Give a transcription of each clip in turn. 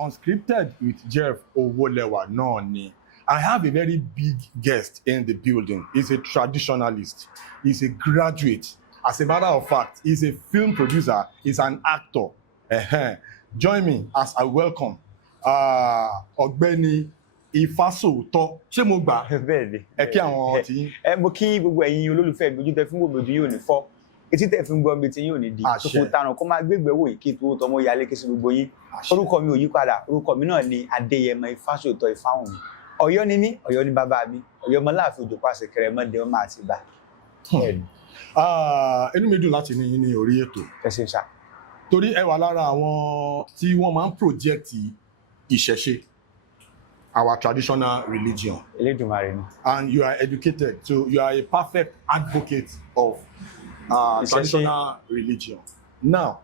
Unscripted with Jeff Owolewa náà ni. I have a very big guest in the building. He's a traditionalist. He's a graduate. As a matter of fact, he's a film producer. He's an actor. Join me as I welcome Ọ̀gbẹ́ni Ifásòótọ́. Ṣé mo gbà? Bẹ́ẹ̀ni. Ẹ kí àwọn tí. Mo kí gbogbo ẹ̀yin olólùfẹ́ mi ojú tẹ fún gbogbo ojú yóò ní fọ́. Etí tẹ fún gbọ́ mi tí yóò ní di. Àṣẹ. Tó tàràn kó máa gbégbé wò yìí kí tó tọmọ yálé kí sí gbogbo yín. Orúkọ mi ò yí padà. Orúkọ mi náà ni Adéyẹmọ Ifásòótọ́ Ifáhùnmi. Ọ̀yọ́ ni mí, Ọ̀yọ́ ni bàbá mi. Ọ̀yọ́ ọmọ láàfin òjò pàṣẹ kẹrẹmọdé ọmọ Àtìbà. Inú mi dùn láti ní yín ní orí ètò. Ẹ ṣé sà. Torí ẹ wà lára àwọn tí wọ́n máa ń project ìṣẹ̀ṣe, our traditional religion. Elédùmarè ni. And you are educated, so you are a perfect advocate of traditional religion. Now,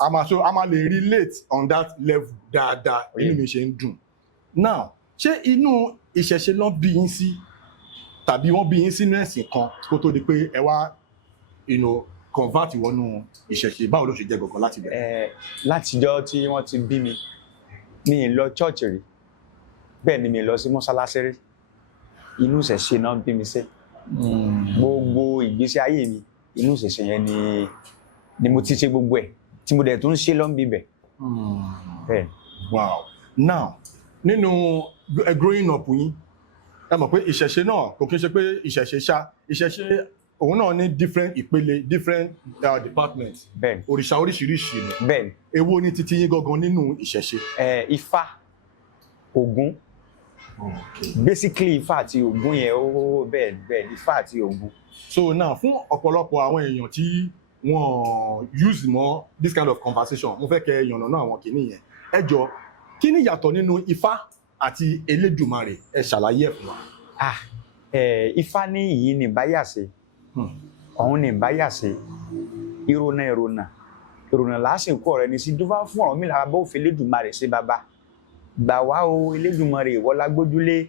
I'm lè relate on that level dáadáa, inú mi ṣe ń dùn. Now, ṣé inú ìṣẹ̀ṣe ló bí yín sí tàbí wọ́n bí yín sínú ẹ̀sìn kan kó tó di pé ẹ wá convert wọnú ìṣẹ̀ṣe? Báwo ló ṣe jẹ́ gangan láti bẹ̀rẹ̀? Látijọ́ tí wọ́n ti bí mi, mi ì lọ church rí, bẹ́ẹ̀ ni mi ì lọ sí mọ́sálásí rí. Inú ìṣẹ̀ṣe náà bí mi sí. Gbogbo ìgbésí ayé mi inú ìṣẹ̀ṣe yẹn ni mo ti ṣe gbogbo ẹ̀ tí mo dẹ̀ tún ṣe lọ́n bíbẹ̀. Wow. Now, nínú growing up yín, ẹ mọ̀ pé ìṣẹ̀ṣe náà kò kí n ṣe pé ìṣẹ̀ṣe òun náà ní different ìpele, different departments. Bẹ́ẹ̀ni. Òrìṣà oríṣiríṣi ni. Bẹ́ẹ̀ni. Èwo ni titi yín gangan nínú ìṣẹ̀ṣe? Ifá, Ògún. Basically Ifá àti Ògún yẹn ó bẹ́ẹ̀ Ifá àti Ògún. So now fún ọ̀pọ̀lọpọ̀ àwọn èèyàn tí wọ́n use mọ́ this kind of conversation, mo fẹ́ kẹ́ yànnàná àwọn kìíní yẹn. Ẹ jọ, kí ni ìyàtọ̀ nínú Ifá àti Elédùmarè? Ẹ ṣàlàyé ẹ̀ fún wa. Ifá ní ìyí ni báyàṣe, ọ̀hún ni báyàṣe, ìrònà lásìkò ọ̀rẹ́ ni sí dúfá fún ọ̀rọ̀ mi lára bó fi Elédùmarè sí bàbá. Gbà wá o Elédùmarè ìwọ la gbójúlé,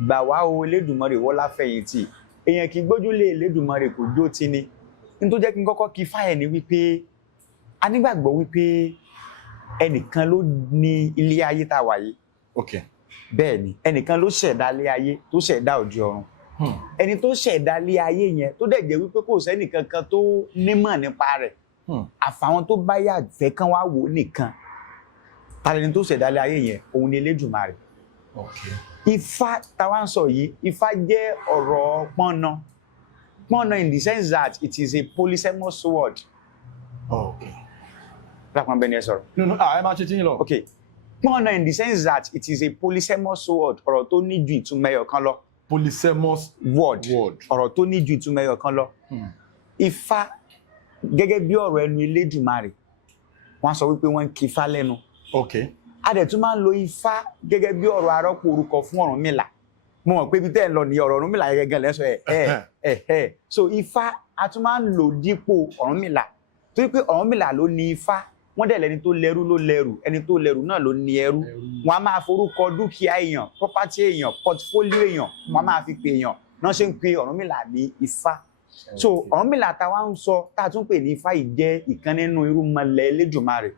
gbà wá o Elédùmarè ìwọ la fẹ̀yìntì. Èèyàn kì í gbójúlé Elédùmarè kò jó tí ni. Ní tó jẹ́ kí n kọ́kọ́ kí Ifá ẹ̀ ni wípé a nígbàgbọ́ wípé ẹnìkan ló ní ilé ayé tá a wà yìí. Okay. Bẹ́ẹ̀ ni, ẹnìkan ló ṣẹ̀dá ilé ayé tó ṣẹ̀dá òde ọ̀run. Ẹni tó ṣẹ̀dá ilé ayé yẹn tó dẹ̀ jẹ́ wípé kò sẹ́nì kankan tó nímọ̀ nípa rẹ̀. Àfàwọn tó bá yà fẹ́ kán wá wò nìkan. Tàlẹ́ni tó ṣẹ̀dá ilé ayé yẹn, òun ni Elédùmarè. Okay. Ifá táwa ń sọ yìí, Ifá jẹ́ ọ̀rọ̀ pọ́nna. Pọ́nna in the sense that it is a polysemous word. Okay. Lápọn bẹ́ẹ̀ ni ẹ sọ̀rọ̀. No, ẹ máa ṣe tí yín lọ. Okay. Pọ́nna in the sense that it is a polysemous word, ọ̀rọ̀ tó ní ju ìtumọ̀ ẹyọ kan lọ. Polysemous word. Ọ̀rọ̀ tó ní ju ìtumọ̀ ẹyọ kan lọ. Ifá gẹ́gẹ́ bí ọ̀rọ̀ ẹnu Elédùmarè, wọ́n sọ wípé wọ́n ń kí Ifá lẹ́nu. Okay. A dẹ̀ tún máa ń lo Ifá gẹ́gẹ́ bí ọ̀rọ̀ arọ́pò orúkọ fún Ọ̀rúnmìlà. Mo mọ̀ pé ibi tẹ́ ẹ̀ ń lọ ní ọ̀rọ̀ Ọ̀rúnmìlà yẹn gẹ́gẹ́ lẹ́sọ̀ So Ifá a tún máa ń lò dípò Ọ̀rúnmìlà. Torí pé Ọ̀rúnmìlà ló ní Ifá, wọ́n dẹ̀ lẹ́ni tó lẹ́rú ló lẹ́rù, ẹni tó lẹ́rù náà ló ní ẹrú. Wọ́n á máa forúkọ dúkìá èèyàn, property èèyàn, portfolio èèyàn, wọ́n á máa fi pe èèyàn. Náà ṣe ń pe Ọ̀rúnmìlà ní Ifá. So Ọ̀rúnmìlà táwa ń sọ, tá a tún pè ní Ifá yìí jẹ́ ìkan nínú irúnmọlẹ̀ Elédùmarè.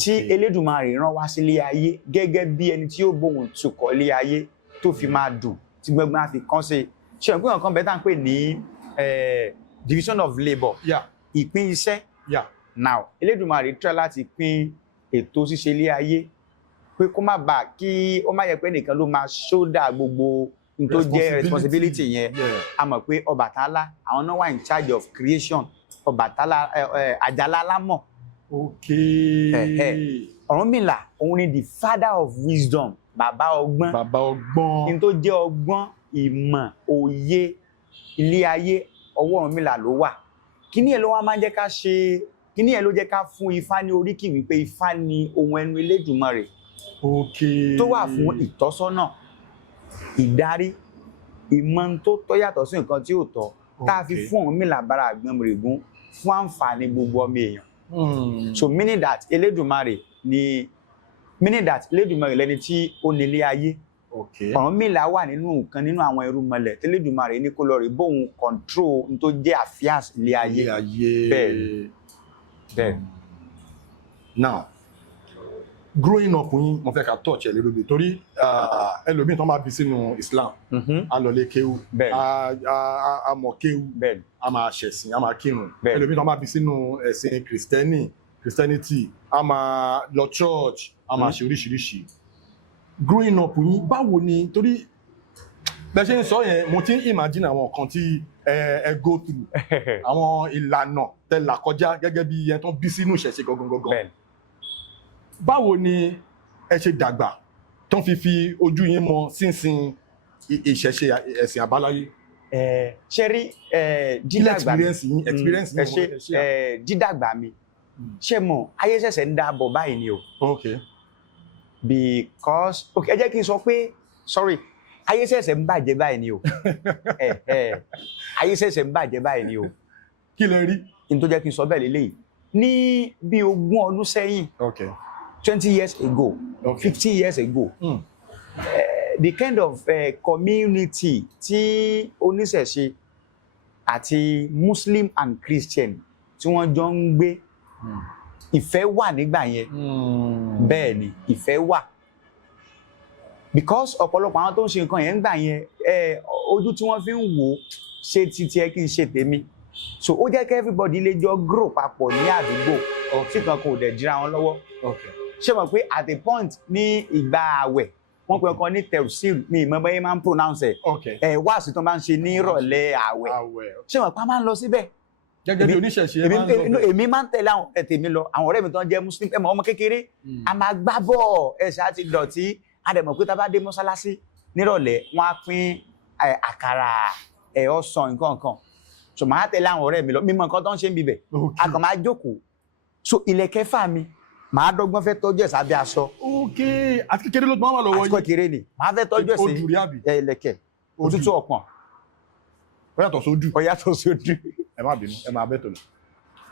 Tí Elédùmarè rán wá sílé ayé gẹ́gẹ́ bí ẹni tí ó bóun tukọ̀ ilé ayé tó fi máa dùn tí gbogbo á fi kán ṣe. Ṣé ọ̀pọ̀ nǹkan bẹ́ẹ̀ tá à ń pè ní division of labour, ìpín iṣẹ́. Now Elédùmarè try láti pín ètò ṣíṣe ilé ayé pé kó má bàa kí ó má yẹ pé nìkan ló máa ṣódà gbogbo n tó jẹ́ responsibility yẹn. A mọ̀ pé Ọbàtálá àwọn náà wà in charge of creation. Ọbàtálá Àjàlá Alámọ̀. Okay. Ọ̀rúnmìlà òun ni the father of wisdom, bàbá ọgbọ́n. Bàbá ọgbọ́n. Ní tó jẹ́ ọgbọ́n, ìmọ̀, òye ilé ayé ọwọ́ Ọ̀rúnmìlà ló wà. Kíní ẹ̀ ló wá máa ń jẹ́ ká ṣe, kíní ẹ̀ ló jẹ́ ká fún Ifá ní oríkì wípé Ifá ni ohun ẹnu Elédùmarè. Okay. Tó wà fún ìtọ́sọ́nà, ìdarí, ìmọ̀ tó tọ́ yàtọ̀ sí nǹkan tí ò tọ́. Tá a fi fún Ọ̀rúnmìlà bára àgbọnmìrègún fún àǹfààní gbogbo ọmọ èèyàn. So meaning that Elédùmarè lẹni tí ó nílé ayé. Ọ̀rúnmìlà wà nínú nǹkan nínú àwọn irúnmọlẹ̀ tí Elédùmarè ní kó lọ rí bóun control n tó jẹ́ affairs ilé ayé. Bẹ́ẹ̀. Now, growing up yín mo fẹ́ ká touch ẹ̀ lórí torí ẹlòmíì tó máa bí sínú Islam a lọ lé kéwú a mọ̀ kéwú a máa ṣẹ̀sìn a máa kírun ẹlòmíì tó máa bí sínú ẹ̀sìn Christianity a máa lọ church a máa ṣe oríṣiríṣi growing up yín báwo ni torí bẹ́ẹ̀ ṣe ń sọ yẹn mo ti ń imagine àwọn nǹkan tí ẹ go through àwọn ìlànà tẹ́ là kọjá gẹ́gẹ́ bí ẹni tó bí sínú ìṣẹ̀ṣe gangan. Báwo ni ẹ ṣe dàgbà tó fi ojú yín mọ sínsìn ìṣẹ̀ṣe ẹ̀sìn àbáláyé? Ṣé rí dídàgbà mi experience yín dídàgbà mi ṣé mọ̀ ayé ṣẹ̀ṣẹ̀ ń dáàbọ̀ báyìí ni o. Okay. Because ẹ jẹ́ kí n sọ pé sorry ayé ṣẹ̀ṣẹ̀ ń bàjẹ́ báyìí ni o. Ayé ṣẹ̀ṣẹ̀ ń bàjẹ́ báyìí ni o. Kí lẹ rí? N tó jẹ́ kí n sọ bẹ́ẹ̀ lélẹ́yìí ní bí 20 ọdún sẹ́yìn. Okay. 20 years ago, 50 years ago, the kind of community tí oníṣẹ̀ṣe àti Muslim and Christian tí wọ́n jọ ń gbé ìfẹ́ wà nígbà yẹn. Bẹ́ẹ̀ ni ìfẹ́ wà because ọ̀pọ̀lọpọ̀ àwọn tó ń ṣe nǹkan yẹn nígbà yẹn ojú tí wọ́n fi ń wò ṣe titi ẹ kí n ṣe tèmi so ó jẹ́ kí everybody lè jọ grow papọ̀ ní àdúgbò tí kan kò dẹ̀ jíra wọn lọ́wọ́. Ṣé mọ̀ pé at a point ní ìgbà àwẹ̀ wọ́n pe ọkàn ní tefsir ní ìmọ̀ bẹ́ẹ̀ máa ń pronounce ẹ̀ wáàsí tó máa ń ṣe ní ìrọ̀lẹ́ àwẹ̀ ṣé mọ̀ pé a máa ń lọ síbẹ̀. Gẹ́gẹ́ bí oníṣẹ̀ṣe máa ń lọ bẹ̀. Èmi máa ń tẹ̀lé àwọn ọ̀rẹ́ tèmi lọ àwọn ọ̀rẹ́ mi tó ń jẹ́ Muslim ẹ̀mọ̀ ọmọ kékeré a máa gbá bọ́ọ̀ ẹ̀ṣẹ̀ àti dọ̀tí a dẹ̀ mọ̀ pé tá a bá dé mọ́sálásí nírọ̀lẹ́ wọ́n á pín àkàrà ọsàn nǹkan so máa tẹ̀lé àwọn ọ̀rẹ́ mi lọ mímọ̀ nǹkan tó ń ṣe ń bibẹ̀ a kàn máa jókòó so ilẹ̀ kẹfà mi màá dọ́gbọ́n fẹ́ tọ́jú ẹ̀ sábẹ́ aṣọ. Okay, àti kékeré ló máa wà lọ́wọ́ yín. àti kékeré ni màá fẹ́ tọ́jú ẹ̀ sí odùrí àbí. Ilẹ̀kẹ̀ òtútù ọ̀pọ̀n. Ó yàtọ̀ sódù. Ó yàtọ̀ sódù. Ẹ má bínú ẹ máa bẹ́ tó lọ.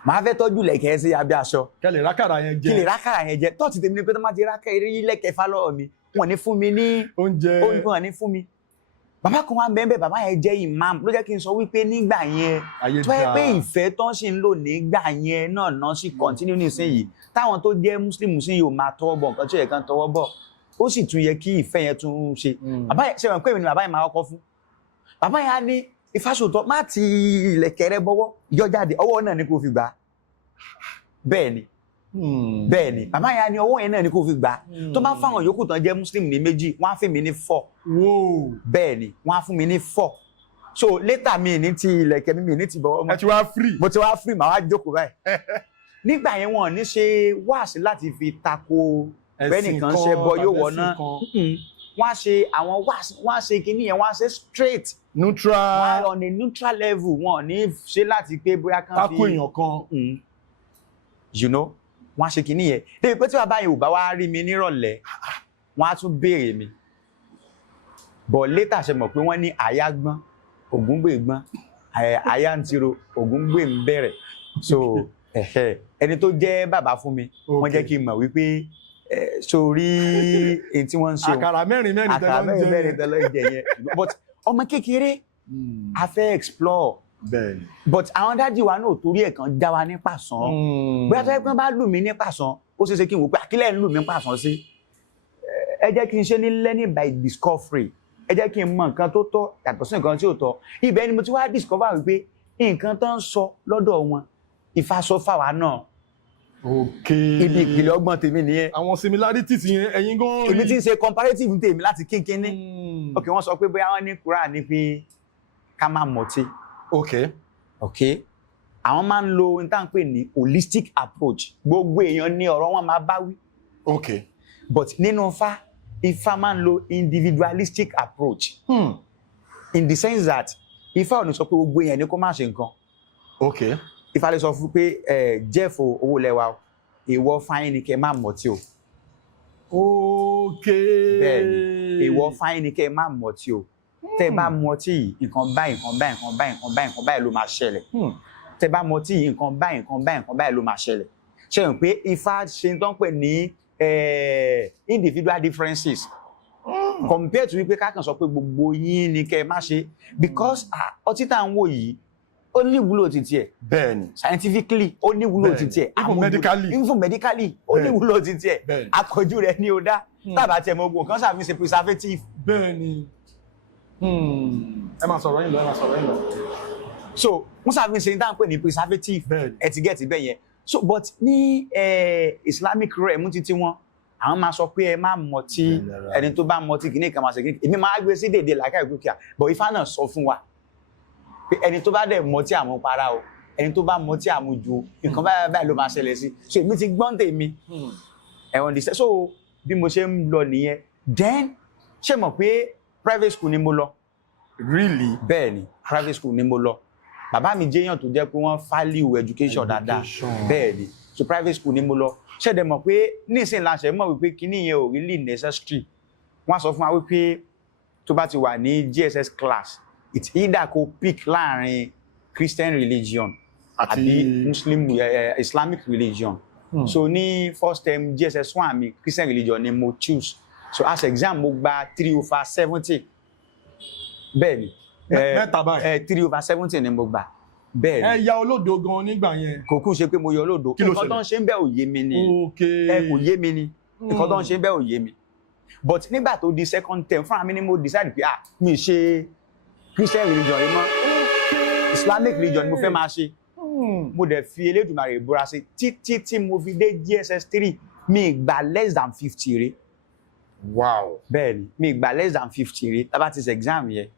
Màá fẹ́ tọ́jú ilẹ̀kẹ̀ sí abẹ́ aṣọ. Kẹ́ lè rákàrà yẹn jẹ. Kí lè rákàrà yẹn jẹ tọ́ọ̀tì tèmi ni pé tó máa ti rákà eré ilẹ̀kẹ̀ fá lọ́wọ́ mi wọ́n ní fún mi ní oúnjẹ wọn ní fún mi. Bàbá kan wá bẹ́ẹ̀ bàbá yẹn jẹ́ imam ló jẹ́ kí n sọ wípé nígbà yẹn tó yẹ pé ìfẹ́ tó ń ṣe ń lò nígbà yẹn náà sì continue nísìnyìí táwọn tó jẹ́ Muslim sí yóò máa tọwọ́ bọ̀ nǹkan tí ó yẹ kán tọwọ́ bọ̀ ó sì tún yẹ kí ìfẹ́ yẹn tún ṣe. Bàbá yẹn ṣe wọn pé èmi ni bàbá yẹn máa kọ́kọ́ fún. Bàbá yẹn á ní Ifásòtọ́ má ti ilẹ̀kẹ̀ rẹ bọ́wọ́ yọ jáde ọwọ́ náà ni kò fi gbà. Bẹ́ẹ̀ ni bàbá yẹn á ní ọwọ́ yẹn náà ni kò fi gbà. Tó bá fáwọn yòókù tán jẹ́ Muslim ní méjì wọ́n á fún mi ní 4. Bẹ́ẹ̀ ni wọ́n á fún mi ní 4. So later mi ní ti ilẹ̀kẹ̀ mi ní ti bọ́wọ́ mọ́. Ẹ ti wá free. Mo ti wá free màá wá jókòó báyìí. Nígbà yẹn wọn ò ní ṣe wáàsí láti fi tako bẹ́nìkan ṣe bọ yóò wọná wọ́n á ṣe àwọn wáàsí wọ́n á ṣe kíní yẹn wọ́n á ṣe straight neutral on a neutral level wọn ò ní ṣe láti pé bóyá kan fi tako èèyàn kan you know wọ́n á ṣe kíní yẹn débi pé tí bàbá yẹn ò bá wá rí mi nírọ̀lẹ́ wọ́n á tún béèrè mi but later ṣe mọ̀ pé wọ́n ní àyà gbọ́n ògúngbè gbọ́n àyà ń tiro ògúngbè ń bẹ̀rẹ̀ so ẹni tó jẹ́ bàbá fún mi wọ́n jẹ́ kí n mọ̀ wípé sórí èyí tí wọ́n ń ṣe àkàrà mẹ́rin tẹ́lọ́ ń jẹ yẹn but ọmọ kékeré a fẹ́ explore but àwọn dájú wa náà torí ẹ̀ kan já wa ní pàṣán bóyá tó yẹ pé bá lù mí ní pàṣán ó ṣeé ṣe kí n wò pé àkílẹ̀ ń lù mí pàṣán sí ẹ jẹ́ kí n ṣe ní learning by discovery ẹ jẹ́ kí n mọ nǹkan tó tọ́ yàtọ̀ sí nǹkan tí ò tọ́ ibẹ̀ ni mo ti wá discover wípé nǹkan tó ń sọ lọ́dọ̀ wọn Ifá sọ fáwa náà. Ibi ìpìlẹ̀ ọgbọ́n tèmi nìyẹn. Àwọn similarities yẹn ẹ̀yin gan rí. Èmi ti ń ṣe comparative tèmi láti kínkínní. Ok wọ́n sọ pé bóyá wọ́n ní Quran ní pé ká má mọtí. Ok àwọn máa ń lo ohun tá à ń pè ní holistic approach gbogbo èèyàn ní ọ̀rọ̀ wọn máa bá wí. Ok but nínú Ifá máa ń lo individualistic approach. In the sense that Ifá ò ní sọ pé gbogbo èèyàn ní kó má ṣe nǹkan. Ok Ifá lè sọ fún pé Jeff owó lẹ́wà ìwọ fáyín ni kẹ́ má mọtí o. Ok bẹ́ẹ̀ni ìwọ fáyín ni kẹ́ má mọtí o. Tẹ́ bá mọtí yìí nǹkan báyìí ló máa ṣẹlẹ̀. Tẹ́ bá mọtí yìí nǹkan báyìí ló máa ṣẹlẹ̀. Ṣé o pé Ifá ṣe tó ń pè ní individual differences compared to wípé ká kàn sọ pé gbogbo yín ni kẹ́ má ṣe because ọtí tá à ń wò yìí ó ní ìwúlò títí ẹ̀. Bẹ́ẹ̀ni. Scientifically ó ní ìwúlò títí ẹ̀. Even medically ó ní ìwúlò títí ẹ̀. Àpọ̀jù rẹ̀ ni ó dá. Tábà tiẹ̀ mọ ogun kan ṣàfihàn ṣe preservative. Bẹ́ẹ̀ni. Ẹ máa sọ̀rọ̀ yín lọ. So wọ́n ṣàfihàn ṣe ní táwọn pè ní preservative. Ẹ ti get bẹ́ẹ̀ yẹn. So but ní Islamic realm títí wọn àwọn máa sọ pé ẹ má mọtí ẹni tó bá mọtí kìíní kan máa ṣe kìíní èmi máa gbé sí dèdè làákàyè gòkè but Ifá náà sọ fún wa pé ẹni tó bá dẹ̀ mọtí àmupara o ẹni tó bá mọtí àmujù nǹkan báyìí ló máa ṣẹlẹ̀ sí so èmi ti gbọ́n tèmi ẹ̀wọ̀n dìṣẹ́ so bí mo ṣe ń lọ nìyẹn then ṣé mọ̀ pé private school ni mo lọ. Really? Bẹ́ẹ̀ ni private school ni mo lọ bàbá mi jẹ́yàn tó jẹ́ pé wọ́n value education dáadáa bẹ́ẹ̀ ni so private school ni mo lọ ṣẹ̀dẹ̀ mọ̀ pé nísìnyí la ṣe mọ̀ wípé kíní yẹn ò really necessary wọ́n sọ fún wa wípé tó bá ti wà ní GSS class it's either kó pick láàrin Christian religion àbí Muslim Islamic religion so ní first term GSS 1 mi Christian religion ni mo choose so as exam mo gba 3/70 bẹ́ẹ̀ ni mẹ́ta báyìí 3/70 ni mo gbà bẹ́ẹ̀ ni. Ẹ ya olódo gan nígbà yẹn. Kò kún ṣe pé mo yọ olódo. Nǹkan tó ń ṣe ń bẹ́ ò yé mi ni. Kò yé mi ni. Nǹkan tó ń ṣe ń bẹ́ ò yé mi. But nígbà tó di second term fúnra mi ni mo decide pé mi ṣe Christian religion yìí mọ́. Islamic religion ni mo fẹ́ máa ṣe. Mo dẹ̀ fi Elédùmarè búra sí títí tí mo fi dé GSS 3 mi gbà less than 50 rẹ̀. Wow. Bẹ́ẹ̀ ni mi gbà less than 50 rẹ̀ tá bá ti ṣe exam yẹn.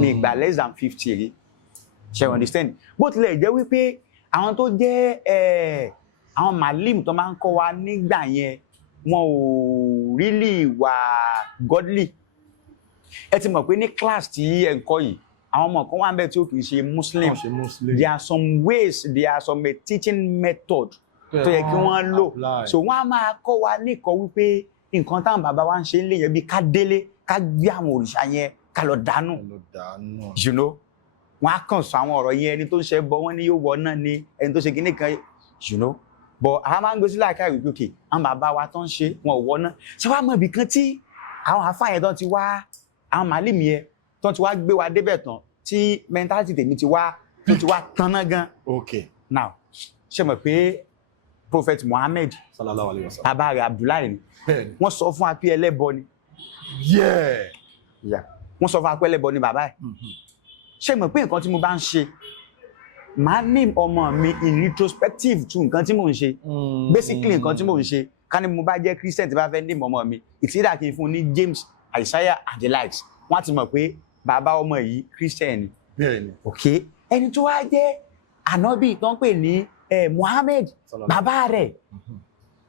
Mi gbà less than 50 rẹ̀. Ṣé you understand? Bó tilẹ̀ jẹ́ wípé àwọn tó jẹ́ àwọn malim tó máa ń kọ́ wa nígbà yẹn wọn ò really wà godly. Ẹ ti mọ̀ pé ní class tí ẹ ń kọ́ yìí àwọn ọmọ kan wà ń bẹ tí ó kì í ṣe Muslim. There are some ways, there are some teaching method tó yẹ kí wọ́n lò. So wọ́n á máa kọ́ wa níkọ̀ọ́ wípé nǹkan táwọn bàbá wa ń ṣe ń lè yẹn bí ká délé ká gbé àwọn òrìṣà yẹn ká lọ dànù. You know? Wọ́n á kàn sọ àwọn ọ̀rọ̀ yẹn ẹni tó ń ṣe bọ wọ́n ní yóò wọ náà ni ẹni tó ṣe kíní kan you know but àwọn máa ń gbé sí láìka ìwé òkè àwọn bàbá wa tó ń ṣe wọn ò wọ náà ṣé wàá mọ ibì kan tí àwọn àfáà yẹn tó ti wá àwọn màálìmí yẹn tó ti wá gbé wa débẹ̀ tán tí mentality tèmi ti wá tó ti wá tán náà gan. Okay. Now ṣe mọ̀ pé Prophet Muhammad sallallahu alaihi wasallam bàbá rẹ̀ Abdullahi ni wọ́n sọ fún wa pé ẹlẹ́bọ ni. Wọ́n sọ fún wa pé ẹlẹ́bọ ni bàbá ẹ̀. Ṣé mọ̀ pé nǹkan tí mo bá ń ṣe máa ní ọmọ mi in retrospective to nǹkan tí mò ń ṣe basically nǹkan tí mò ń ṣe ká ní mo bá jẹ́ Christian tí bá fẹ́ ní ọmọ mi ìtìdá kí n fún ní James Isaiah and the likes wọ́n á ti mọ̀ pé bàbá ọmọ yìí Christian ni. Bẹ́ẹ̀ni. Okay ẹni tó wá jẹ́ Ànábì tó ń pè ní Muhammad bàbá rẹ̀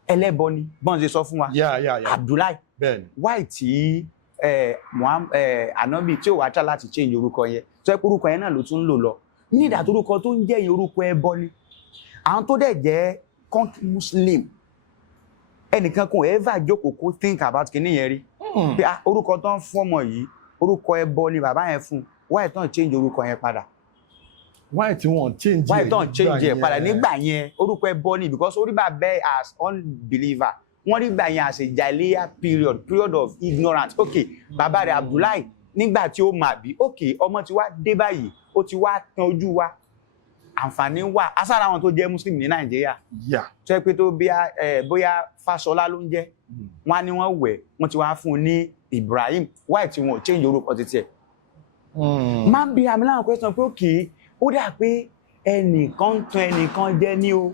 ẹlẹ́bọ ni bọ́n ṣe sọ fún wa Abdullahi why tí Ànábì tí ò wá tà láti change orúkọ yẹn tó ẹ orúkọ yẹn náà ló tún ń lò lọ ní ìdá torúkọ tó ń jẹ́ orúkọ ẹbọ ni àwọn tó dẹ̀ jẹ́ country Muslim ẹnìkan kò ever jókòó kó think about kìíní yẹn rí pé orúkọ tó ń fún ọmọ yìí orúkọ ẹbọ ni bàbá yẹn fún why tó ń change orúkọ yẹn padà why tí wọ́n change ẹ̀ padà nígbà yẹn orúkọ ẹbọ ni because orí bàbá as unbeliever wọ́n rí gbà yẹn as a jahiliya period of ignorance okay bàbá rẹ̀ Abdullahi nígbà tí ó mà bí okay ọmọ ti wá dé báyìí ó ti wá tàn ojú wa àǹfààní wà asára àwọn tó jẹ́ Muslim ní Nàìjíríà tó yẹ pé tó bóyá Fáṣọlá ló ń jẹ́ wọ́n á ní wọ́n wẹ̀ wọ́n ti wá fún un ní Ibrahim why tí wọ́n change orúkọ títí ẹ̀ máa ń bi àmì láwọn question pé okay ó dà pé ẹnìkan tún ẹnìkan jẹ́ ní o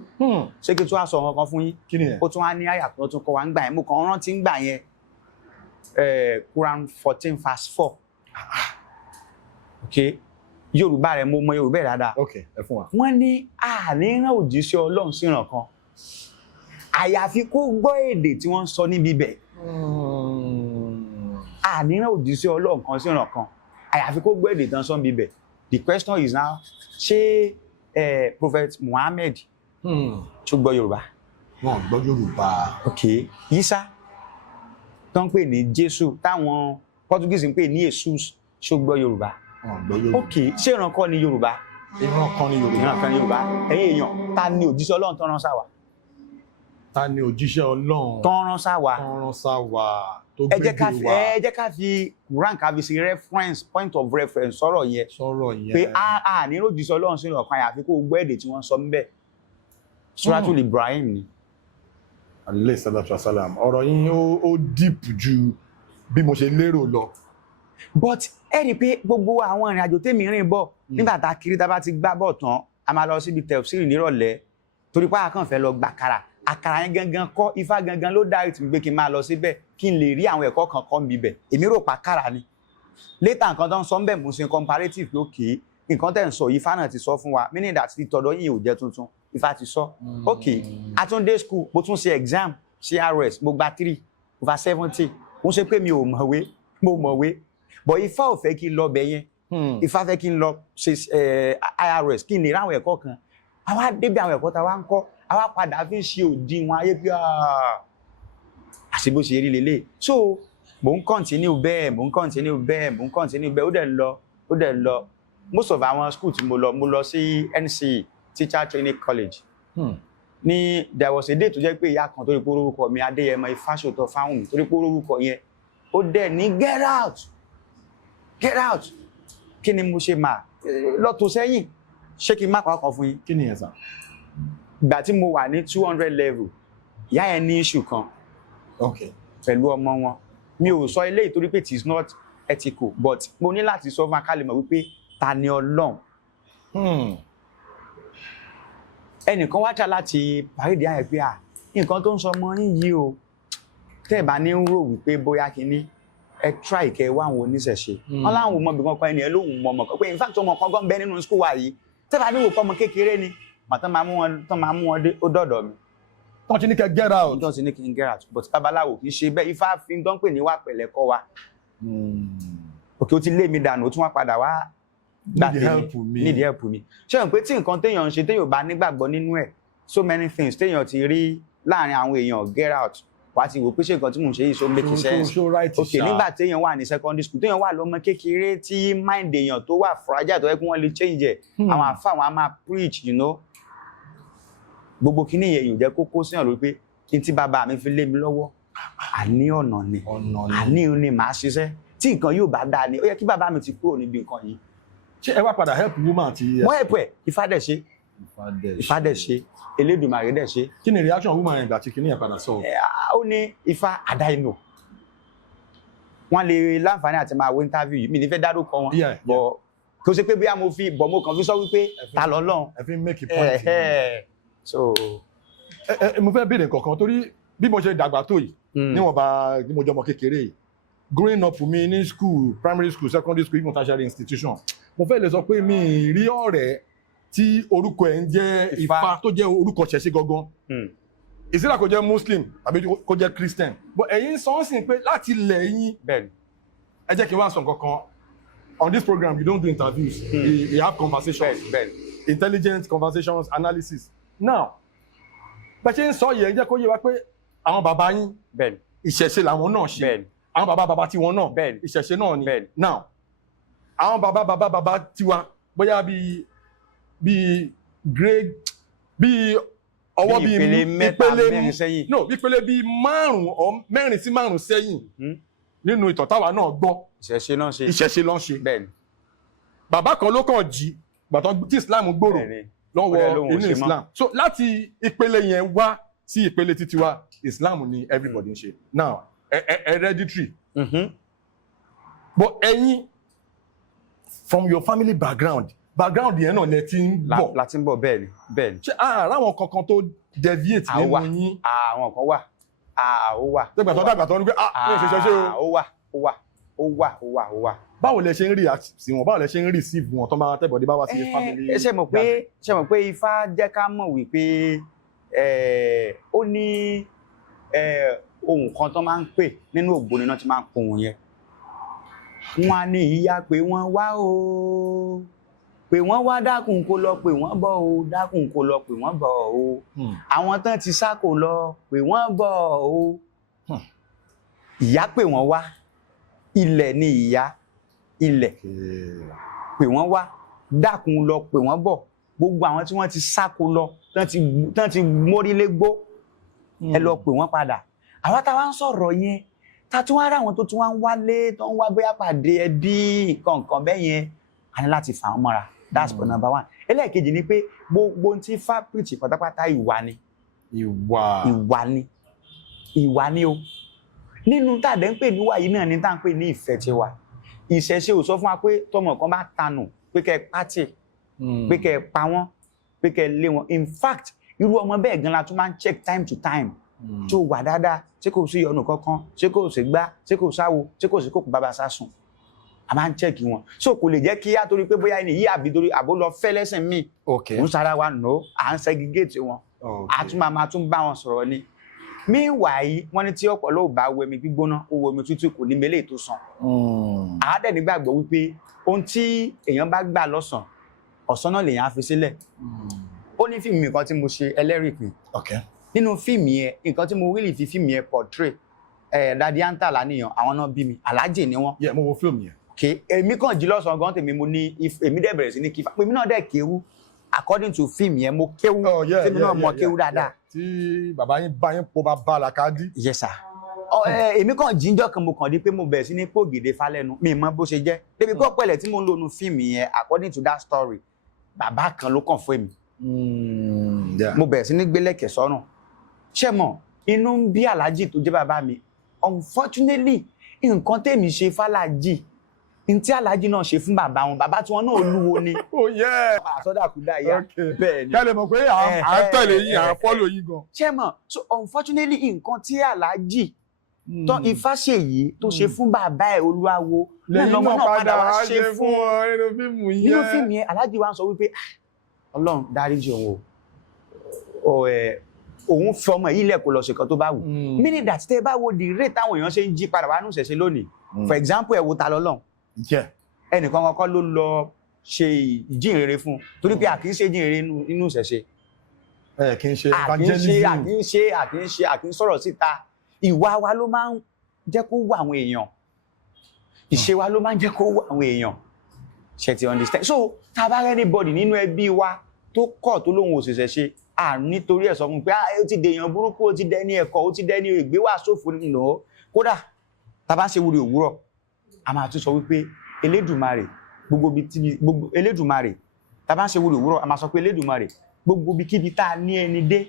ṣé kí tó wá sọ wọn kan fún yín ó tún wá ní àyà tó tún kọ wá ń gbà yẹn mo kàn rántí ń gbà yẹn Quran 14 verse 4 okay Yorùbá rẹ̀ mo mọ Yorùbá dáadáa okay ẹ fún wa wọ́n ní àníran òjíṣẹ́ Ọlọ́run síran kan àyàfi kó gbọ́ èdè tí wọ́n ń sọ níbi bẹ̀ àníran òjíṣẹ́ Ọlọ́run kan síran kan àyàfi kó gbọ́ èdè tí wọ́n sọ níbi bẹ̀ the question is now ṣé Prophet Muhammad tó gbọ́ Yorùbá wọ́n gbọ́ Yorùbá okay Isa tó ń pè ní Jésù táwọn Portuguese ń pè ní Jesus ṣó gbọ́ Yorùbá ok ṣé ìran kọ́ ni Yorùbá ìran kan ni Yorùbá ẹ̀yin èèyàn ta ni òjíṣẹ́ Ọlọ́run tó rán sáwà ta ni òjíṣẹ́ Ọlọ́run tó ń rán sáwa. rán sáwa tó ẹ jẹ́ gbédè wa ẹ jẹ́ ká fi Quran ká fi ṣe reference point of reference sọ̀rọ̀ yẹn sọ̀rọ̀ yẹn pé a ní òjíṣẹ́ Ọlọ́run sínú ọ̀kan àfi kó gbọ́ èdè tí wọ́n sọ ńbẹ̀. Suratul Ibrahim ni. alayhi salatu wasalam ọ̀rọ̀ yín ó deep ju bí mo ṣe lérò lọ. But ẹ rí i pé gbogbo àwọn ìrìn àjò tèmi rìn bọ̀ nígbà tá a kiri tá a bá ti gbá bọ̀ tán a máa lọ síbi tẹ̀síìrì nírọ̀lẹ́ torí pé a kàn fẹ́ lọ gbàkàrà àkàrà yẹn gangan kọ́ Ifá gangan ló dá ìtì gbé kí n máa lọ síbẹ̀ kí n lè rí àwọn ẹ̀kọ́ kan kọ́ mi bẹ̀ èmi rò pa kára ni later nǹkan tó ń sọ ń bẹ̀ mú sí comparative pé okay nǹkan tẹ̀ ń sọ Ifá náà ti sọ fún wa meaning that ti tọ̀dọ̀ yìí ò jẹ́ tuntun Ifá ti sọ okay Àtúndé school mo tún ṣe exam CRS mo gba 3/70 mo ṣe pé mi ò mọ̀wé mo mọ̀wé but Ifá ò fẹ́ kí n lọ bẹ̀ yẹn Ifá fẹ́ kí n lọ ṣe IRS kí n lè ráwọn ẹ̀kọ́ kan àwa débi àwọn ẹ̀kọ́ tá a wá ń kọ́ àwa padà fi ń ṣe òdiwọ̀n ayé bí àṣìbó ṣe rí lélẹ̀ so mò ń continue bẹ́ẹ̀ ó dẹ̀ lọ most of àwọn school tí mo lọ sí NCE Teacher Training College ní there was a day tó jẹ́ pé ìyá kan torí pé orúkọ mi Adéyẹmọ Ifásòtọ́ Fáwùnmí torí pé orúkọ yẹn ó dẹ̀ ní get out kí ni mo ṣe máa lọ tó sẹ́yìn ṣé kí n má kọ́kọ́ fún yín. kí ni ẹ sà. ìgbà tí mo wà ní 200 level ìyá yẹn ní issue kan pẹ̀lú ọmọ wọn mi ò sọ eléyìí torí pé it is not ethical but mo ní láti sọ fún akálẹ̀ mọ̀ wípé ta ni Ọlọ́run. ẹnìkan wá jà láti pàrídìí àyẹ̀ pé nǹkan tó ń sọ ọmọ yín yìí o tẹ́ ẹ̀ bá ní ń rò wípé bóyá kínní ẹ try kẹ wá àwọn oníṣẹ̀ṣe wọn láwọn ò mọ bí kankan ẹni ẹ lóhùn mọ ọmọ kan pé in fact ọmọ kan gan bẹ nínú school wa yìí tẹ́lá ní wò pọ́ ọmọ kékeré ni màtán máa mú wọn dé ó dọ̀dọ̀ mi. tọ́n ti ní kẹ́ get out. tọ́n ti ní kí n get out but babaláwo kì í ṣe bẹ́ẹ̀ Ifá fi ń dán pè ní wà pẹ̀lẹ́ kọ́ wa. òkè ó ti lé mi dànù ó tún wá padà wá need help mi. ṣé o pé tí nǹkan téèyàn ń ṣe téèyàn bá nígbàgbọ́ nínú ẹ̀ so many things téèyàn ti rí láàrin àwọn èèyàn get out wá ti wò pé ṣé nǹkan tí mò ń ṣe yìí so make sense ok nígbà téèyàn wà ní secondary school téèyàn wà lọ́mọ kékeré tí mind èèyàn tó wà fragile tó yẹ kí wọ́n lè change ẹ̀ àwọn àfáà wọn á máa preach gbogbo kíní yẹn yóò jẹ́ kókó síyàn lórí pé kí n tí bàbá mi fi lé mi lọ́wọ́ àní ọ̀nà ni àní ni màá ṣiṣẹ́ tí nǹkan yóò bá dáa ni ó yẹ kí bàbá mi ti kúrò níbi nǹkan yìí. ṣé ẹ wá padà help woman ti. wọ́n help ẹ̀ Ifá dẹ̀ ṣe Elédùmarè dẹ̀ ṣe. kí ni reaction woman yẹn gbà tí kíní yẹn padà sọ. ó ní Ifá àdáìnù wọ́n lè láǹfààní àti máa wo interview yìí mi ní fẹ́ dárúkọ wọn bọ̀ kò ṣe pé bí mo kàn fi sọ wípé ta lọ́lọ́run. ẹ fi make a point. so mo fẹ́ béèrè nǹkan kan torí bí mo ṣe dàgbà tó yìí níwọ̀n bá ní mo jọmọ kékeré yìí growing up mi ní school primary school secondary school even tertiary institution mo fẹ́ lè sọ pé mi rí ọ̀rẹ́ tí orúkọ ẹ̀ ń jẹ́ Ifá tó jẹ́ orúkọ ṣẹ̀ṣẹ̀ gangan ìsìlá kò jẹ́ Muslim àbí kò jẹ́ Christian but ẹ̀yin sọ ń sìn pé láti ilẹ̀ yín ẹ jẹ́ kí n wá sọ nǹkan kan on this program you don't do interviews you have conversations intelligent conversations analysis now bẹ́ẹ̀ ṣe ń sọ yẹn jẹ́ kó yé wa pé àwọn bàbá yín ìṣẹ̀ṣe làwọn náà ṣe àwọn bàbá tiwọn náà ìṣẹ̀ṣe náà ni now àwọn bàbá tiwa bóyá bíi grade bíi ọwọ́ bíi ìpele bíi mẹ́rin sí márùn sẹ́yìn nínú ìtàn táwa náà gbọ́ ìṣẹ̀ṣe ló ń ṣe bàbá kan ló kàn jí gbàtàn tí Islam gbòòrò lọ́wọ́ inú Islam so láti ìpele yẹn wá sí ìpele títí wa Islam ni everybody ń ṣe now hereditary but ẹ̀yin from your family background yẹn náà lẹ ti ń bọ̀ láti ń bọ̀ bẹ́ẹ̀ ni ṣé àwọn kankan tó deviate nínú yín àwọn kan wà ó wà tẹ́gbàtọ́ dàgbàtọ́ ní pé ní ìṣẹ́ṣẹ́ ó wà báwo lẹ ṣe ń rí sí wọn báwo lẹ ṣe ń receive wọn tó máa tẹ́bọ̀dé bá wá sí family. ṣe mọ̀ pé Ifá jẹ́ ká mọ̀ wípé ó ní ohun kan tó máa ń pè nínú ògbóni náà tí máa ń pò wọ́n yẹn wọ́n á ní ìyá pé wọ́n wá o pé wọ́n wá dákun kó lọ pé wọ́n bọ̀ o dákun kó lọ pé wọ́n bọ̀ o àwọn tán ti sá kó lọ pé wọ́n bọ̀ o ìyá pé wọ́n wá ilẹ̀ ni ìyá ilẹ̀ pé wọ́n wá dákun lọ pé wọ́n bọ̀ gbogbo àwọn tí wọ́n ti sá kó lọ tán ti mórílé gbó ẹ lọ pè wọ́n padà àwa táwa ń sọ̀rọ̀ yẹn ta tún wá rá àwọn tó tún wá ń wálé tó ń wá bóyá pàdé ẹbí nǹkan bẹ́ẹ̀ yẹn a ní láti fà wọ́n mọ́ra that's point number 1. ẹlẹ́ẹ̀kejì ni pé gbogbo tí Ifá preach pátápátá ìwà ni o nínú tá a dẹ̀ ń pè níwà yìí náà ni tá à ń pè ní ìfẹ́ tiwa ìṣẹ̀ṣe ò sọ fún wa pé tọmọ kan bá tanù pé kẹ́ ẹ pátì pé kẹ́ ẹ pa wọ́n pé kẹ́ ẹ lé wọn in fact irú ọmọ bẹ́ẹ̀ gan la tún máa ń check time to time tó wà dáadáa ṣé kò sí ọ̀nà kankan ṣé kò sí gbá ṣé kò sáwo ṣé kò sí kòkò bàbá sásùn a máa ń check wọn so kò lè jẹ́ kí á torí pé bóyá ẹni yí àbí torí àbó lọ fẹ́ lẹ́sìn míì òun sára wa nù à ń segregate wọn a tún máa tún bá wọn sọ̀rọ̀ ni meanwhile wọ́n ní tí ọ̀pọ̀lọ́ ò bá wẹmi gbígbóná ó wẹmi tútù kò ní mélé tó sàn àádẹ́ nígbàgbọ́ wípé ohun tí èèyàn bá gbà lọ́sàn ọ̀sán náà lèèyàn á fi sílẹ̀ ó ní fíìmù kan tí mo ṣe ẹlẹ́rìí pin nínú fíìmù yẹn nǹkan tí mo really fi fíìmù yẹn portray Daddy Anta Laniyan àwọn náà bí mi alájì ni wọ́n. mo wo fíìmù yẹn. èmi kàn jí lọ́sàn-án gan tèmi mo ní èmi dẹ̀ bẹ̀rẹ̀ sí ní kífà èmi náà dẹ̀ kéwú according to fíìmù yẹn mo kéwú tèmi náà mọ kéwú dáadáa. tí bàbá yín bá yín po bàbá làkàdí. yes sir. èmi kàn jíjọ́ kan mo kàn di pé mo bẹ̀rẹ̀ sí ní pògèdè falẹ́nu mi mọ bó ṣe jẹ́ débi pé ọ̀pẹ̀lẹ̀ tí mo ń lò nu fíìmù yẹn according to that story bàbá kan ló kàn fún èmi. mo bẹ̀rẹ̀ sí ní gbélẹ̀kẹ̀ sọ́rùn ṣé mọ̀ inú ń bí aláàjì tó jẹ́ bàbá mi unfortunately nǹkan tèmi ṣe fàlàjì n tí aláàjì náà ṣe fún bàbá wọn bàbá tí wọn náà olúwo ni. àsọdàkúdà ìyá bẹ́ẹ̀ ni. kálẹ̀ mọ̀ pé à ń tẹ̀lé yín à ń fọ́lò yín gan. ṣé mọ̀ so unfortunately nǹkan tí aláàjì tán Ifá ṣe yìí tó ṣe fún bàbá ẹ̀ olúwawo lẹ́yìn náà padà wá ṣe fún nínú fíìmù yẹn. nínú fíìmù yẹn aláàjì wa ń sọ wípé Ọlọ́run dáríjì òun o òun fi ọmọ yìí lẹ́kọ̀ọ́ lọ ṣe kan tó bá wù meaning that tẹ́ bá wo the rate táwọn èèyàn ṣe ń jí padà wá nù ṣẹ̀ṣẹ̀ lónìí for example ẹ wo Talọ́lọ́run ẹnìkan kọ́kọ́ ló lọ ṣe ìjínrere fún torí pé àkíń ṣe ìjínrere nínú ṣẹ̀ṣẹ̀ àkíń sọ̀rọ̀ síta ìwà wa ló máa ń jẹ́ kó wù àwọn èèyàn ìṣe wa ló máa ń jẹ́ kó wù àwọn èèyàn ṣe ti understand so tá a bá rẹ́ anybody nínú ẹbí wa tó kọ̀ tó lóun ò ṣẹ̀ṣẹ̀ ṣe nítorí ẹ̀ sọ fún pé ó ti dèèyàn burúkú ó ti dẹni ẹ̀kọ́ ó ti dẹni ìgbéwà sófo nínú kódà tá a bá ń ṣe wúre òwúrọ̀ a máa tún sọ wípé Elédùmarè gbogbo Elédùmarè tá a bá ń ṣe wúre òwúrọ̀ a máa sọ pé Elédùmarè gbogbo ibikíbi tá a ní ẹni dé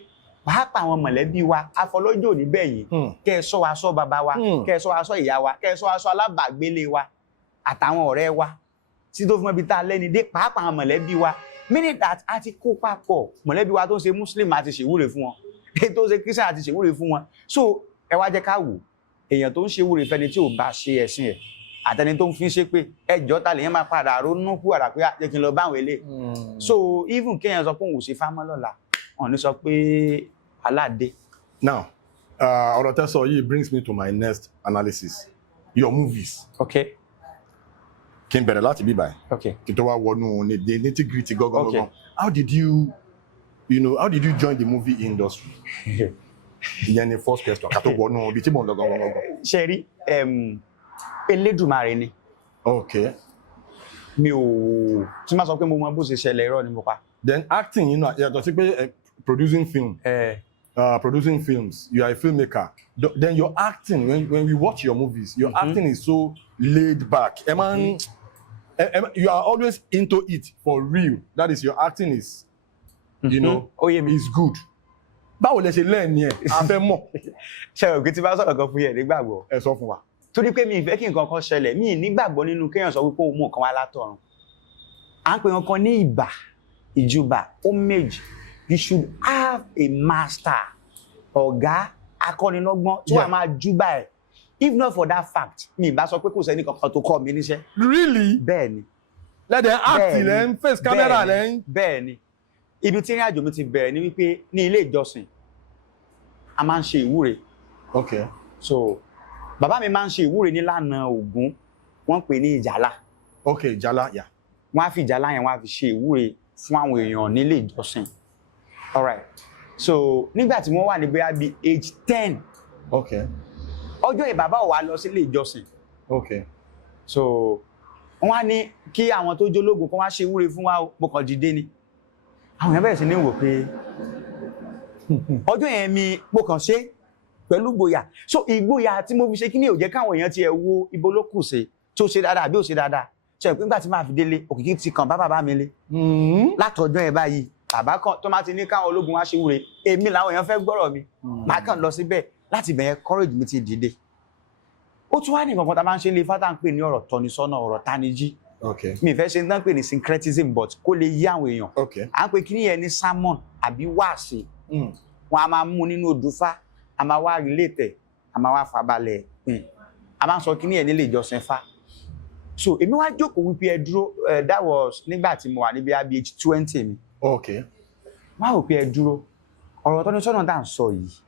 pàápàá àwọn mọ̀lẹ́bí wa afọlọ́jọ́ òní bẹ́yìn kẹ́ ẹ ṣọ́ wa ṣọ́ bàbá wa kẹ́ ẹ ṣọ́ wa ṣọ́ ìyá wa kẹ́ ẹ ṣọ́ wa ṣọ́ alábàágbélé wa àtàwọn ọ̀rẹ́ wa tí tó fún ẹbí tá a lẹ́ni dé pàápàá àwọn mọ̀lẹ́bí wa meaning that a ti kó papọ̀ mọ̀lẹ́bí wa tó ń ṣe muslim àti ṣèwúre fún wọn èyí tó ń ṣe christian àti ṣèwúre fún wọn so ẹ wá jẹ́ ká wò èèyàn tó ń ṣèwúre fẹ́ni tí ò bá ṣe ẹ̀sìn ẹ̀ àtẹni tó ń fi ṣe pé ẹjọ́ ta lèyàn máa padà ronú kú àrà pé jẹ́ kí n lọ bá àwọn ilé so even kéèyàn sọ pé òun ò ṣe fámọ́ lọ́la wọn ní sọ pé aládé. now ọ̀rọ̀ tẹ́ sọ yìí brings me to my next analysis your movies. okay. Kí n bẹ̀rẹ̀ láti bí báyìí. Okay. Kí n tó wá wọnú the nitty-gritty gangan. How did you join the movie industry? Ìyẹn ni first question. Ká tó wọnú ibi tí mò ń lọ gangan. Ṣé rí Elédùmarè ni. Okay. Mi ò tí máa sọ pé mo mọ bó ṣe ṣẹlẹ̀ irọ́ ni mo pa. Then acting yàtọ̀ sí pé producing film. Producing films, you are a filmmaker. Then your acting, when we watch your movies, your acting is so laid back. You are always into it for real. That is, your acting is, is good. Báwo lẹ ṣe learn yẹn? A fẹ́ mọ̀. Ṣé o kì í ti bá sọ̀rọ̀ kan fún yẹn nígbàgbọ́? Ẹ sọ fún wa. Torí pé mi ìfẹ́ kí nǹkan kan ṣẹlẹ̀, mi nígbàgbọ́ nínú kéèyàn sọ wípé òun mú nǹkan wá látọ̀run. À ń pè wọn kan ní ìbà, ìjùbà, homage. You should have a master, ọ̀gá, akọ́nilọ́gbọ́n tí wàá máa júbà ẹ̀. If not for that fact, mi bá sọ pé kò sẹ́ni kankan tó kọ́ mi níṣẹ́. Really? Bẹ́ẹ̀ni. Lẹ́dẹ̀ẹ́ act lẹ́yìn face camera lẹ́yìn. Bẹ́ẹ̀ni. Ibi tí ìrìn àjò mi ti bẹ̀rẹ̀ ni wípé ní ilé ìjọsìn, a máa ń ṣe ìwúre. Okay. So, bàbá mi máa ń ṣe ìwúre nílànà Ògún, wọ́n pè ní ìjálá. Okay, ìjálá, yeah. Wọ́n á fi ìjálá yẹn wọ́n á fi ṣe ìwúre fún àwọn èèyàn nílé ìjọsìn. All right. So, nígbà tí wọ́n wà ní bóyá bí age 10. Okay. Ọjọ́ yìí bàbá ò wá lọ sílé ìjọsìn. Okay. So, wọ́n á ní kí àwọn tó jólógun kan wá ṣe ìwúre fún wa mo kàn dìde ni. Àwọn èèyàn bẹ̀rẹ̀ sí ní wò pé ọjọ́ yẹn mi mo kàn ṣe pẹ̀lú ìgboyà so ìgboyà tí mo fi ṣe kí ni ò jẹ́ káwọn èèyàn tiẹ̀ wo ibo ló kù sí tó ṣe dáadáa àbí ò ṣe dáadáa ṣe pé nígbà tí màá fi délé òkìkí ti kàn bàbá mi lé látọjọ́ yẹn báyìí bàbá kan tó máa ti ní káwọn ológun wá ṣe wúre èmi làwọn èèyàn fẹ́ gbọ́rọ̀ mi màá kàn lọ síbẹ̀ láti bẹ̀yẹn courage mi ti dìde ó tún wá ní nǹkan kan tá a máa ń ṣe lé fátà ń pè ní ọ̀rọ̀ tọ́nisọ́nà ọ̀rọ̀ tanijí mi fẹ́ ṣe ń pè ní syncretism but kó lè yí àwọn èèyàn à ń pè kí nìyẹn ní sermon àbí wáàsí wọn a máa mú nínú odùfá a máa wá relate a máa wá fàbalẹ̀ pin a máa ń sọ kí nìyẹn nílé ìjọsìn fá so èmi wá jókòó wípé ẹ dúró that was nígbà tí mo wà níbi age 20 mi wá wò pé ẹ dúró ọ̀rọ̀ tọ́nisọ́nà tá à ń sọ yìí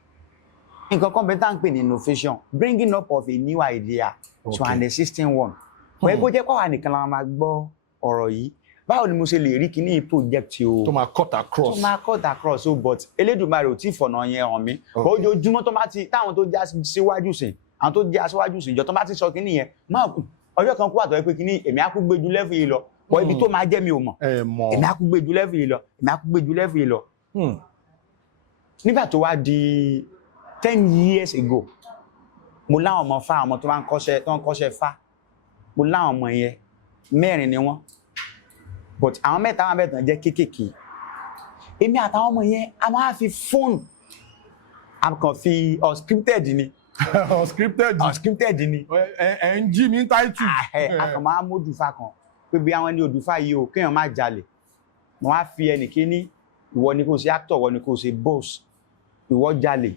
nǹkan kan bẹ́ẹ̀ tá à ń pè ní innovation bringing up of a new idea to an existing one wọ́n ẹgbẹ́ jẹ́ pàwọn nìkan la máa gbọ́ ọ̀rọ̀ yìí báwo ni mo ṣe lè rí kíní project o tó máa cut across so but Elédùmarè ò tí ì fọ̀nà yẹn hàn mí ojoojúmọ́ tó bá ti táwọn tó já síwájú sìn àwọn tó já síwájú sìn ìjọ tó bá ti sọ kíní yẹn máa kù ọjọ́ kan kú àtọ̀ pé kíní èmi á kú gbé ju level yìí lọ bọ́ ibi tó máa jẹ́ mi ò mọ̀ èmi á kú gbé ju level yìí lọ nígbà tó wá di 10 years ago mo láwọn ọmọ fá ọmọ tó máa ń kọ́ṣẹ́ fá mo láwọn ọmọ yẹn 4 ni wọ́n but àwọn mẹ́ta wọn bẹ̀tàn jẹ́ kéékèèké èmi àtàwọn ọmọ yẹn a máa fi fóònù a kàn fi unscripted ni ẹ ń jí mi táìtù a kàn máa mú òdùfá kan pé bí àwọn ní òdùfá yìí o kéèyàn má jalè wọn á fi ẹnìkíní ìwọ ni kò ṣe actor ìwọ ni kò ṣe boss ìwọ jalè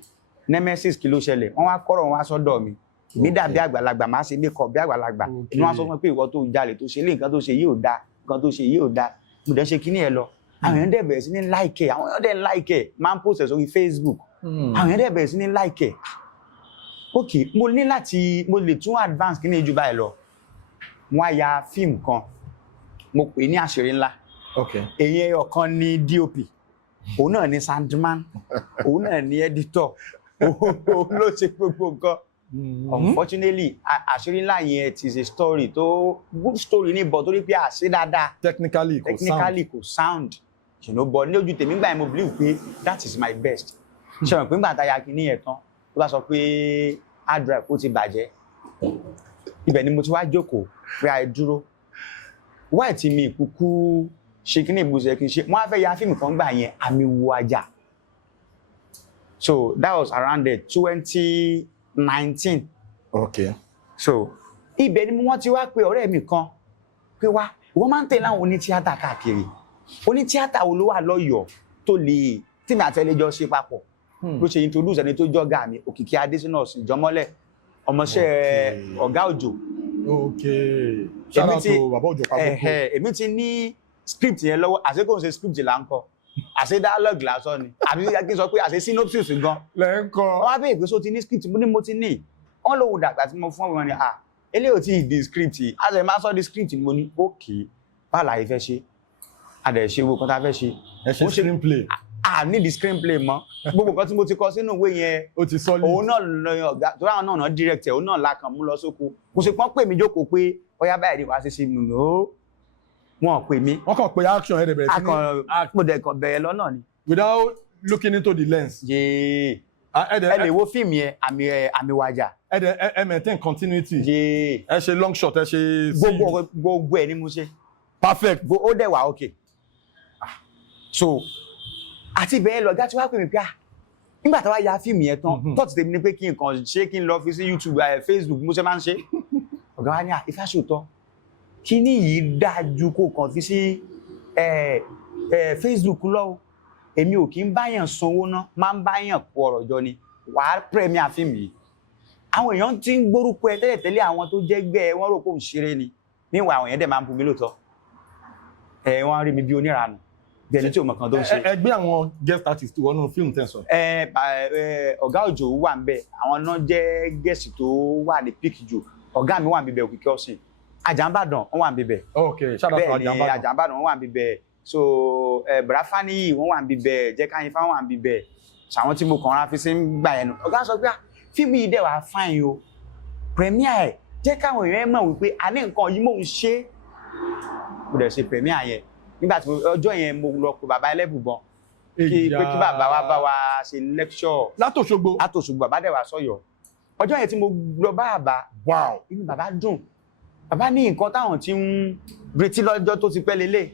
nemesis kí ló ṣẹlẹ̀ wọ́n wá kọ́rọ̀ wọn wá sọ́dọ̀ mi èmi dàbí àgbàlagbà máa ṣe mékọ̀ bí àgbàlagbà inú wọn sọ fún mi pé ìwọ tó jalè tó ṣe lé nǹkan tó ṣe yìí ò dáa nǹkan tó ṣe yìí ò dáa mo dẹ̀ ṣe kíní ẹ lọ àwọn èèyàn dẹ̀ bẹ̀rẹ̀ sí ní like àwọn èèyàn dẹ̀ like máa ń post ẹ̀ sórí Facebook àwọn èèyàn dẹ̀ bẹ̀rẹ̀ sí ní like ok mo lè tún advance kíní ju báyìí lọ mo á ya fíìmù kan mo pè ní àṣírí ńlá èyí ọ̀kan ní DOP òun náà ní Sandman òun náà ní editor òun ló ṣe gbogbo nǹkan unfortunately àṣírí ńlá yẹn it is a story tó good story ní bọ̀ torí pé àṣẹ dáadáa technically kò sound you know but ní ojú tèmi gbà yẹn mo believe pé that is my best ṣe wọn pé nígbà tá a ya kíní yẹn tán tó bá sọ pé hard drive ó ti bàjẹ́ ibẹ̀ ni mo ti wá jókòó pé àì dúró wáì tí mi ìkúkú ṣe kíní ìbùsẹ̀ kí n ṣe wọ́n á fẹ́ ya fíìmù kan gbà yẹn Àmì Wo Ajá. So that was around 2019. So ibẹ̀ ni wọ́n ti wá pé ọ̀rẹ́ mi kan pé wá wọ́n máa ń tẹ̀lé àwọn onítíátà káàkiri onítíátà wo ló wà lọ́yọ̀ọ́ tó lè tí mi àtẹ́lẹ́jọ́ ṣe papọ̀ ló ṣe introduce ẹni tó jọ́gà mi Òkìkí Adésínà Ìjọmọ́lẹ̀ ọmọọṣẹ́ Ọ̀gá Òjò. Shout out to Baba Òjò Paboko. Èmi ti ní script yẹn lọ́wọ́ àṣé kò ń ṣe script là ń kọ àṣé dialogue lásán ni àbí kí n sọ pé àṣé synopsis gan lẹ́ńkọ́ wọ́n á bèèrè pé so ti ní script mo ní mo ti ní wọ́n lòun dàgbà tí mo fún wọn ni eléyìí ò tí ì di script yìí àṣẹ máa sọ di script mo ní okay báàlà yìí fẹ́ ṣe àdẹ̀ ṣe gbogbo kan tá a fẹ́ ṣe ẹ ṣe screenplay ní di screenplay mọ́ gbogbo nǹkan tí mo ti kọ sínú ìwé yẹn ó ti solid òun náà lọ ọ̀gá tó ráwọn náà direct òun náà la kàn mú lọ sóko kò sì pọ́n pè mí jókòó pé ọyá báyìí ni wàá ṣe sí mi nù wọn pè mí. wọ́n kàn pé action ẹ̀ bẹ̀rẹ̀ sí ní. mo dẹ̀ kàn bẹ̀rẹ̀ lọ́nà ni. without looking into the lens. yéé ẹ lè wo fíìmù yẹn Àmì Wo Ajá. ẹ maintain continuity. yéé ẹ ṣe long shot ẹ ṣe. gbogbo ẹ ni mo ṣe. perfect. ó dẹ̀ wà okay. so àti bẹ́ẹ̀ lọ́gá tí wàá pè mí pé nígbà tí wàá ya fíìmù yẹn tán tọ́tù tèmi ni pé kí n kàn ṣe kí n lọ fi sí YouTube Facebook mo ṣe máa ń ṣe. ọ̀gá wa ní ìfàṣòtọ́ kíní yìí dájú kó kàn fi sí Facebook lọ́wọ́ èmi ò kí ń báyàn sanwó ná máa ń báyàn kó ọ̀rọ̀ jọ ni wàá premier fíìmù yìí àwọn èèyàn ti ń gbórúkọ ẹ tẹ́lẹ̀tẹ́lẹ̀ àwọn tó jẹ́ gbẹ́ wọ́n rò pé òun ṣeré ni níwà àwọn èèyàn dẹ̀ máa ń bu mi lóòótọ́ wọ́n rí mi bí oníranù bí ẹni tí òun kan tó ń ṣe. ẹgbẹ́ àwọn guest artist wọnú fíìmù tẹ̀sán. Ọ̀gá Òjò wà ń bẹ̀ àwọn náà jẹ́ guest tó wà ní peak jù ọ̀gá mi wà ń bíbẹ̀ Òkìkí Ọ̀sìn Àjàmbàdàn wọ́n wà ń bíbẹ̀. shout out to Àjàmbàdàn. bẹ́ẹ̀ ni Àjàmbàdàn wọ́n wà ń bíbẹ̀ so Bùráfáníyì wọ́n wà ń bíbẹ̀ Jẹ́káyínfá wọ́n wà ń bíbẹ̀ ṣàwọn tí mo kàn rán fi sí ń gbà ẹnu. ọ̀gá sọ pé fíìmù yìí dẹ̀ wá fáìn o premier ẹ̀ jẹ́ káwọn èèyàn mọ̀ wípé a ní nǹkan yìí mò ń ṣe. mo dẹ̀ ṣe premier yẹn nígbà tí ọjọ́ yẹn mo lọ pé bàbá Ẹlẹ́bùbọn pé kí bàbá wa bá wa ṣe lecture látòṣogbo bàbá dẹ̀ wá sọ́yọ́ ọjọ́ yẹn tí mo lọ bá bàbá wow inú bàbá dùn bàbá ní nǹkan táwọn ti ń retí lọ́jọ́ tó ti pẹ́ lélẹ̀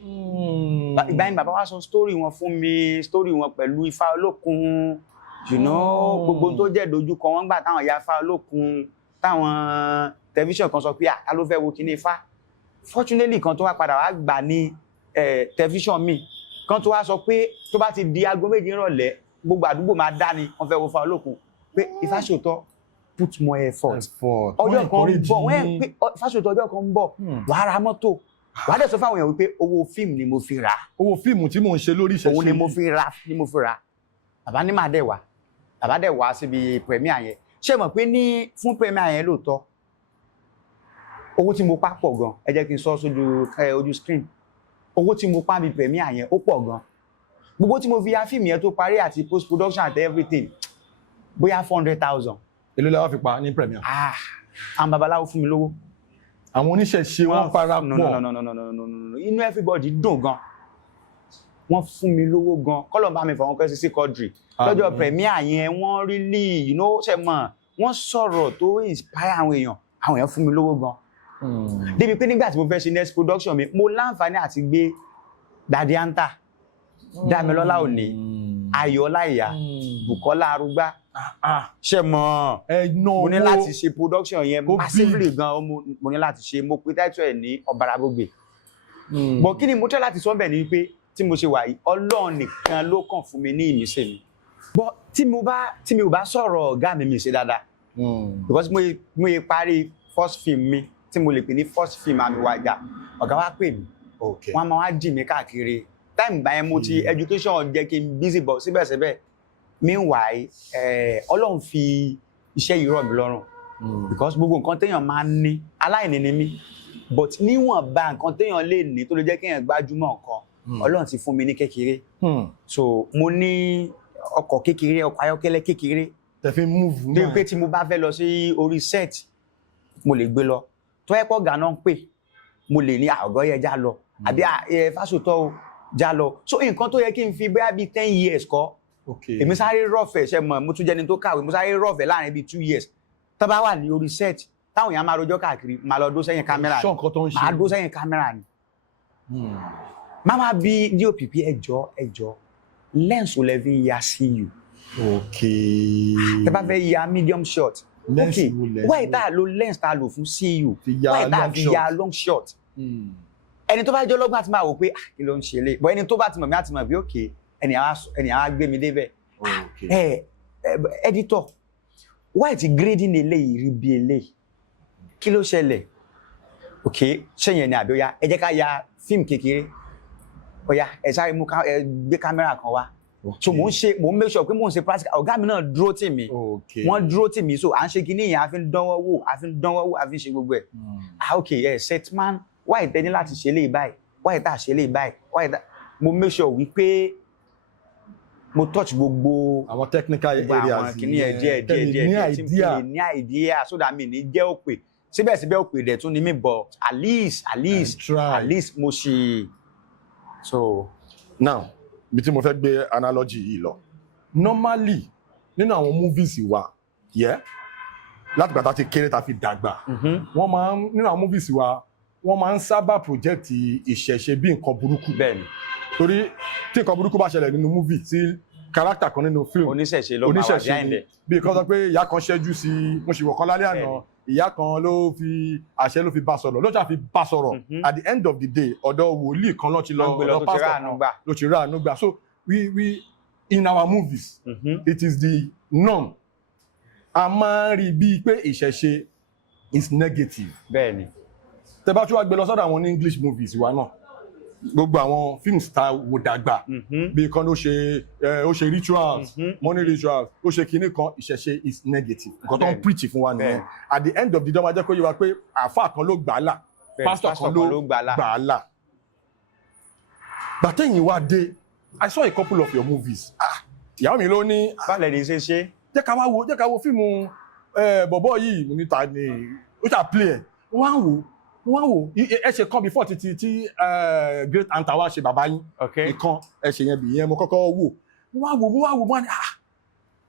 ìgbà yẹn bàbá wa sọ story wọn fún mi story wọn pẹ̀lú Ifá Olókun gbogbo tó jẹ́ dojúkọ wọn gbà táwọn ya Ifá Olókun táwọn tẹlifíṣàn kan sọ pé ta ló fẹ́ wo kíní Ifá fortunately kan tó wá padà wá gbà ní tẹlifíṣàn mi kan tó wá sọ pé tó bá ti di aago 7 ìrọ̀lẹ́ gbogbo àdúgbò máa dá ni wọ́n fẹ́ wo Ifá Olókun pé Ifá Ṣòótọ́ put more effort ọjọ́ kan ń bọ̀ wọ́n pé Ifá Ṣòótọ́ ọjọ́ kan ń bọ̀ wàá ra mọ́tò wàá dẹ̀ sọ fáwọn èèyàn wípé owó fíìmù ni mo fi rà owó fíìmù tí mò ń ṣe lórí ìṣẹ̀ṣe òun ni mo fi rà bàbá ní màá dẹ̀ wá bàbá dẹ̀ wá síbi premier yẹn ṣé mọ̀ pé ní fún premier yẹn lóòótọ́ owó tí mo pa pọ̀ gan ẹ jẹ́ kí n sọ sójú ojú screen owó tí mo pa bí premier yẹn ó pọ̀ gan gbogbo tí mo fi ya fíìmù yẹn tó parí àti post production àti everything bóyá 400,000. èló lẹ wá fi pa ní premier. àwọn babaláwo fún mi lówó. àwọn oníṣẹ̀ṣe wọn para pọ̀. no inú everybody dùn gan wọ́n fún mi lówó gan kọ́lọ̀ bá mi fọwọ́n kẹ́sì sí Quadri lọ́jọ́ premier yẹn wọ́n really ṣe mọ̀ wọ́n sọ̀rọ̀ tó inspire àwọn èèyàn fún mi lówó gan. débi pé nígbà tí mo fẹ́ ṣe next production mi mo láǹfààní àti gbé Daddy Anta Dámilọ́lá Òní Ayọ̀ọ́lá Ìyá Bùkọ́lá Arúgbá ṣe mọ̀ mo ní láti ṣe production yẹn massively gan mo ní láti ṣe mo pe title ẹ̀ ní Ọ̀bàràbògbè but kí ni mo tẹ́ láti sọ bẹ́ẹ̀ ni pé tí mo ṣe wà yìí Ọlọ́run nìkan ló kàn fún mi ní ìmísí mi but tí mi ò bá sọ̀rọ̀ ọ̀gá mi ṣe dáadáa because mo yẹ parí first film mi tí mo lè pè ní first film Àmì Wàjà ọ̀gá wa pè mí wọ́n máa wá dì mí káàkiri time ìgbà yẹn mo ti education jẹ́ kí n busy but síbẹ̀síbẹ̀ meanwhile Ọlọ́run fi iṣẹ́ yìí rọ̀ mí lọ́rùn because gbogbo nǹkan téèyàn máa ń ní aláìní ni mí but níwọ̀nba nǹkan téèyàn lè ní tó lè jẹ́ kéèyàn gbájúmọ̀ nǹkan Ọlọ́run ti fún mi ní kékeré so mo ní ọkọ̀ kékeré ọkọ̀ ayọ́kẹ́lẹ́ kékeré tẹ̀fín move náà pé tí mo bá fẹ́ lọ sí orí set mo lè gbé lọ tó ẹ pọ̀ gànà ń pè mo lè ní àgọ́ yẹn já lọ àbí Fáṣòótọ́ o já lọ so nǹkan tó yẹ kí n fi bẹ́ẹ̀ bí 10 years kọ́ èmi sáré rọ̀fẹ̀ ṣe mọ̀ mo tún jẹ́ni tó kàwé mo sáré rọ̀fẹ̀ láàrin bíi 2 years tó bá wà ní orí set táwọn èèyàn máa rojọ́ káàkiri máa lọ dó sẹ́yìn kámẹ́rà ni máa dó sẹ́yìn kámẹ́rà ni máa máa bí DOPP ẹjọ́ lens ò lè fi ya CU tẹ bá fẹ́ ya medium shot why tá lo lens tá lò fún CU why tá fi ya long shot ẹni tó bá jẹ́ ọlọ́gbọ́n àti máa wò pé kí ló ń ṣe lé bọ́ ẹni tó bá ti mọ̀ mí àti mọ̀ bí òkè ẹni àwọn gbé mi débẹ̀ editor why ti grading eléyìí rí bí eléyìí kí ló ṣẹlẹ̀ ṣẹ́yìn ẹni àbí ó yá ẹ jẹ́ ká ya fíìmù kékeré ó yá ẹ sáré gbé kámẹ́rà kan wá so mo ń make sure pé mo ń ṣe practical ọ̀gá mi náà dúró tì mí wọ́n dúró tì mí so à ń ṣe kinní yẹn a fi ń dánwọ́ wò a fi ń ṣe gbogbo ẹ̀ set man why tẹ́ni láti ṣe léyìí báyìí why tá ṣe léyìí báyìí why tá mo make sure wípé mo touch gbogbo àwọn technical areas àwọn kinní ẹ̀ díẹ̀ tí mo ní idea so that mi ní jẹ́ òpè síbẹ̀síbẹ̀ òpè dẹ̀ tún ní mi but at least mo ṣe so now bí tí mo fẹ́ gbé analogy yìí lọ normally nínú àwọn movies wa láti gbà tá ti kéré tá fi dàgbà wọ́n máa ń nínú àwọn movies wa wọ́n máa ń sábà project ìṣẹ̀ṣe bí nǹkan burúkú bẹ́ẹ̀ni torí tí nǹkan burúkú bá ṣẹlẹ̀ nínú movie tí character kan nínú film oníṣẹ̀ṣe ló máa wà behind ẹ̀ bí kan sọ pé ìyá kan ṣẹ́jú sí mo ṣì wọ̀ kan lálẹ́ àná ìyá kan ló fi àṣẹ ló fi bá sọ̀rọ̀ lọ́jà fi bá sọ̀rọ̀ at the end of the day ọ̀dọ̀ wòlíì kan ló ti lọ ọ̀dọ̀ pastor kan ló ti rà àánú gbà so we in our movies it is the norm a máa ń rí bíi pé ìṣẹ̀ṣe is negative. bẹ́ẹ̀ni. tẹ́ bá tún wá gbé lọ sọ́dọ̀ àwọn English movies wa náà gbogbo àwọn films ta wò dàgbà bí kan ó ṣe rituals money rituals ó ṣe kinní kan ìṣẹ̀ṣe is negative nǹkan tó ń preach fún wa nìyẹn at the end of the day wọ́n máa jẹ́ kó yé wa pé àáfàá kan ló gbà á là pastor kan ló gbà á là. gbàtẹ́yìn wá dé I saw a couple of your movies ìyàwó mi ló ní. báàlẹ̀ ní ṣe. jẹ́ ká wo fíìmù bọ̀bọ̀ yìí mo níta ni ó ṣà play ẹ̀ wọ́n á wò ẹ ṣe kan before tí great anta wa ṣe bàbá yín ìkan ẹ ṣe yẹn bì yẹn mo kọ́kọ́ wò Wow,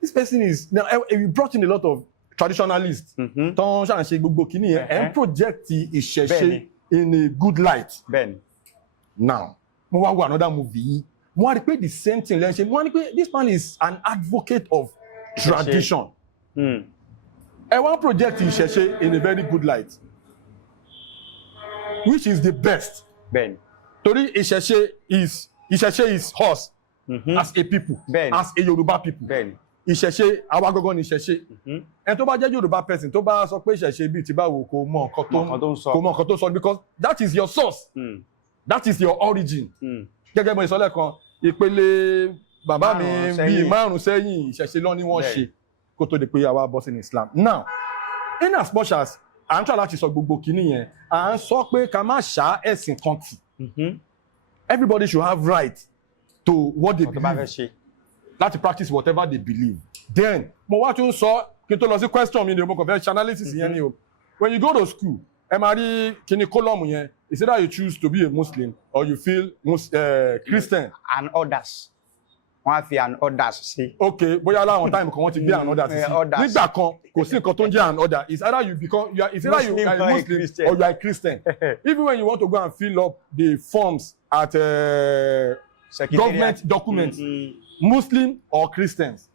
this person is now we brought in a lot of traditionalists. Ton ṣan ṣe gbogbo kíní yẹn and project ìṣẹ̀ṣe in a good light. Ben. Now, mo wá wo another movie. Mo wá rí pé the same thing lẹ́yìn ṣe. Mo wá rí pé this man is an advocate of tradition. One project ìṣẹ̀ṣe in a very good light. Which is the best. Ben. Torí ìṣẹ̀ṣe is us as a people, as a Yoruba people. Ben. Ìṣẹ̀ṣe àwa gangan ni ìṣẹ̀ṣe. Ẹni tó bá jẹ́ Yoruba person tó bá sọ pé ìṣẹ̀ṣe bíi ti báwo kò mọ nǹkan tó sọ because that is your source. That is your origin. Gẹ́gẹ́ bí ìsọ̀lẹ̀ kan ìpele bàbá mi bíi 5 sẹ́yìn ìṣẹ̀ṣe lọ ni wọ́n ṣe kó tó di pé àwa bọ́ sí Islam. Now, in as much as à ń try láti sọ gbogbo kìíní yẹn à ń sọ pé ká má ṣá ẹ̀sìn kan tì. Everybody should have right to what they believe. Láti practice whatever they believe. Then mo wá tún sọ kí n tó lọ sí question mi ni mo kàn fẹ́ ṣe analysis yẹn ni o. When you go to school ẹ máa rí kíní column yẹn it's either you choose to be a Muslim or you feel Christian. And others. Wọ́n á fi an others sí. Okay, bóyá láwọn time kan wọ́n ti gbé an others sí. Nígbà kan kò sí nǹkan tó ń jẹ́ an other. It's either you are a Muslim or you are a Christian. Even when you want to go and fill up the forms at government documents, Muslim or Christians,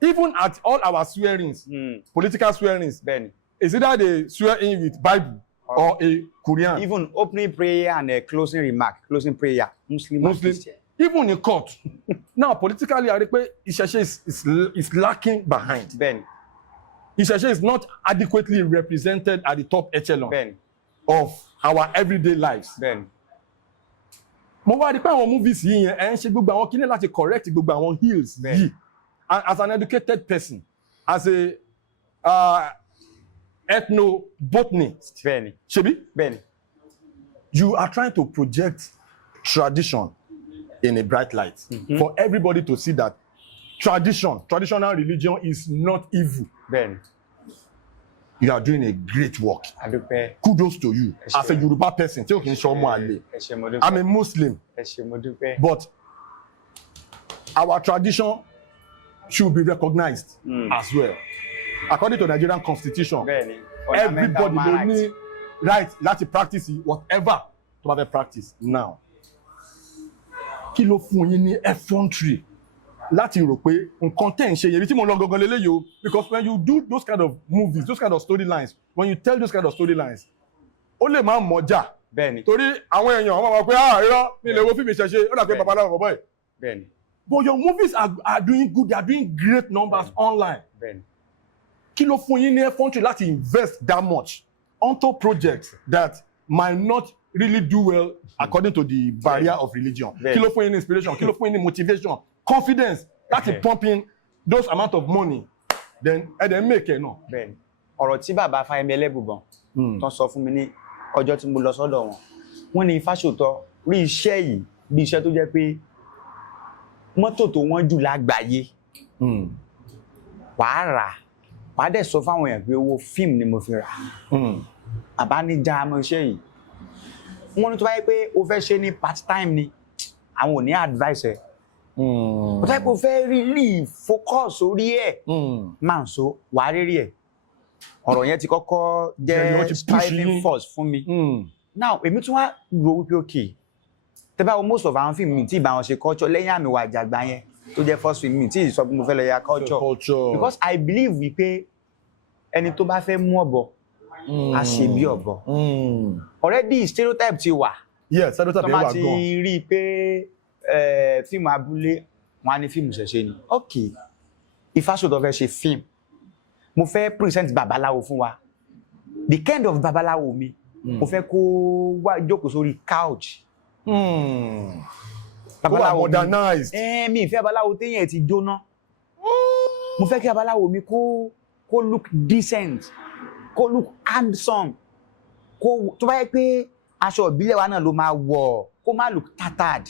even at all our swearings, political swearings, it's either they swear in with Bible or a Quran. Even opening prayer and a closing remark, closing prayer, Muslim. Even in court. Now, politically, I think Ìṣẹ̀ṣe is lacking behind. Ìṣẹ̀ṣe is not adequately represented at the top echelon of our everyday lives. Mo wá rí pé àwọn movies yìí yẹn ẹ̀ ń ṣe gbogbo àwọn kíní láti correct gbogbo àwọn heels yìí. As an educated person, as a ethno-botanist, Shebi, you are trying to project tradition in a bright light for everybody to see that traditional religion is not evil. You are doing a great work. Kudos to you as a Yoruba person. I'm a Muslim, but our tradition should be recognized as well. According to the Nigerian Constitution, everybody will need right láti practice whatever to have a practice. Now, kí ló fún yín ní effrontery láti rò pé nǹkan tẹ́ ń ṣe yẹn bí tí mo lọ gangan lélẹ́yìí o, because when you do those kind of movies, those kind of storylines, when you tell those kind of storylines, ó lè máa mọ̀jà. Torí àwọn èèyàn wọ́n máa pé irọ́ mi lè wo fíìmù ìṣẹ̀ṣe ó dà pé babaláwo bọ̀bọ̀ ẹ̀. But your movies are doing good, they are doing great numbers online. Kí ló fún yín ní effrontery láti invest that much onto projects that might not really do well according to the barrier of religion? Kí ló fún yín ní inspiration, kí ló fún yín ní motivation, confidence láti pump in those amount of money then make it no. Ọ̀rọ̀ tí bàbá Fáyẹmí Ẹlẹ́bùbọn tán sọ fún mi ní ọjọ́ tí mo lọ sọ́dọ̀ wọn, wọ́n ní Fáṣòótọ́ rí iṣẹ́ yìí bí iṣẹ́ tó jẹ́ pé mọ́tò tó wọ́n jù lágbàáyé wàá rà wàá dẹ̀ sọ fáwọn èèyàn pé owó fíìmù ni mo fi rà. Bàbá ní já mọ́ iṣẹ́ yìí. Wọ́n ní tó bá yẹ pé o fẹ́ ṣe ní part time ni àwọn ò ní advice ẹ̀. Ó fẹ́ pé o fẹ́ really focus orí ẹ̀ máa ń so wàá rírí ẹ̀. Ọ̀rọ̀ yẹn ti kọ́kọ́ jẹ́ striving force fún mi. Now èmi tún wá rò wípé okay tẹ́ bá wo most of àwọn fíìmù mi tí ìbá wọn ṣe culture lẹ́yìn àmì wà àjàgbá yẹn tó jẹ́ first film mi tí ì sọ pé mo fẹ́ lọ ya culture because I believe wípé ẹni tó bá fẹ́ mú ọ̀bọ a ṣe bí ọ̀bọ. Already stereotype ti wà. Stereotype yẹn wà gan. Tó máa ti rí i pé fíìmù abúlé wọn á ní fíìmù ṣẹ̀ṣẹ̀ ni. Okay, Ifáṣòótọ́ fẹ́ ṣe fíìmù mo fẹ́ present babaláwo fún wa, the kind of babaláwo mi mo fẹ́ kó wá jókòó sórí couch. Babaláwo modernized. Mi ìfẹ́ babaláwo téèyàn ti jóná. Mo fẹ́ kí babaláwo mi kó look decent, kó look handsome, kó tó bá yẹ pé aṣọ ìbílẹ̀ wa náà ló máa wọ̀, kó má look tattered.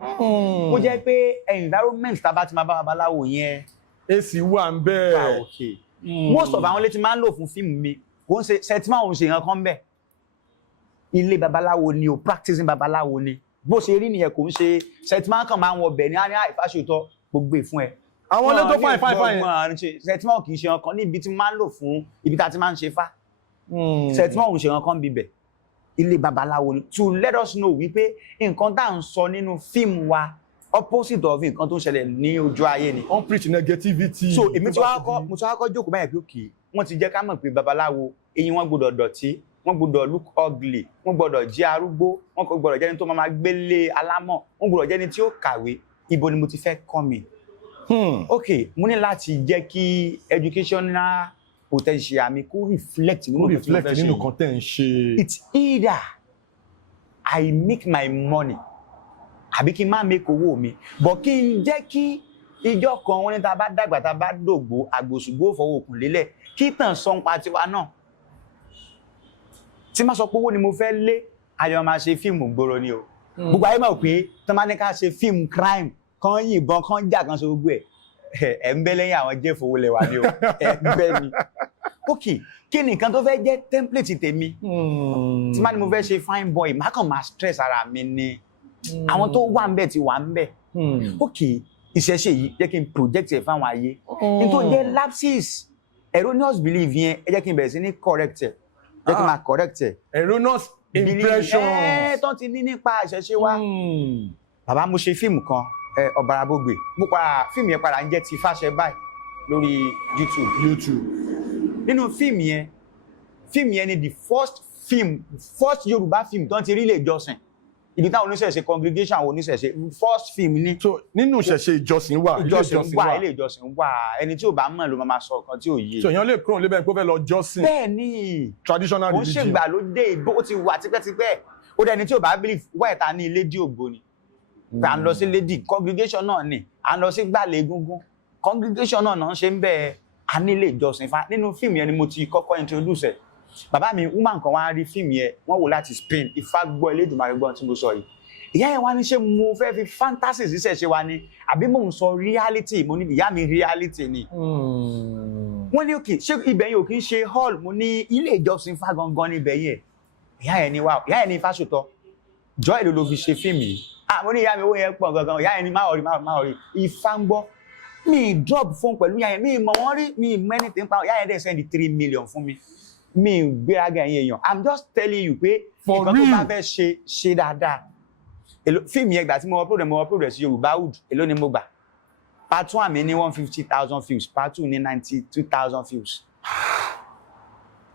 Kó jẹ́ pé environment tá bá ti máa bá babaláwo yẹn. AC wà ń bẹ́ẹ̀. Most of àwọn ilé tí máa ń lò fún fíìmù mi kò ń ṣe sẹ́tìmá òun ṣe nǹkan kan bẹ́ẹ̀. Ilé babaláwo ni o, practicing babaláwo ni. Bó ṣe rí nìyẹn kò ń ṣe sẹ́tìmá kan máa ń wọ bẹ̀ ní Ifáṣòótọ́ gbogbo fún ẹ. àwọn ilé tó fine sẹtimọ kì í ṣe ọkàn níbi tí máa ń lò fún ibi tá a ti máa ń ṣe fá sẹtimọ ò ṣe ọkàn bíbẹ ilé babaláwo ni to let us know wípé nǹkan tá à ń sọ nínú fíìmù wa opposite of nǹkan tó ń ṣẹlẹ̀ ní ojú ayé ni. on preach negativity. so èmi tí mo ti wá kọ́ jókòó báyìí pé òkè wọ́n ti jẹ́ ká mọ̀ pé babaláwo eyín wọn gbọ́dọ̀ dọ̀tí wọ́n gbọ́dọ̀ look ugly wọ́n gbọ́dọ̀ jẹ́ arúgbó wọ́n kò gbọ́dọ̀ jẹ́ni tó máa gbélé alámọ̀ wọ́n gbọ́dọ̀ jẹ́ni tí ó kàwé ibo ni mo ti fẹ́ kọ́ mi. ok mo ní láti jẹ́ kí educational potential mi kó reflect nínú kan tẹ́ ń ṣe. it's either I make my money àbí kí n má make owó mi but kí n jẹ́ kí ìjọ kan wọn ní tá bá dàgbà tá bá dògbò àgbòsùgbò fọwọ́ òkun lélẹ̀ kí tàn sọ ń pa tiwa náà tí má sọ pé owó ni mo fẹ́ lé ayọ̀ máa ṣe fíìmù gbòòrò ni o gbogbo ayé mọ̀ pé tó máa ní ká ṣe fíìmù crime kan yìnbọn kan jà kan ṣe gbogbo ẹ̀ ń bẹ́ lẹ́yìn àwọn jẹ́ fowó lẹ́wà ni o ẹ̀ ń bẹ́ ni ok kí ni nǹkan tó fẹ́ jẹ́ template tèmi tí má ní mo fẹ́ ṣe fine boy má kàn máa stress ara mi ni àwọn tó wà ń bẹ̀ ti wà ń bẹ̀ ok ìṣẹ̀ṣe yìí jẹ́ kí n project ẹ̀ fáwọn ayé n tó jẹ́ lapses erroneous belief yẹn ẹ jẹ́ kí n bẹ̀rẹ̀ sí ní correct ẹ̀ jẹ́ kí n máa correct ẹ̀. erroneous impressions. tó ti ní nípa ìṣẹ̀ṣe wa. bàbá mo ṣe fíìmù kan Ọ̀bàràbògbè mo pa fíìmù yẹn padà ń jẹ́ ti Fáṣẹ báyìí lórí YouTube. nínú fíìmù yẹn ni the first Yorùbá film tó ń ti rí ilé ìjọsìn ibi táwọn oníṣẹ̀ṣe congregation àwọn oníṣẹ̀ṣe first film ni. so nínú ìṣẹ̀ṣe ìjọsìn wà ilé ìjọsìn wà ẹni tí ò bá mọ̀ ló máa sọ nǹkan tí ò yé. so èèyàn lè kúrò níbẹ̀ pé ó fẹ́ lọ jọ́sìn. bẹ́ẹ̀ ni traditional religion. ó ṣègbà ló dé ìbò ó ti wà tipẹ́tipẹ́ ó dẹni tí ò bá believe wá ìta ní ilé dí ògbó ni. à ń lọ sí lady congregation náà ni à ń lọ sí gbàlẹ̀ egungun congregation náà ṣe ń bẹ́ẹ̀ a nílé ìjọsìn fa nínú fíìmù yẹn ni mo ti kọ́kọ́ introduce ẹ̀. bàbá mi woman kan wá rí fíìmù yẹn wọ́n wò láti Spain Ifá gbọ́ Elédùmarè gbọ́ tí mo sọ yìí ìyá yẹn wá ní ṣé mo fẹ́ fi fantasy ṣiṣẹ́ ṣe wa ni àbí mò ń sọ reality mo ní ìyá mi reality ni. wọ́n ní òkè ṣé ibẹ̀ yẹn ò kí ń ṣe hall mo ní ilé ìjọsìn Ifá gangan níbẹ̀ yẹn ìyá yẹn ni wá ìyá yẹn ni Fásọtọ jọ èlò ló fi ṣe fíìmù yìí mo ní ìyá mi owó yẹn pọ̀ gangan ìyá yẹn ni má ọ̀rí Ifá ń gbọ́ mi drop phone pẹ̀lú ìyá yẹn mi mọ̀ wọ́n rí mi many things pa ìyá yẹn dẹ̀ send 3 million fún mi mi gbéraga ẹ̀yin èèyàn I'm just telling you pé nǹkan tó bá fẹ́ ṣe dáadáa fíìmù yẹn gbà tí mo upload sí Yorùbáwood èló ni mo gbà part 1 mi ní 150,000 views part 2 ní 92,000 views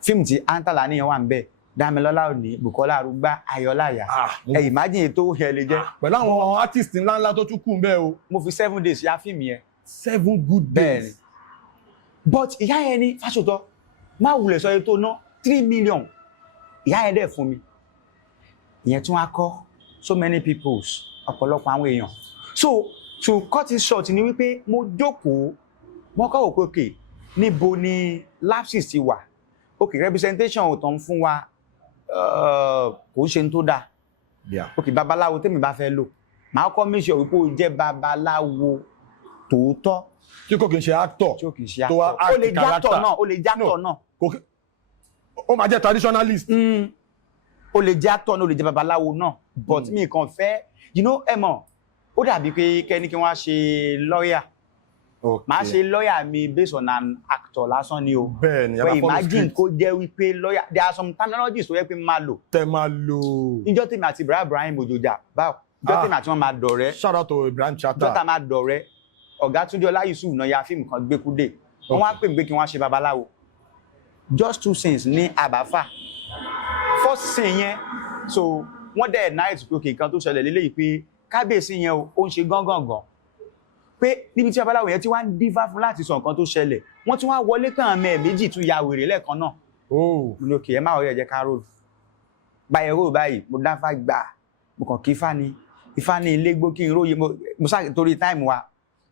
fíìmù tí Antala níyàn wà ń bẹ̀ Dámilọ́lá Òní Bùkọ́lá Arúgbá Ayọ̀láyà ẹ imagine tó yẹ lè jẹ́ pẹ̀lú àwọn artist ńláńlá tó tún kù ń bẹ̀ o mo fi 7 days ya fíìmù yẹn 7 good days but ìyá yẹn ní Fásọtọ má wulẹ̀ sọ yẹn tó ná 3 million ìyá yẹn dẹ̀ fún mi ìyẹn tún wá kọ́ so many peoples ọ̀pọ̀lọpọ̀ àwọn èèyàn so to cut it short ni wípé mo jókòó wọ́n kọ́ òkè òkè níbo ni lapses ti wà òkè representation ò tán fún wa kò ṣe ń tó dáa òkè babaláwo tèmi bá fẹ́ lò màá kọ́ make sure wípé ó jẹ́ babaláwo tòótọ́ tí kò kì í ṣe actor tí kò kì í ṣe actor ó lè jẹ́ actor náà ó lè jẹ́ actor náà ó máa jẹ́ traditionalist ó lè jẹ́ actor náà ó lè jẹ́ babaláwo náà but mi kàn fẹ́ you know ẹ mọ̀ ó dàbí pé kẹ́ni kí wọ́n á ṣe lawyer màá ṣe lawyer mi based on an actor lásán ni o bẹ́ẹ̀ni but imagine kó jẹ́ wípé lawyer there are some terminologies tó yẹ pé máa lò ìjọ́ tèmi àti Ibrahim Òjòjà báwo ìjọ́ tèmi àti wọn máa dọ̀rẹ́ shout out to Ibrahim Chata ìjọ́ tá máa dọ̀rẹ́ ọ̀gá Túndé Ọlá Yusuf náà ya fíìmù kan gbékúdé wọ́n wá pè mí pé kí wọ́n ṣe babaláwo just 2 scenes ní àbáfà first scene yẹn so wọ́n dẹ̀ night pé òkè nǹkan tó ṣẹlẹ̀ lélẹ́yìí pé kábíyèsí yẹn ó ń ṣe gángangan pé níbi tí babaláwo yẹn ti wá ń dífá fún láti sọ nǹkan tó ṣẹlẹ̀ wọ́n tún wá wọlé kàn méjì tún ya wèrè lẹ́ẹ̀kan náà mo ní òkè ẹ má wọlé ẹ̀jẹ̀ ká rò báyẹ̀ rò báyìí mo dáfá gbà mo kàn kí Ifá ní ilé gbó kí n róye mo sá torí táìmù wa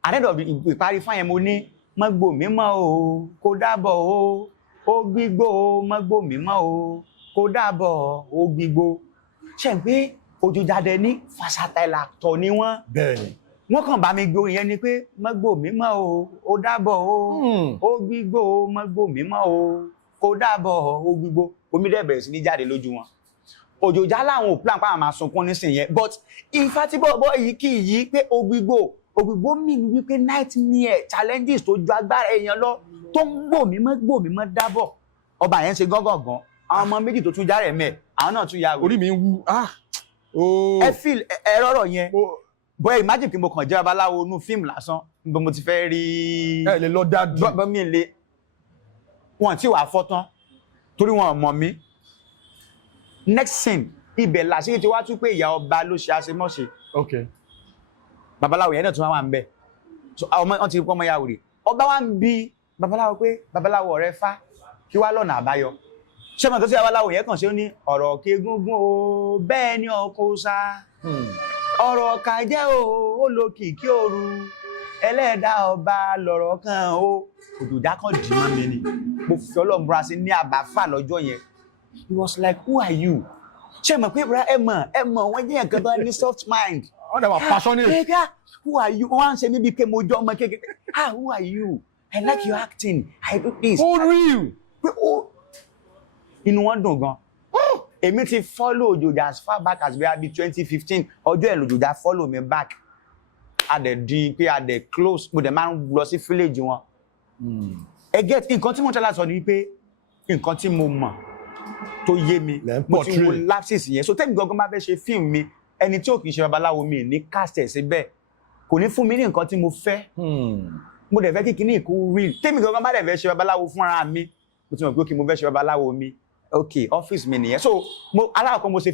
àdẹ́dọ̀ ìparí fáyẹn mo ní mọ́gbò mímọ́ o kó dábọ̀ o ó gbígbó o mọ́gbò mímọ́ o kó dábọ̀ ó gbígbó ṣe ń pé Òjòjàdé ní versatile actor ni wọ́n bẹ́ẹ̀ni wọ́n kàn bá mi gbórin yẹn ni pé mọ́gbò mímọ́ o ó dábọ̀ o ó gbígbó o mọ́gbò mímọ́ o kó dábọ̀ ó gbígbó omi dẹ̀ bẹ̀rẹ̀ sí ní jáde lójú wọn Òjòjà láwọn ò plan pa máa sunkún nísìnyẹn but Ifá tí bọ́ọ̀bọ́ yìí kì í yí pé ó gbígbó ògbìgbó mi ni wípé nightmare challenges tó ju agbára èèyàn lọ tó ń gbòmí mọ́ dábọ̀ ọba yẹn ń ṣe gángan àwọn ọmọ méjì tó tún járe mẹ́ àwọn náà tún ya wò. orí mi ń wú ẹ feel ẹ rọrọ yẹn bọ́ imagine kí mo kàn jẹ́ babaláwo inú fíìmù lásán níbo mo ti fẹ́ rí. ẹ lè lọ dájú. bọ́ mi lè wọn tí wàá fọ́ tán torí wọn mọ̀ mí next scene ibẹ̀ làṣírí tí wàá tún pé ìyá ọba ló ṣe àṣemọ́ṣe. okay. babaláwo yẹn náà tún wà ń bẹ wọn ti kọ́ ọmọ ya wèrè ọba wa ń bi babaláwo pé babaláwo ọ̀rẹ́ fá kí wàá lọ́nà àbáyọ ṣé mo tó sí babaláwo yẹn kàn ṣe ó ní ọ̀rọ̀ kegúngún o bẹ́ẹ̀ ni ọkọ̀ sá ọ̀rọ̀ kàjẹ́ o ó lo kìkì òru ẹlẹ́ẹ̀dá ọba lọ̀rọ̀ kan o òjòjá kan dì mọ́ mi ni mo fi Ọlọ́run búra sí ní àbáfà lọ́jọ́ yẹn he was like who are you ṣé mo pé ẹ mọ̀ wọ́n jẹ́ nǹkan tó ní soft mind. wọ́n dẹ̀ wà passionate. who are you wọ́n á ń ṣe mí bíi pé mo jọ ọmọ kékeré who are you I like your acting I do this. ó rí o. inú wọn dùn gan. èmi ti follow òjòjà as far back as bíi 2015 ọjọ́ ẹ̀ lòjòjà follow me back a dẹ̀ di pé a dẹ̀ close mo dẹ̀ máa ń lọ sí village wọn. ẹ get nǹkan tí mo tẹ́lá sọ ni pé nǹkan tí mo mọ̀ tó yé mi mo ti wo lapses yẹn so tẹ́mi gangan bá fẹ́ ṣe fíìmù mi ẹni tí ò kì í ṣe babaláwo mi ní cast ẹ̀ síbẹ̀ kò ní fún mi ní nǹkan tí mo fẹ́ mo dẹ̀ fẹ́ kí kíní ìkú real tẹ́mi gangan bá dẹ̀ fẹ́ ṣe babaláwo fúnra mi mo ti mọ̀ pé kí mo fẹ́ ṣe babaláwo mi okay office mi nìyẹn so alákọ̀ọ́ mo ṣe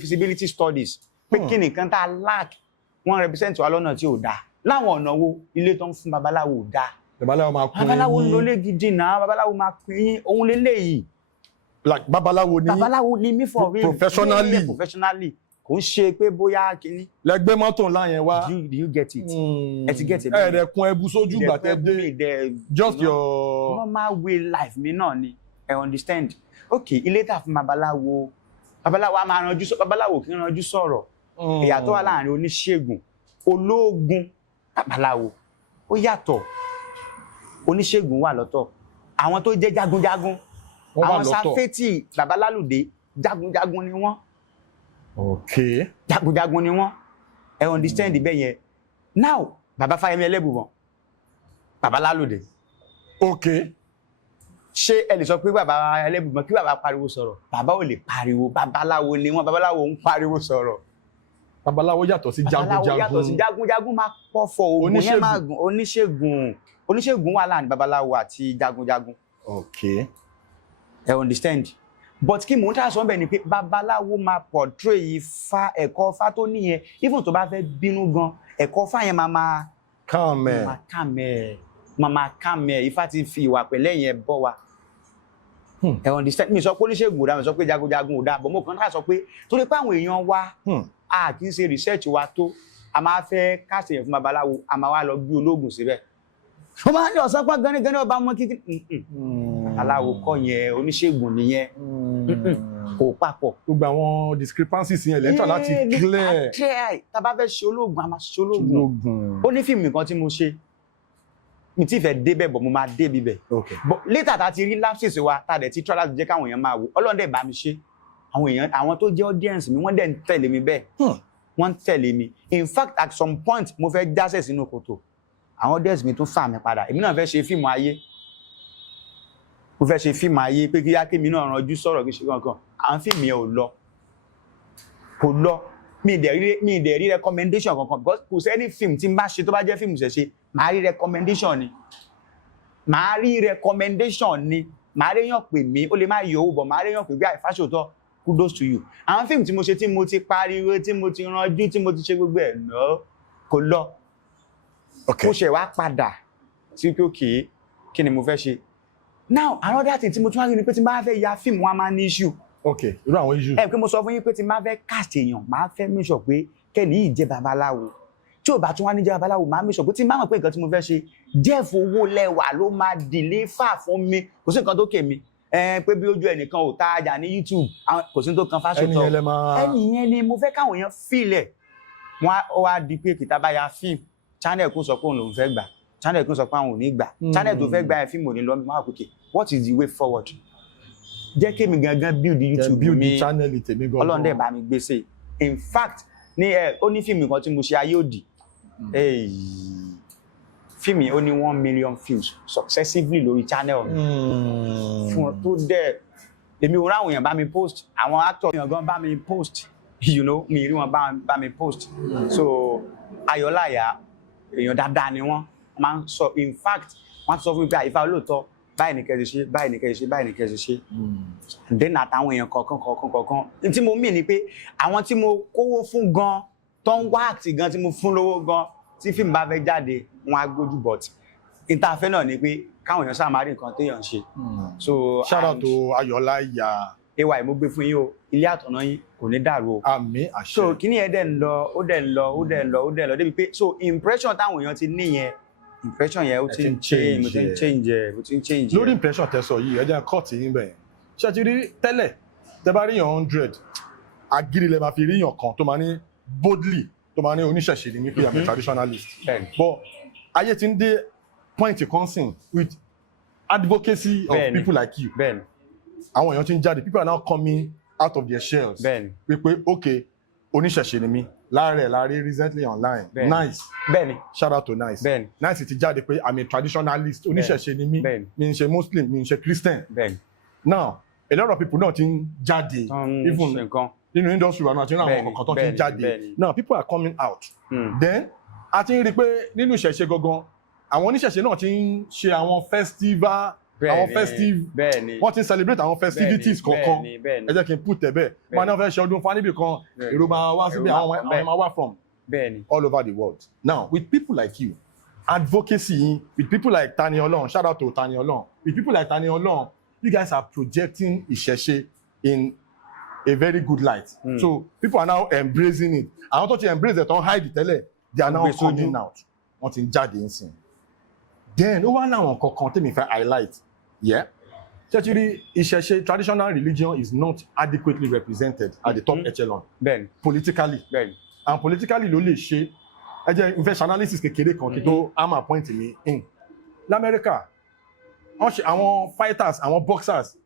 feasibility studies pé kí nìkan tá a lack wọ́n represent wa lọ́nà tí ò dáa láwọn ọ̀nà wo ilé tó ń fún babaláwo ò dáa babaláwo máa pín yín babaláwo ló lé gidi náà babaláwo máa pín yín òun lélẹ́yìí like babaláwo ni mí for real professionally kò ń ṣe pé bóyá kíní. lẹgbẹ́ mọ́tò ńlá yẹn wá. do you get it. ẹ ti get it. ẹ̀ẹ́dẹ̀kun ẹbu sójú gbà tẹ́ dé just your. normal way life mi náà ni I understand. okay ilé tà fún babaláwo a máa ranjú babaláwo kì í ranjú sọ̀rọ̀ ìyàtọ̀ wà láàrin oníṣègùn olóògùn babaláwo ó yàtọ̀ oníṣègùn wà lọ́tọ̀ àwọn tó jẹ́ jagunjagun àwọn sáfẹ́tì babalálùdé jagunjagun ni wọ́n. okay. jagunjagun ni wọ́n ẹ understand bẹ́ẹ̀ yẹn now baba Fáyẹmí Ẹlẹ́bùbọn babalálùdé. okay. ṣé ẹ lè sọ pé baba Ẹlẹ́bùbọn kí baba pariwo sọ̀rọ̀ baba ò lè pariwo babaláwo ni wọ́n babaláwo ń pariwo sọ̀rọ̀. babaláwo yàtọ̀ sí jagunjagun babaláwo yàtọ̀ sí jagunjagun máa pọ̀fọ̀ oògùn yẹn máa gùn oníṣègùn wà láàrin babaláwo àti jagunjagun. okay. ẹ understand but kí mò ń tà sọ bẹ́ẹ̀ ni pé babaláwo máa portray Ifá ẹ̀kọ́ Ifá tó níyẹn even tó bá fẹ́ bínú gan ẹ̀kọ́ Ifá yẹn máa calm ẹ̀ Ifá ti fi ìwà pẹ̀lẹ́ yẹn bọ́ wa. ẹ understand mi sọ pé oníṣègùn ò dá mi sọ pé jagunjagun ò dá bọ́ mo kàn tà sọ pé torí pé àwọn èèyàn wa a kì í ṣe research wa tó a máa fẹ́ kásẹ̀ yẹn fún babaláwo a máa wá lọ gbé ológun síbẹ̀. ó máa ń lọ sọ pé gánigánni ọba mọ kíkí aláwo kọ́ yẹn oníṣègùn nìyẹn kò papọ̀. gbogbo àwọn discrepancies yẹn lẹ́tọ̀ láti clear. tá a bá fẹ́ ṣe ológun a máa ṣe ológun. ó ní fíìmù kan tí mo ṣe mi ti fẹ́ débẹ̀ bọ̀ mo máa dé bíbẹ̀. but later tá a ti rí lapses wa tá a dẹ̀ ti try láti jẹ́ káwọn èèyàn máa wò Ọlọ́run dẹ̀ bá mi ṣe àwọn èèyàn àwọn tó jẹ́ audience mi wọ́n dẹ̀ ń tẹ̀lé mi bẹ́ẹ̀ wọ́n ń tẹ̀lé mi in fact at some point mo fẹ́ jásẹ̀ sínú kòtò àwọn audience mi tún fà mí padà èmi náà fẹ́ ṣe fíìmù ayé mo fẹ́ ṣe fíìmù ayé pé kí yáké mi náà ranjú sọ̀rọ̀ kí ṣe kankan àwọn fíìmù yẹn kò lọ mi ì dẹ̀ rí recommendation kankan because kò sẹ́ni fíìmù tí n bá ṣe tó bá jẹ́ fíìmù ṣẹ̀ṣe màá rí recommendation ni màá réyàn pè mí ó lè má yọ owó bọ̀ màá réyàn pè bí àìfáṣòótọ́ kudos to you àwọn fíìmù tí mo ṣe tí mo ti pariwo tí mo ti ranjú tí mo ti ṣe gbogbo ẹ̀ náà kò lọ mo ṣe wá padà sí pé òkè kí ni mo fẹ́ ṣe now another thing tí mo tún wá rí ni pé tí n bá fẹ́ ya fíìmù wọn máa ní issue. okay irú àwọn issue. pé mo sọ fún yín pé tí n bá fẹ́ cast èèyàn máa fẹ́ make sure pé kẹ́ni yìí jẹ́ babaláwo tí ò bá tún wá ní jẹ́ babaláwo máa make sure pé tí n bá mọ̀ pé nǹkan tí mo fẹ́ ṣe Jeff Owólẹ́wà ló máa deliver fún mi kò sí nǹkan tó kè mí pé bí ojú ẹnìkan ò tá àjà ní YouTube kò sí tó kan Fáṣọ̀tọ̀ ẹnìyẹn ni mo fẹ́ káwọn èèyàn feel ẹ̀ wọ́n ó wá di pé kìtà bá ya fíìmù channel kún sọ pé òun lòún fẹ́ gbà channel kún sọ pé àwọn ò ní gbà channel tó fẹ́ gbà ẹ̀ fíìmù ò ní lọ mi máa wà pé what is the way forward jẹ́ kí mi gangan build YouTube mi Ọlọ́run dẹ̀ bá mi gbé ṣe in fact ní ó ní fíìmù kan tí mo ṣe ayé òdì fíìmù yẹn ó ní 1 million films successively lórí channel mi fún tó dẹ̀ èmi ò ráwọn èèyàn bá mi post àwọn actor èèyàn gan bá mi post mi rí wọn bá mi post so Ayọ̀láyà èèyàn dáadáa ni wọ́n máa ń sọ in fact wọ́n sọ fún mi pé Ifá olóòótọ́ báyìí ní kẹ́sì ṣe báyìí ní kẹ́sì ṣe báyìí ní kẹ́sì ṣe then àtàwọn èèyàn kọ̀ọ̀kan tí mo mì ní pé àwọn tí mo kówó fún gan tó ń wá àti gan tí mo fún lówó gan tí fíìmù bá fẹ́ jáde wọn á gbójú but ìtafẹ́ náà ni pé káwọn èèyàn sáà máa rí nǹkan téèyàn ṣe. So shout out to Ayọ̀láyà. ay mo gbé fún yín o ilé àtọ̀nà yín kò ní dàrú o. Àmín àṣẹ. So kíní ẹ̀ dẹ̀ ń lọ ó dẹ̀ ń lọ débi pé so impression táwọn èèyàn ti ní yẹn impression yẹn ó ti ń change. Lórí impression tẹ́ sọ yìí ẹ jẹ́ cut yín bẹ́ẹ̀ ṣé ti rí tẹ́lẹ̀ tẹ́ bá rí yàn 100 agiri lẹ máa fi rí yàn kan tó máa ní boldly tó máa ní oníṣẹ̀ṣe ni mí pé I'm a traditionalist but ayé ti ń dé point consing with advocacy of people like you àwọn èèyàn ti ń jáde people are now coming out of their shells pé okay oníṣẹ̀ṣe ni mí láàrẹ̀ recently online nice shout out to nice nice ti jáde pé I'm a traditionalist oníṣẹ̀ṣe ni mí mi ń ṣe muslim mi ń ṣe christian now a lot of people náà ti ń jáde even nínú industry wa náà ti ń ràn àwọn kankan tó ti ń jáde now people are coming out then a ti ń rí i pé nínú ìṣẹ̀ṣe gangan àwọn oníṣẹ̀ṣe náà ti ń ṣe àwọn festival àwọn wọ́n ti ń celebrate àwọn festivities kọ̀ọ̀kan ẹ jẹ́ kí n put ẹ̀ bẹ́ẹ̀ máa náà fẹ́ ṣe ọdún fún níbì kan èrò máa wá síbi àwọn máa wá from all over the world now with people like you advocacy with people like Tani Olohun shout out to Tani Olohun with people like Tani Olohun you guys are projecting ìṣẹ̀ṣe in a very good light so people are now embracing it àwọn tó ti embrace it don hide tẹ́lẹ̀ they are now coming out wọ́n ti ń jáde ń sìn then ó wá láwọn kankan tèmi fẹ́ highlight ṣẹ́tìrí ìṣẹ̀ṣe traditional religion is not adequately represented at the top echelon politically and politically ló lè ṣe ẹ jẹ́ n fẹ́ ṣe analysis kékeré kan kí tó ama point mi in l'Amẹ́ríkà wọ́n ṣe àwọn fighters àwọn boxers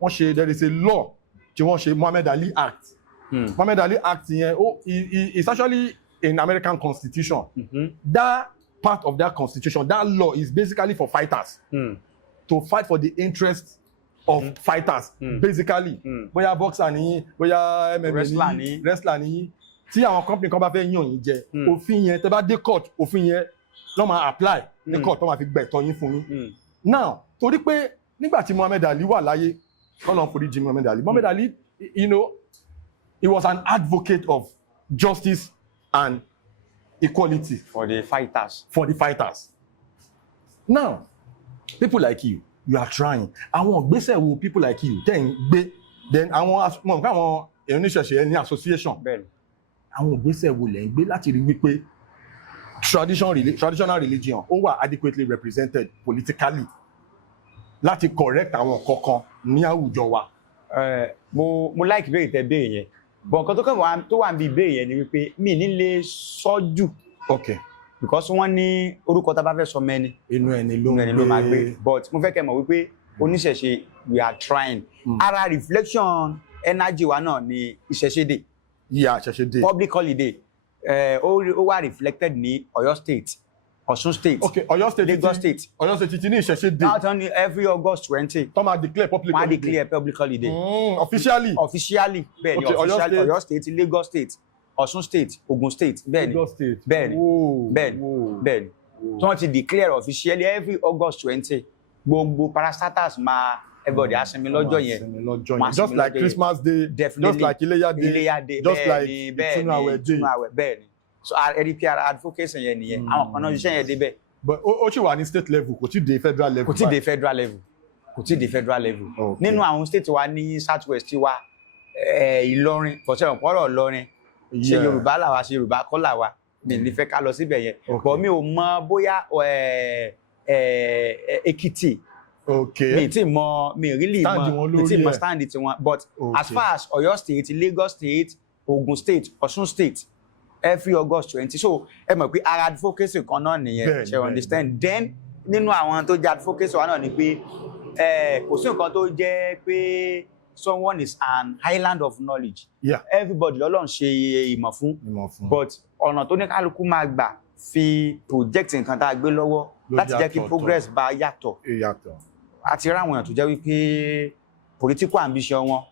wọ́n ṣe there is a law tí wọ́n ṣe Muhammad Ali Act Muhammad Ali Act yẹn it's actually in American constitution that part of that constitution that law is basically for fighters to fight for the interest of fighters basically bóyá boxer ni bóyá MMA ni wrestler ni tí àwọn company kan bá fẹ́ yàn yín jẹ òfin yẹn tẹ́ bá dé court òfin yẹn ló máa apply ní court tó máa fi gbẹ̀tọ́ yín fún yín now torí pé nígbà tí Muhammad Ali wà láyé kọ́nà foríjì Muhammad Ali you know he was an advocate of justice and equality for the fighters. Now people like you are trying àwọn ìgbésẹ̀ wo people like you tẹ́ ń gbé then àwọn oníṣẹ̀ṣe ní association àwọn ìgbésẹ̀ wo lẹ̀ ń gbé láti rí wípé traditional religion ó wà adequately represented politically láti correct àwọn kankan ní àwùjọ wa. mo like ìbéèrè tẹ́ béèrè yẹn but nǹkan tó wà níbi ìbéèrè yẹn ni wípé mi ní lè sọ jù because wọ́n ní orúkọ tá a bá fẹ́ sọ mẹ́ni inú ẹni ló máa gbé but mo fẹ́ kẹ́ mọ̀ wípé oníṣẹ̀ṣe we are trying ara reflection energy wa náà ni ìṣẹ̀ṣe dé ìṣẹ̀ṣe dé public holiday ó wà reflected ní Ọ̀yọ́ state Ọ̀ṣun state Ọ̀yọ́ state Lagos state Ọ̀yọ́ state ti ní ìṣẹ̀ṣe dé now turn every August 20 tó máa declare public holiday officially bẹ́ẹ̀ ni Ọ̀yọ́ state Lagos state Ọ̀ṣun state Ogun state bẹ́ẹ̀ ni tí wọ́n ti declare officially every August 20 gbogbo parastatals máa everybody á sinmi lọ́jọ́ yẹn just like Christmas day just like Iléyá day just like Ìtúnu àwẹ̀ day bẹ́ẹ̀ ni so RDPR advocacy yẹn nìyẹn àwọn kan náà ṣiṣẹ́ yẹn débẹ̀. but ó ṣì wà ní state level kò tí dé federal level. kò tí dé federal level nínú àwọn state wa ní south west wa Ìlọrin fọ̀sẹ̀ ọ̀pọ̀rọ̀ Ìlọrin ṣe Yorùbá làwa ṣe Yorùbá kọ́ làwa mi ní fẹ́ ká lọ síbẹ̀ yẹn but mi ò mọ bóyá Èkìtì mi really mọ stand tiwọn but as far as Ọ̀yọ́ state Lagos state Ogun state Ọ̀ṣun state every August 20 so ẹ mọ̀ pé ara advocacy kan náà nìyẹn ṣe understand then nínú àwọn tó jẹ́ advocacy wa náà ni pé kò sí nǹkan tó jẹ́ pé someone is an island of knowledge everybody lọ́lọ́run ṣe ìmọ̀ fún but ọ̀nà tó ní kálukú máa gbà fi project nǹkan tá a gbé lọ́wọ́ láti jẹ́ kí progress bá yàtọ̀. A ti ráwọn èèyàn tó jẹ́ wípé political ambition wọn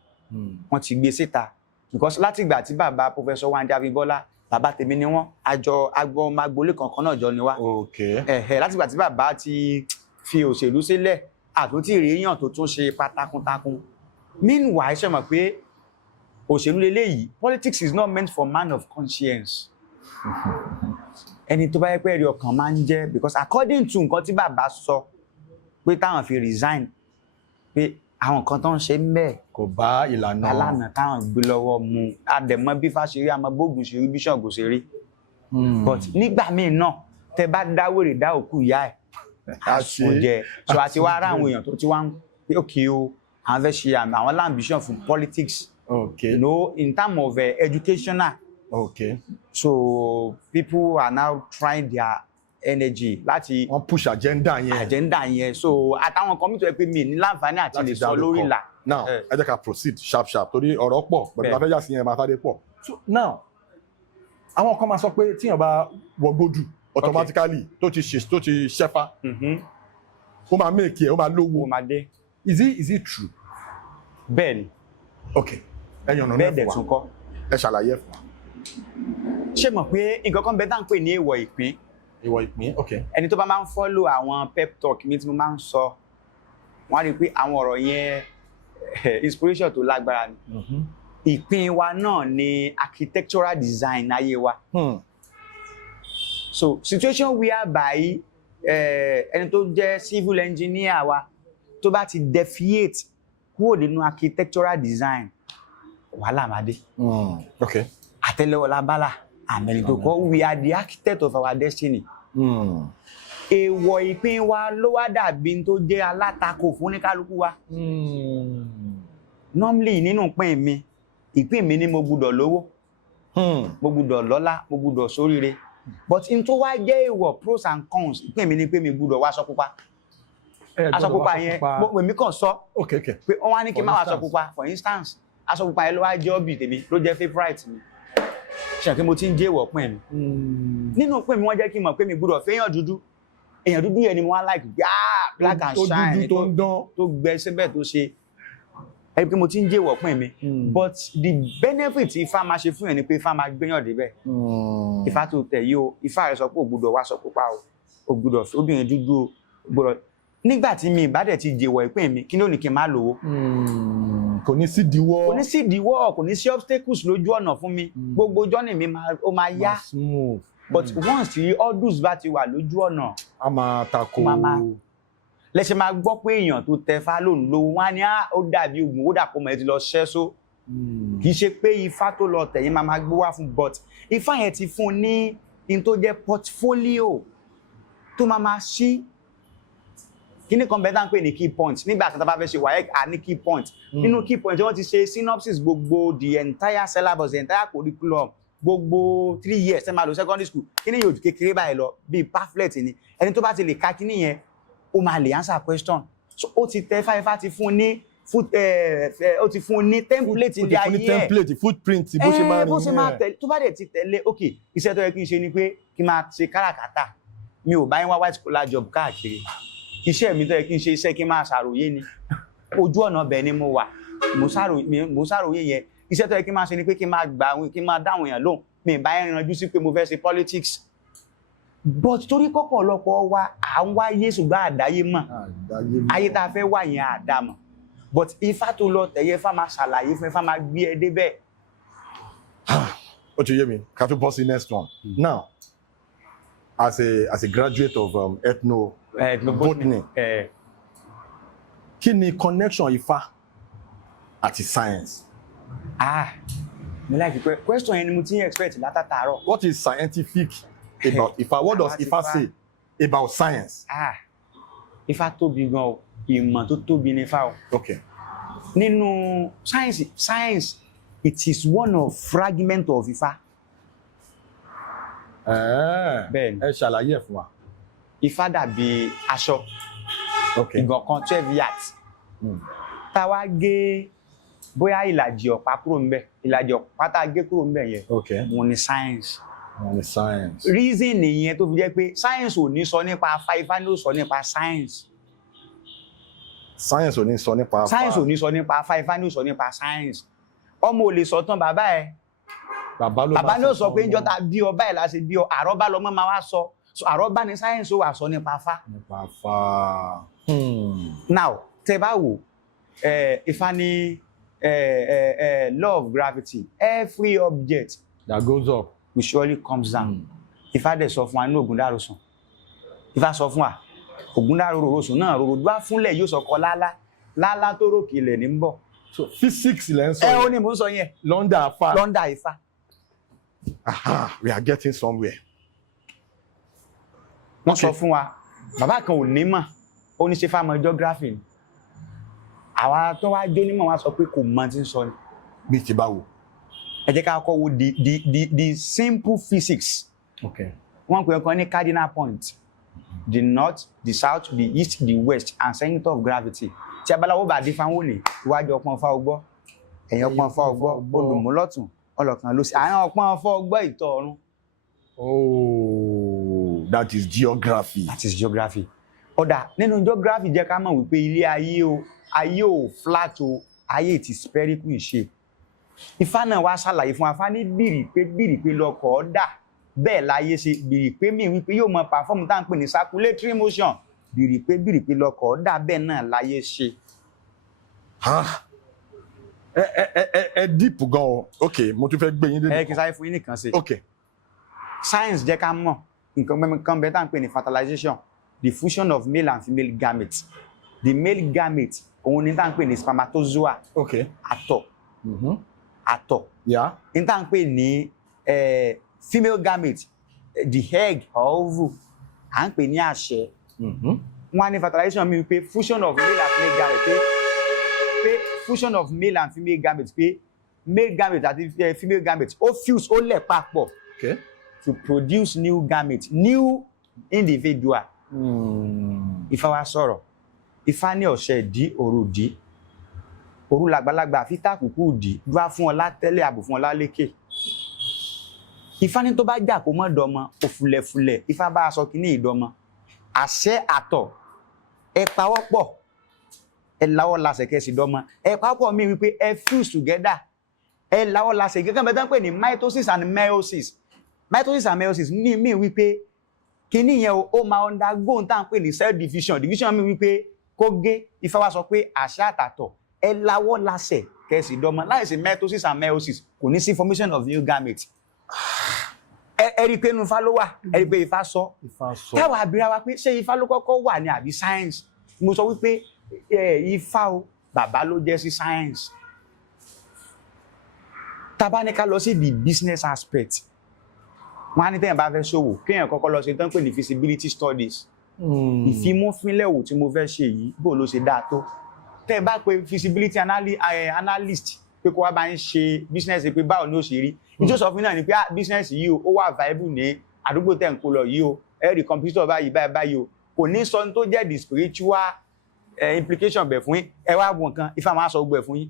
wọ́n ti gbé síta because láti ìgbà tí bàbá Professor Wande Abímbọ́lá bàbá tèmi ni wọ́n àjọ agbọ́magbolé kankan náà jọ ni wá. Láti ìgbà tí bàbá ti fi òṣèlú sílẹ̀ àtúntì èèyàn tó tún ṣe pátákúntákún. Meanwhile ṣe mọ̀ pé òṣèlú leléyìí politics is not meant for man of conscience. Ẹni tó bá yẹ pé ẹ̀rí ọkàn máa ń jẹ́ because according to nǹkan tí bàbá sọ pé táwọn fi resign pé àwọn nǹkan tó ń ṣe ń bẹ̀ kò bá ìlànà táwọn gbé lọ́wọ́ mu àdẹ̀mọ́ bí Fáṣeré àmọ́ bóògùn ṣe rí bí Ṣàngó ṣe rí. But nígbà míì náà tẹ bá dáwèrè dá òkú ìyá ẹ̀ àsùnjẹ so àti wá ara àwọn èèyàn tó ti wá ń pé òkè o àwọn fẹ́ ṣe àmì àwọn ambition fún politics in terms of educational. So people are now trying their energy láti wọ́n push agenda yẹn. So àtàwọn kan mìíràn pé mi ní láǹfààní àti lè sọ lórí ìlà. Now ẹ jẹ́ ká proceed sharp torí ọ̀rọ̀ pọ̀ bọ̀dọ̀ afẹ́ yà sí yẹn máa sáré pọ̀. So now àwọn kan máa sọ pé tíyàn bá wọgbódù automatically tó ti ṣẹ́fà ó máa make ẹ̀ ó máa lówó. Is it true? Bẹ́ẹ̀ni. Okay ẹ̀yàn ọ̀nà bẹ́ẹ̀ dẹ̀ tún kọ́. Ẹ ṣàlàyé fún wa. Ṣé mọ̀ pé nǹkan kan bẹ́ẹ̀ tá à ń pè ní èèwọ̀ ìpín? Èèwọ̀ ìpín, okay. Ẹni tó bá máa ń follow àwọn pep talk mi tí mo máa ń sọ wọ́n á rí i pé àwọn ọ̀rọ̀ yẹn inspiration tó lágbára ni. Ìpín wa náà ni architectural design ayé wa. So situation whereby ẹni tó jẹ́ civil engineer wa tó bá ti deviate kúrò nínú architectural design wàhálà máa dé. Okay. Àtẹ́lẹwọ́ lábálà àmẹ́ni tó kọ́ we are the architect of our destiny. Èèwọ̀ ìpín wa ló wá dàbí tó jẹ́ alátakò fún oníkálukú wa. Normally nínú ìpín mi ni mo gbọ́dọ̀ lówó, mo gbọ́dọ̀ lọ́lá, mo gbọ́dọ̀ ṣoríire. But in tó wá jẹ́ èèwọ̀ pros and cons ìpín mi ni pé mi gbọ́dọ̀ wá aṣọ pupa. Aṣọ pupa yẹn èmi kàn sọ pé wọ́n wá ní kí n má wá aṣọ pupa for instance aṣọ pupa yẹn ló wá jẹ́ hobby tèmi ló jẹ́ favourite mi. Ṣé kí mo ti ń jẹ́ èèwọ̀ pín mi. Nínú pín mi wọ́n jẹ́ kí n mọ̀ pé mi gbọ́dọ̀ fẹ́yàn dúdú. Èèyàn dúdú yẹn ni mo wá like black and shine tó gbẹ síbẹ̀ tó ṣe. Ẹ pé mo ti ń jẹ́ èèwọ̀ pín mi. But the benefit Ifá máa ṣe fún yẹn ni pé Ifá máa gbéyàn débẹ̀. Ifá tó tẹ̀ yìí o Ifá rẹ̀ sọ pé o gbọ́dọ̀ wá aṣọ pupa o gbọ́dọ̀ obìnrin dúdú o gbọ́dọ̀. Nígbà tí mi ìbá dẹ̀ ti jẹ́wọ̀ ìpín mi kí ló ní kí n má lówó. Kò ní sí ìdíwọ́. Kò ní sí obstacles lójú ọ̀nà fún mi. Gbogbo journey mi ó máa yá. But once tí hurdles bá ti wà lójú ọ̀nà. A máa tako. Lẹ́sẹ̀ máa gbọ́ pé èèyàn tó tẹ Ifá lónìí lówó wọ́n á ní ó dàbí oògùn ó dàpọ̀ mọ́ ẹ ti lọ ṣẹ́só. Kì í ṣe pé Ifá tó lọ tẹ̀yìn máa gbé wá fún but Ifá yẹn ti fún un ní in tó jẹ́ portfolio tó máa ṣí. Kíní kan bẹ́ẹ̀ tá ń pè ní key point nígbà kan tá bá fẹ́ ṣe WAEC a ní key point nínú key point wọ́n ti ṣe synopsis gbogbo the entire syllabus the entire curriculum gbogbo 3 years ẹ máa lò secondary school kíní yóò ju kékeré báyìí lọ bíi pamphlet ni ẹni tó bá ti lè ka kíní yẹn ó máa lè answer question so ó ti tẹ Ifá ti fún ní ó ti fún ní template ní ayé ẹ̀ template footprint bó ṣe máa tẹ̀lé tó bá dẹ̀ ti tẹ̀lé ok iṣẹ́ tó yẹ kí n ṣe ni pé kí n máa ṣe káràkátà mi ò bá yín wá white collar job káàkiri iṣẹ́ mi tó yẹ kí n ṣe iṣẹ́ kí n máa ṣàròyé ni ojú ọ̀nà bẹ̀ ni mo wà mo ṣàròyé yẹn iṣẹ́ tó yẹ kí n máa ṣe ni pé kí n máa dáhùn èèyàn lóhùn mi bá yẹn ranjú sí pé mo fẹ́ ṣe politics but torí kọ́pọ̀lọpọ̀ wa à ń wáyé ṣùgbọ́n àdáyé mọ̀ ayé tá a fẹ́ wà yẹn àdámọ̀ but Ifá tó lọ tẹ̀yẹ Ifá máa ṣàlàyé fún Ifá máa gbé ẹ débẹ̀. Ó ti yé mi ká tó bọ́ sí next one now as a graduate of ethnobotany kí ni connection Ifá àti science. mo like the question yẹn ni mo ti ń expect látàtàárọ̀. What is scientific about Ifá? What does Ifá say about science? Ifá tóbi gan o ìmọ̀ tó tóbi ní Ifá o. Okay. Nínú science it is one of fragment of Ifá. Bẹ́ẹ̀ni. Ẹ ṣàlàyé ẹ̀ fún wa. Ifá dàbí aṣọ. Okay. Ìgàn kan 12 yards. Tá wá gé bóyá ìlàjì ọ̀pá kúrò ńbẹ̀ ìlàjì ọ̀pá tá gé kúrò ńbẹ̀ yẹn. Okay. Mo ní science. Ní science. reason nìyẹn tó fi jẹ́ pé science ò ní sọ nípa Ifá, Ifá ló sọ nípa science. Science ò ní sọ nípa Ifá. Science ò ní sọ nípa Ifá, Ifá ló sọ nípa science. Ọmọ ò lè sọ tán bàbá ẹ̀. Bàbá ló sọ pé níjọ́ tá bí ọ báyìí la ṣe bí ọ, àrọ́bá lọmọ máa wá sọ. So àrọ́bá ni science ó wà sọ nípa Ifá. Nípa Ifá. Now, tẹ́ bá wò, Ifá ní law of gravity, every object That goes up. will surely comes down. Ifá dẹ̀ sọ fún wa ní Ògúndárósùn. Ifá sọ fún wa, Ògúndárósùn náà rorò bá fúnlẹ̀ yóò sọkọ lálá, lálá tó rókè ilẹ̀ ní ń bọ̀. So physics lẹ́ ń sọ. Ó ní mò ń sọ yẹn. London Ifá. London Ifá. Aha, we are getting somewhere. Wọ́n sọ fún wa, bàbá kan ò ní mọ̀, ó ní ṣe fámọ geography ni. Àwa tó wá jó nímọ̀ wá sọ pé kò mọ̀ tí ń sọ ni. Bí ti báwo. Ẹ jẹ́ ká kọ́ wo the simple physics. Okay. Wọ́n pè ọkàn ní cardinal point. The north, the south, the east, the west, and center of gravity. Tí abaláwo bá dín fáwọn òní, iwájú ọpọ́n Ifá ọgbọ́, ẹ̀yìn ọpọ́n Ifá ọgbọ́, olùmúlọ́tún, ọlọ́kan ló sì. Àwọn ọpọ́n Ifá ọgbọ́ ìtọ́ ọ̀run. Oh, that is geography. That is geography. Ọ̀dà nínú geography jẹ́ ká mọ̀ wípé ilé ayé ò flat o, ayé it is spherical in shape. Ifá náà wá ṣàlàyé fún Ifá ní bìrìpé lọkọ̀ dà, bẹ́ẹ̀ láyé ṣe bìrìpé mi wípé yóò mọ perform tá à ń pè ní circulatory motion, bìrìpé lọkọ̀ dà bẹ́ẹ̀ náà láyé ṣe. Deep gan o. Okay, mo tún fẹ́ gbé yín dé. Kí n sáré fún yín nìkan ṣe. Okay. Science jẹ́ ká mọ̀ nǹkan bẹ́ẹ̀ tá à ń pè ní fertilization, the fusion of male and female gametes. The male gamete òun ni tá à ń pè ní spermatozoa. Okay. Àtọ̀. Àtọ̀. Yeah. Ní tá à ń pè ní female gamete, the egg or ovule, à ń pè ní àṣẹ. Wọ́n á ní fertilization mi pé fusion of male and female gamete pé fusion of male and female gamete pé male gamete àti female gamete ó fuse ó lẹ̀ papọ̀. Okay. To produce new gamete, new individual. Ifá wá sọ̀rọ̀. Ifá ní ọ̀sẹ̀ ìdí òru ìdí. Òru làgbàlagbà fi tàkùkù ìdí, dúrà fún ọ látẹ́lẹ̀ àbò fún ọ lálékè. Ifá ní tó bá jà kó mọ́ dọmọ, òfulẹ̀fulẹ̀, Ifá bá aṣọ kìíní ìdọmọ. Àṣẹ àtọ̀, ẹ pawọ́pọ̀, ẹ láwọ́ lasẹ̀ kẹsì dọmọ. Ẹ pawọ́pọ̀ mi wípé ẹ fuse together. Ẹ láwọ́ lasẹ̀ gẹ́gẹ́ bẹ́ẹ̀ tán pè ní mitosis and meiosis. Mitosis and meiosis ní mi wípé kíní yẹn ó máa undergo tá à ń pè ní cell division. Division mi wípé kó gé. Ifá wá sọ pé àṣẹ àtàtọ̀ ẹ láwọ́ lásẹ̀ kẹsì dọ́mọ láìsí mitosis and meiosis kò ní sí formation of new gamete. Ẹ rí i pé inú Ifá ló wà, ẹ rí i pé Ifá sọ. Táwa abira wa pé ṣé Ifá ló kọ́kọ́ wà ní àbí science? Mo sọ wípé Ifá o bàbá ló jẹ́ sí science. Tá bá ní ká lọ sí the business aspect. Wọ́n á ní tẹ́yìn bá fẹ́ ṣòwò kéèyàn kọ́kọ́ lọ ṣe tán pè ní feasibility studies. Ìfimúfínlẹ̀ wò tí mo fẹ́ ṣe yìí bó ló ṣe dáa tó. Tẹ́ ẹ bá pe feasibility analyst pé kó wá bá ń ṣe business pé báwo ni ó ṣe rí. Ìjọ sọ fún náà ni pé business yìí ó wà viable ní àdúgbò tẹ̀ ń kó lọ yìí o, ẹ rí computer báyìí o. Kò ní sọ tó jẹ́ the spiritual implication bẹ̀ fún yín. Ẹ wá bọ̀ nǹkan Ifá máa sọ gbogbo ẹ̀ fún yín.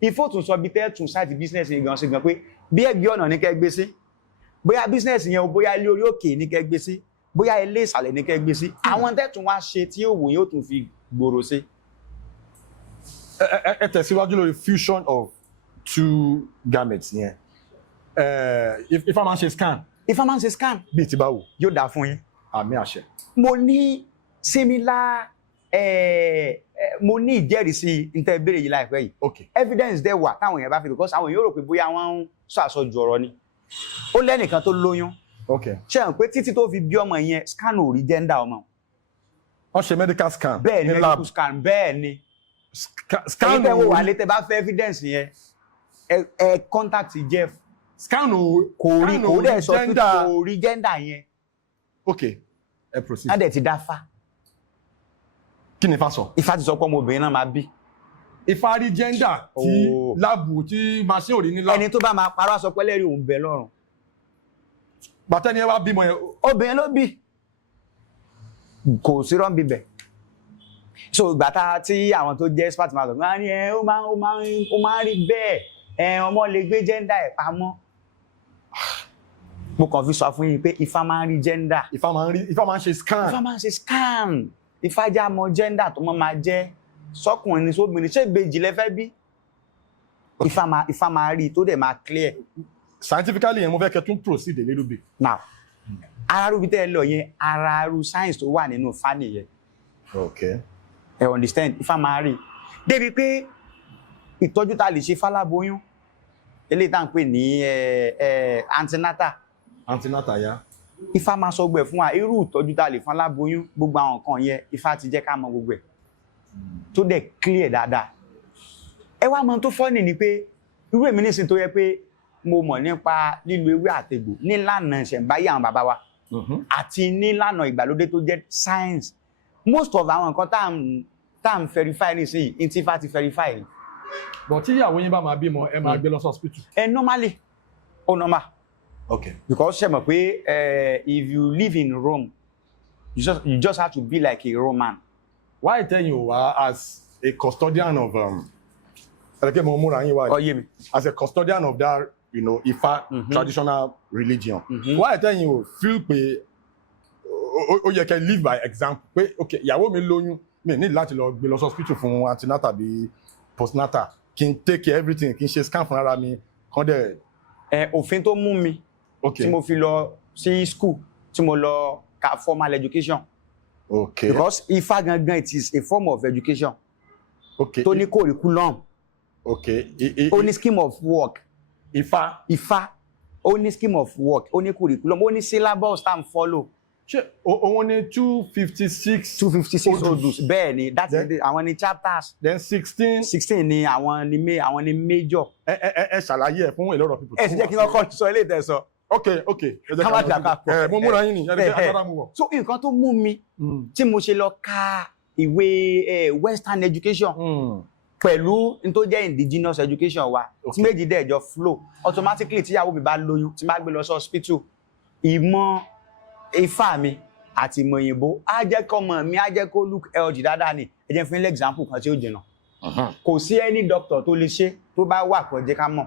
Ifó tún sọ bí tẹ́ tún site business yìí gan ṣe gan pé bí ẹgbẹ́ ọ̀nà ní kẹ́ gbé sí. Bóyá business yẹn o bóyá ilé orí òkè ní kẹ́ gbé sí, bóyá ilé ìsàlẹ̀ ní kẹ́ gbé sí, àwọn tẹ́tùn wá ṣe tí òwò yóò tún fi gbòòrò sí. Ẹ tẹ̀síwájú lórí fusion of two gametes yẹn. Ifá máa ń ṣe scan. Ifá máa ń ṣe scan. Bíi ti báwo? Yóò dáa fún yín. Àmì àṣẹ. Mo ní similar mo ní ìjẹ́rìísí níta ìbéèrè yìí láìpẹ́ yìí. Okay. Evidence dẹ̀ wà táwọn èèyàn bá fi because àwọn èèyàn rò pé bóyá wọ́n ń sọ àsọjù ọ̀rọ̀ ni. Ó lẹ́nìkan tó lóyún. Okay. Ṣé ẹ̀ ń pé títí tó fi bí ọmọ yẹn scan ò rí gender ọmọ. Wọ́n ṣe medical scan. Bẹ́ẹ̀ ni medical scan bẹ́ẹ̀ ni. Scan ò rí. Wà létẹ́ bá fẹ́ evidence yẹn ẹ contact Jeff. Scan ò rí kò dẹ̀ sọ pé kò rí gender yẹn. Okay. Ẹ proceed. Á dẹ̀ ti dá Fá. Kí ni Ifá sọ? Ifá ti sọ pé ọmọbìnrin náà máa bí. Ifá rí gender tí láàbù tí machine ò rí ní láàbù. Ẹni tó bá máa parọ́ sọ pé lẹ́rìí òun bẹ lọ́rùn. Bàtẹ́ni ẹ wá bímọ yẹn. Obìnrin ló bí. Kò sí rán bíbẹ̀. So ìgbà tí àwọn tó jẹ́ expert máa sọ máa ní ó máa ń rí bẹ́ẹ̀ ọmọ lè gbé gender ẹ̀ pamọ́. mo kàn fi sọ fún yín pé Ifá máa ń rí gender. Ifá máa ń ṣe scan. Ifá máa ń ṣe scan. Ifá já mọ gender tó máa jẹ́ sọ́kùnrin ní sóbìnrin ṣé ìbejì lẹ fẹ́ bí. Ifá máa rí tó dẹ̀ máa clear. Scientifically yẹn mo fẹ́ kẹ́ tún proceed a little bit. Now araru bí tẹ́ ẹ lọ yẹn araru science tó wà nínú Ifá nìyẹn. Okay. Ẹ understand Ifá máa rí débi pé ìtọ́jú tá a lè ṣe fáláboyún eléyìí tá à ń pè ní antenatal ya. Ifá máa sọ gbẹ fún wa irú ìtọ́jú tá a lè fún aláboyún gbogbo àwọn nǹkan yẹn Ifá ti jẹ́ ká mọ̀ gbogbo ẹ̀ tó dẹ̀ clear dáadáa. Ẹ wá mọ̀ tó funny ni pé irú èmi nísìnyí tó yẹ pé mo mọ̀ nípa lílo ewé àtegbò nílànà ìṣẹ̀ǹbáyé àwọn bàbá wa àti nílànà ìgbàlódé tó jẹ́ science. Most of àwọn nǹkan tá à ń verify nísìnyí ní tí Ifá ti verify ni. But tí ìyàwó yín bá máa bímọ ẹ máa gbé lọ sí hospital. Normally normal. Okay. Because ṣe mọ̀ pé if you live in Rome you just have to be like a Roman. Why tell you as a custodian of as a custodian of that Ifá traditional religion. Why tell you feel pé ó yẹ kẹ́ live by example pé okay ìyàwó mi lóyún mi ní láti lọ gbé lọ sí hospital fún antenatal bí postnatal kí n take care everything kí n ṣe scan fún ara mi kàn dẹ̀. Òfin tó mú mi tí mo fi lọ sí school tí mo lọ ka formal education. Okay. Because Ifá gangan it is a form of education. Okay. Tó ní curriculum. Okay. Ó ní scheme of work. Ifá. Ó ní scheme of work. Ó ní curriculum. Ó ní syllabus tá n follow. Ṣé òun ní 256 odus. Bẹ́ẹ̀ ni that is àwọn ní chapters. Then 16 ni àwọn ni major. Ẹ ṣàlàyé ẹ̀ fún a lot of people. Ẹ ti jẹ́ kí wọ́n kọ́ sọ ilé ìtẹ̀sọ. Okay. Ká má jà ká pọ̀. Mo múra yín ni agbára mu wọ̀. So nǹkan tó mú mi tí mo ṣe lọ ka ìwé western education pẹ̀lú n tó jẹ́ indigenous education wa tí méjì dẹ̀ jọ flow automatically tíyàwó mi bá lóyún tí má gbé lọ sí hospital ìmọ̀ Ifá mi àti ìmọ̀ òyìnbó á jẹ́ kó mọ̀ mi á jẹ́ kó look healthy dáadáa ni ẹ jẹ́ fún ilé example kan tí ó jìnnà kò sí any doctor tó lè ṣe tó bá wà kó jẹ́ ká mọ̀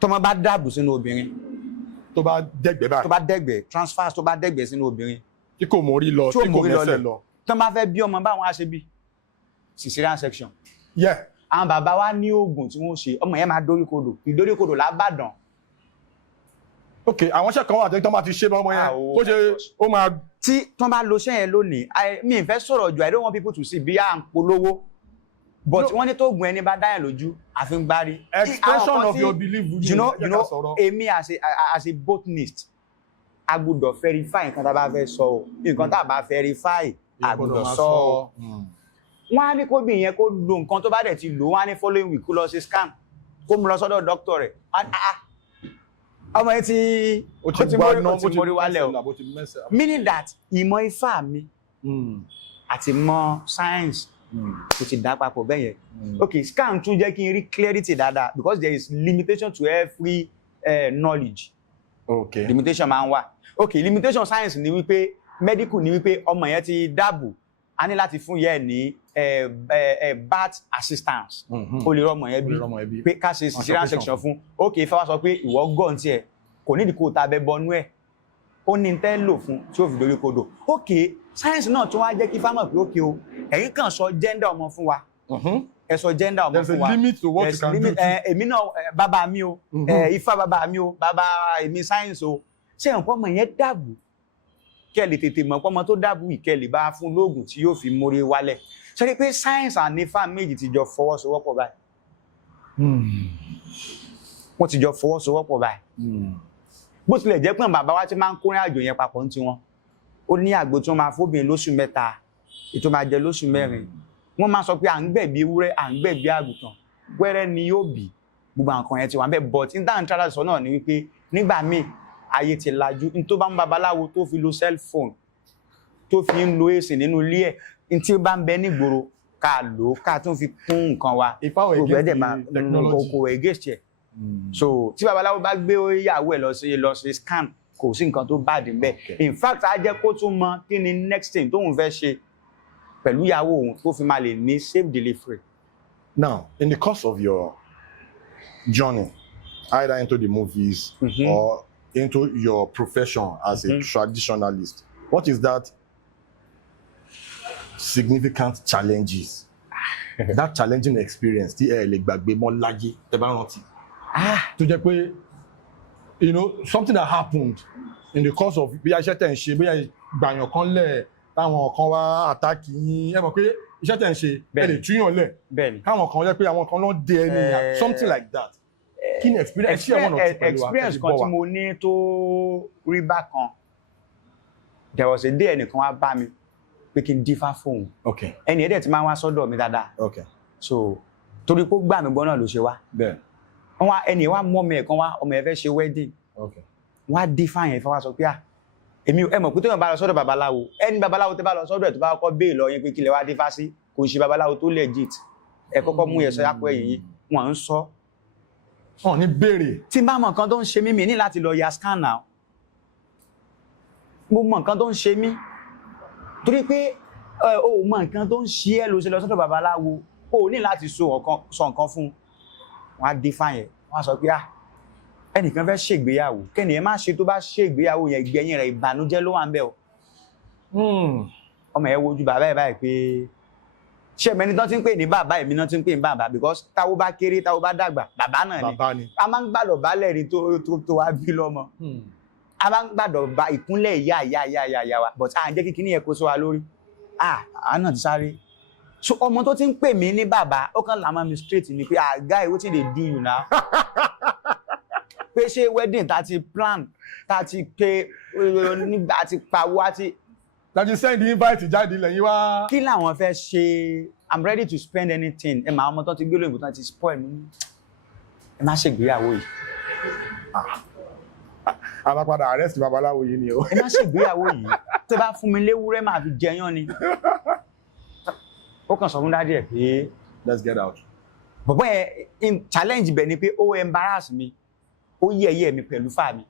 tọ́mọ bá dàbù sínú obìnrin tó bá dẹ̀gbẹ́ báyìí tó bá dẹ̀gbẹ́ transfers tó bá dẹ̀gbẹ́ sínú obìnrin tí kò mórí lọ tí kò mẹ́sẹ̀ lọ tó máa fẹ́ bí ọmọ báwọn á ṣe bí cesarean section. Yeah. Àwọn bàbá wa ní oògùn tí wọ́n ṣe ọmọ yẹn máa dóríkodò ìdóríkodò lábàdàn. Okay, àwọn iṣẹ́ kan wà tó máa ti ṣe ọmọ yẹn ó ṣe ó máa. Tí tó bá lo iṣẹ́ yẹn lónìí mi ì fẹ́ sọ̀rọ̀ jù I don't want people to see bí à ń polówó but wọ́n ní tó gun ẹni bá dáyàn lójú àfi ń gbárí. Expression of your belief you know èmi as a botanist a gbọ́dọ̀ verify nǹkan tá a bá fẹ́ sọ o nǹkan tá a bá verify a gbọ́dọ̀ sọ o. Wọ́n á ní kó bí ìyẹn kó lo nǹkan tó bá dẹ̀ ti lò wọ́n á ní following week kó lọ sí scan kó mú lọ sọ́dọ̀ doctor rẹ̀ ọmọ yẹn ti mórí wálẹ̀ o meaning that ìmọ̀ Ifá mi àti ìmọ̀ science kò ti dá papọ̀ bẹ́ẹ̀ yẹn okay scan tún jẹ́ kí n rí clarity dáadáa because there is limitation to every knowledge. Okay. Limitation máa ń wà okay limitation science ni wípé medical ni wípé ọmọ yẹn ti dáàbò a ní láti fún yẹn ní birth assistance o lè rọmọ yẹn bí pé ká ṣe cesarean section fún okay Ifá wá sọ pé ìwọ gọ́ọ̀n tiẹ̀ kò nídìí kó ta abẹ bọnú ẹ̀ ó ní tẹ́ lò fún tí ó fi dorí kodò okay science náà tún wá jẹ́ kí Ifá mọ̀ pé okay o ẹ̀yin kàn sọ gender ọmọ fún wa ẹ sọ gender ọmọ fún wa there's a limit to what you can do. Èmi náà bàbá mi o Ifá bàbá mi o bàbá èmi science o ṣé nǹkan ọmọ yẹn dàbò kẹ́ lè tètè mọ̀ pọ́mọ tó dàbò yìí kẹ́ lè bá fún lóògùn tí yóò fi mórí wálẹ̀ ṣe rí pé science and Ifá méjì ti jọ fọwọ́sowọ́pọ̀ báyìí wọ́n ti jọ fọwọ́sowọ́pọ̀ báyìí bó tilẹ̀ jẹ́ pé bàbá wa ti máa ń kórìn àjò yẹn papọ̀ ní tiwọn ó ní àgbo tí wọ́n máa fóbìnrin lóṣù 3 ètò máa jẹ lóṣù 4 wọ́n máa sọ pé à ń gbẹ̀bí ewúrẹ́ à ń gbẹ̀bí àgùntàn wẹ́rẹ́ ni yóò bí gbogbo nǹkan yẹn ti wà bẹ́ẹ̀ but ní dáhùn tíra sọ náà ni wípé nígbà míì ayé ti lajú ní tó bá ń babaláwo tó fi lo cell phone tó fi ń lo èsì nínú ilé ẹ̀ ní tí ó bá ń bẹ nígboro ká lò ó ká tún fi kún nǹkan wa gbogbo ẹ̀dẹ̀ máa kò against ẹ̀ so tí babaláwo bá gbé ìyàwó ẹ̀ lọ sí scan kò sí nǹkan tó bá dé bẹ́ẹ̀ in fact á jẹ́ kó tún mọ kí ni next thing tóun fẹ́ ṣe pẹ̀lú ìyàwó òun tó fi máa lè ní safe delivery. Now in the course of your journey either into the movies or into your profession as a traditionalist, what is that significant challenges, that challenging experience tí ẹ lè gbàgbé mọ́ láyé tẹ́ bá rántí? Tó jẹ́ pé, you know, something that happened in the course of bí iṣẹ́ tẹ̀ ń ṣe, bí gbàyàn kan lẹ̀ táwọn kan wá attack yín, ẹ mọ̀ pé iṣẹ́ tẹ̀ ń ṣe ẹ lè túyàn lẹ̀ káwọn kan jẹ́ pé àwọn kan ló dé ẹni something like that. Kí ni experience kan tí mo ní tó rí bákan, there was a day ẹnìkan wá bá mi pé kí n dífá fóun. Ẹni ẹ̀dẹ̀ tí máa ń wá sọ́dọ̀ mi dáadáa. So torí pé ó gbà mí gbọ́ náà ló ṣe wá. Ẹni wá mú ọmọ ẹ̀ kan wá, ọmọ ẹ̀ fẹ́ ṣe wedding. Wọ́n á dífá yẹn fẹ́ wá sọ pé èmi ẹ mọ̀ pé tóyàn bá lọ sọ́dọ̀ babaláwo, ẹni babaláwo tẹ́ bá lọ sọ́dọ̀ ẹ̀ tó bá kọ́kọ́ béè lọ yín pé kí lẹ wá dífá sí, kò ṣe babaláwo tó legit. Ẹ kọ́kọ́ mú yẹn sọ yàpọ̀ ẹ̀yìn yín, wọ́n ń sọ. Wọ́n ní béèrè. Tí n bá mọ nǹkan tó ń ṣe mí, mi ní láti lọ ya scan now. Mo mọ nǹkan tó ń ṣe mí. Torí pé o mọ nǹkan tó ń ṣe ẹ́ ló ṣe lọ sọ́dọ̀ babaláwo, o ní láti sọ nǹkan fún un. Wọ́n á dífá yẹn, wọ́n á sọ pé ẹnìkan fẹ́ ṣègbéyàwó, kẹ́ni ẹ má ṣe tó bá ṣègbéyàwó yẹn ìgbẹ̀yìn rẹ̀ ìbànújẹ́ ló wà ń bẹ̀ o. Ọmọ ẹ wojú bàbá ẹ báyìí pé ṣé ẹ̀mẹ́ni tán ti ń pè ní bàbá èmi náà ti ń pè ní bàbá because táwo bá kéré táwo bá dàgbà bàbá náà ni. A máa ń gbàdọ̀ bálẹ̀ ní tó wá bí lọ́mọ. A máa ń gbàdọ̀ bá ìkúnlẹ̀ ìyá wa but à ń jẹ́ kíkí ní ẹ̀kọ́ sọ wa lórí. Àánà ti sáré. So ọmọ tó ti ń pè mí ní bàbá ó kàn lámọ́ mi straight ni pé guy wetin dey do you now? Pé ṣé wedding tá ti plan tá ti pé nígbà tí pawó àti. Láti send the invite jáde lẹ́yìn wá. Kí làwọn fẹ́ ṣe? I'm ready to spend anything. Ẹ máa ọmọ tó ti gbé lóyìnbó tó ti spoil mi. Ẹ má ṣègbéyàwó yìí. A máa padà arrest babaláwo yìí ni o. Ẹ má ṣègbéyàwó yìí. Tẹ́ bá fún mi léwúrẹ́ máa fi jẹyán ni. Ó kàn sọ fún dádì ẹ̀ pé let's get out. Bọ̀bọ́ ẹ̀ challenge bẹ̀ ni pé ó embarrass mi. Ó yẹ̀yẹ́ mi pẹ̀lú fà mi.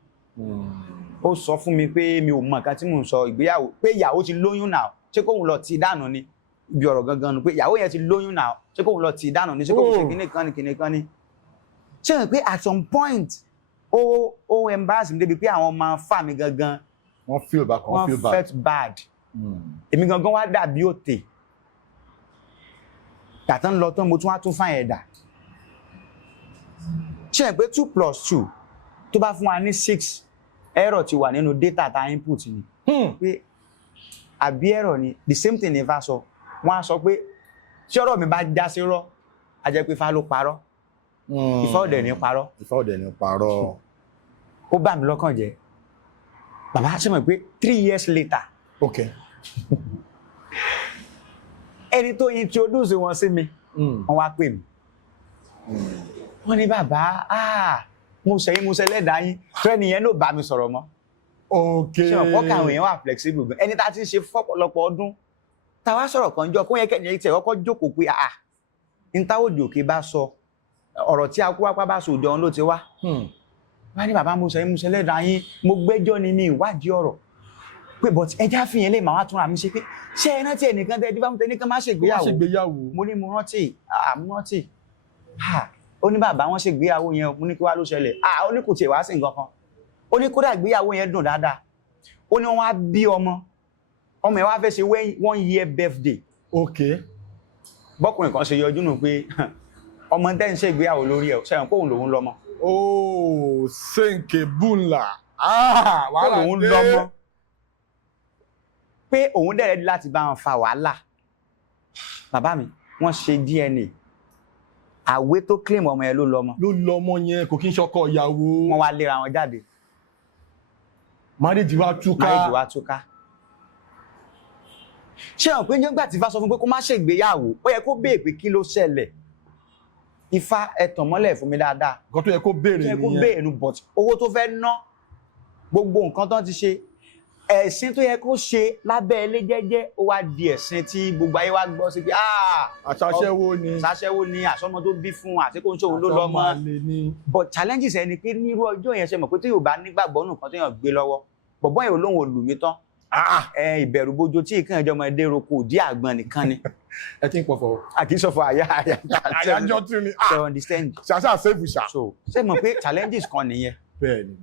Ó sọ fún mi pé mi ò mọ nǹkan tí mò ń sọ ìgbéyàwó pé ìyàwó ti lóyún náà ṣé kóun lọ tì dànù ni ibi ọ̀rọ̀ gangan nu pé ìyàwó yẹn ti lóyún náà ṣé kóun lọ tì dànù ni ṣé kóun ṣe kíní kan ni. Ṣé o pé at some point ó embarrass mi débi pé àwọn ọmọ fà mí gangan wọ́n feel bad. wọ́n felt bad. Èmi gangan wá dàbí òtè tàtà ń lọ tán mo tún wá tún fáyẹn dà. Ṣé o pé 2+2 tó bá fún wa ní 6 error ti wà nínú data ta input ni. Pé àbí error ni the same thing Ifá sọ. Wọ́n á sọ pé tí ọ̀rọ̀ mi bá já sí rọ́ a jẹ́ pé Ifá ló parọ́. Ifá ò dẹ̀ ní parọ́. Ifá ò dẹ̀ ní parọ́. Ó bà mí lọ́kàn jẹ́. Bàbá ṣe mọ̀ pé 3 years later. Ẹni tó introduce wọn sí mi wọ́n wá pè mí. Wọ́n ní bàbá mo sẹ́yìn mo sẹ́lẹ̀dá yín fẹ́ni yẹn ló bá mi sọ̀rọ̀ mọ́. Ṣé ọ̀pọ̀ káwọn èèyàn wà flexible gan. Ẹni tá ti ń ṣe fọ́pọ̀lọpọ̀ ọdún tá wá sọ̀rọ̀ kan jọ kó yẹ kẹ́ni ẹ̀ kọ́kọ́ jókòó pé n táwọn òjòkè bá sọ ọ̀rọ̀ tí akúwápá bá sọ òjò ló ti wá. Wọ́n ní bàbá mo sẹ́yìn mo sẹ́lẹ̀dá yín mo gbẹ́jọ́ ni mi ìwádìí ọ̀rọ̀ pé but ẹja fi yẹn lè máa wá túnra mi ṣe pé ṣé ẹ rántí ẹnìkan tẹ́ ẹ dífá fún tẹ́nìkan má ṣègbéyàwó. Mo ní mo rántí ó ní bàbá wọn ṣègbéyàwó yẹn mo ní kí wá ló ṣẹlẹ̀ ó ní kò tiẹ̀ wá sí nǹkan kan ó ní kódà ìgbéyàwó yẹn dùn dáadáa ó ní wọn wá bí ọmọ ẹ̀ wá fẹ́ ṣe 1 year birthday. Bọ́kùnrin kan ṣe yọjú nù pé ọmọ tẹ́ ń ṣe ìgbéyàwó lórí ẹ̀ ṣẹ́yìn kóhùn lòun lọ́mọ. Sèǹkè bùnlà wàhálà òun lọ́mọ pé òun dẹ̀rẹ̀ láti bá wọn fa wàhálà. Bàbá mi wọ́n ṣe DNA àwé tó claim ọmọ yẹn ló lọ́mọ yẹn kò kí ń ṣọkọ ìyàwó. Wọ́n wá léra wọn jáde. Marriage wa túká. Ṣé o pé nígbà tí Ifá sọ fún pé kó má ṣègbéyàwó ó yẹ kó béèrè pé kí ló ṣẹlẹ̀. Ifá ẹ tàn mọ́lẹ̀ fún mi dáadáa. Nǹkan tó yẹ kó béèrè nìyẹn. But owó tó fẹ́ ná gbogbo nǹkan tán ti ṣe ẹ̀sìn tó yẹ kó ṣe lábẹ́ ilé jẹ́jẹ́ ó wá di ẹ̀sìn tí gbogbo ayé wá gbọ́ sí pé àṣàṣẹ́wó ni àṣọmọ tó bí fún àṣekó ń ṣòwò ló lọ́mọ. But challenges ẹni pé nírú ọjọ́ yẹn ṣe mọ̀ pé tí yóò bá nígbàgbọ́ nǹkan tó yàn gbé lọ́wọ́ bọ̀bọ́ yẹn olóhùn olùmí tán ìbẹ̀rù bojo tí ìkànnì ọmọ ẹdẹ roko òdí àgbọn nìkan ni. Ẹ ti ń pọ̀fọ̀. Àkísọ̀fọ̀ àyájọ́ tún ni. So understand. Ṣàṣà save ṣá. So ṣe mọ̀ pé challenges kan nìyẹn. Bẹ́ẹ̀ni.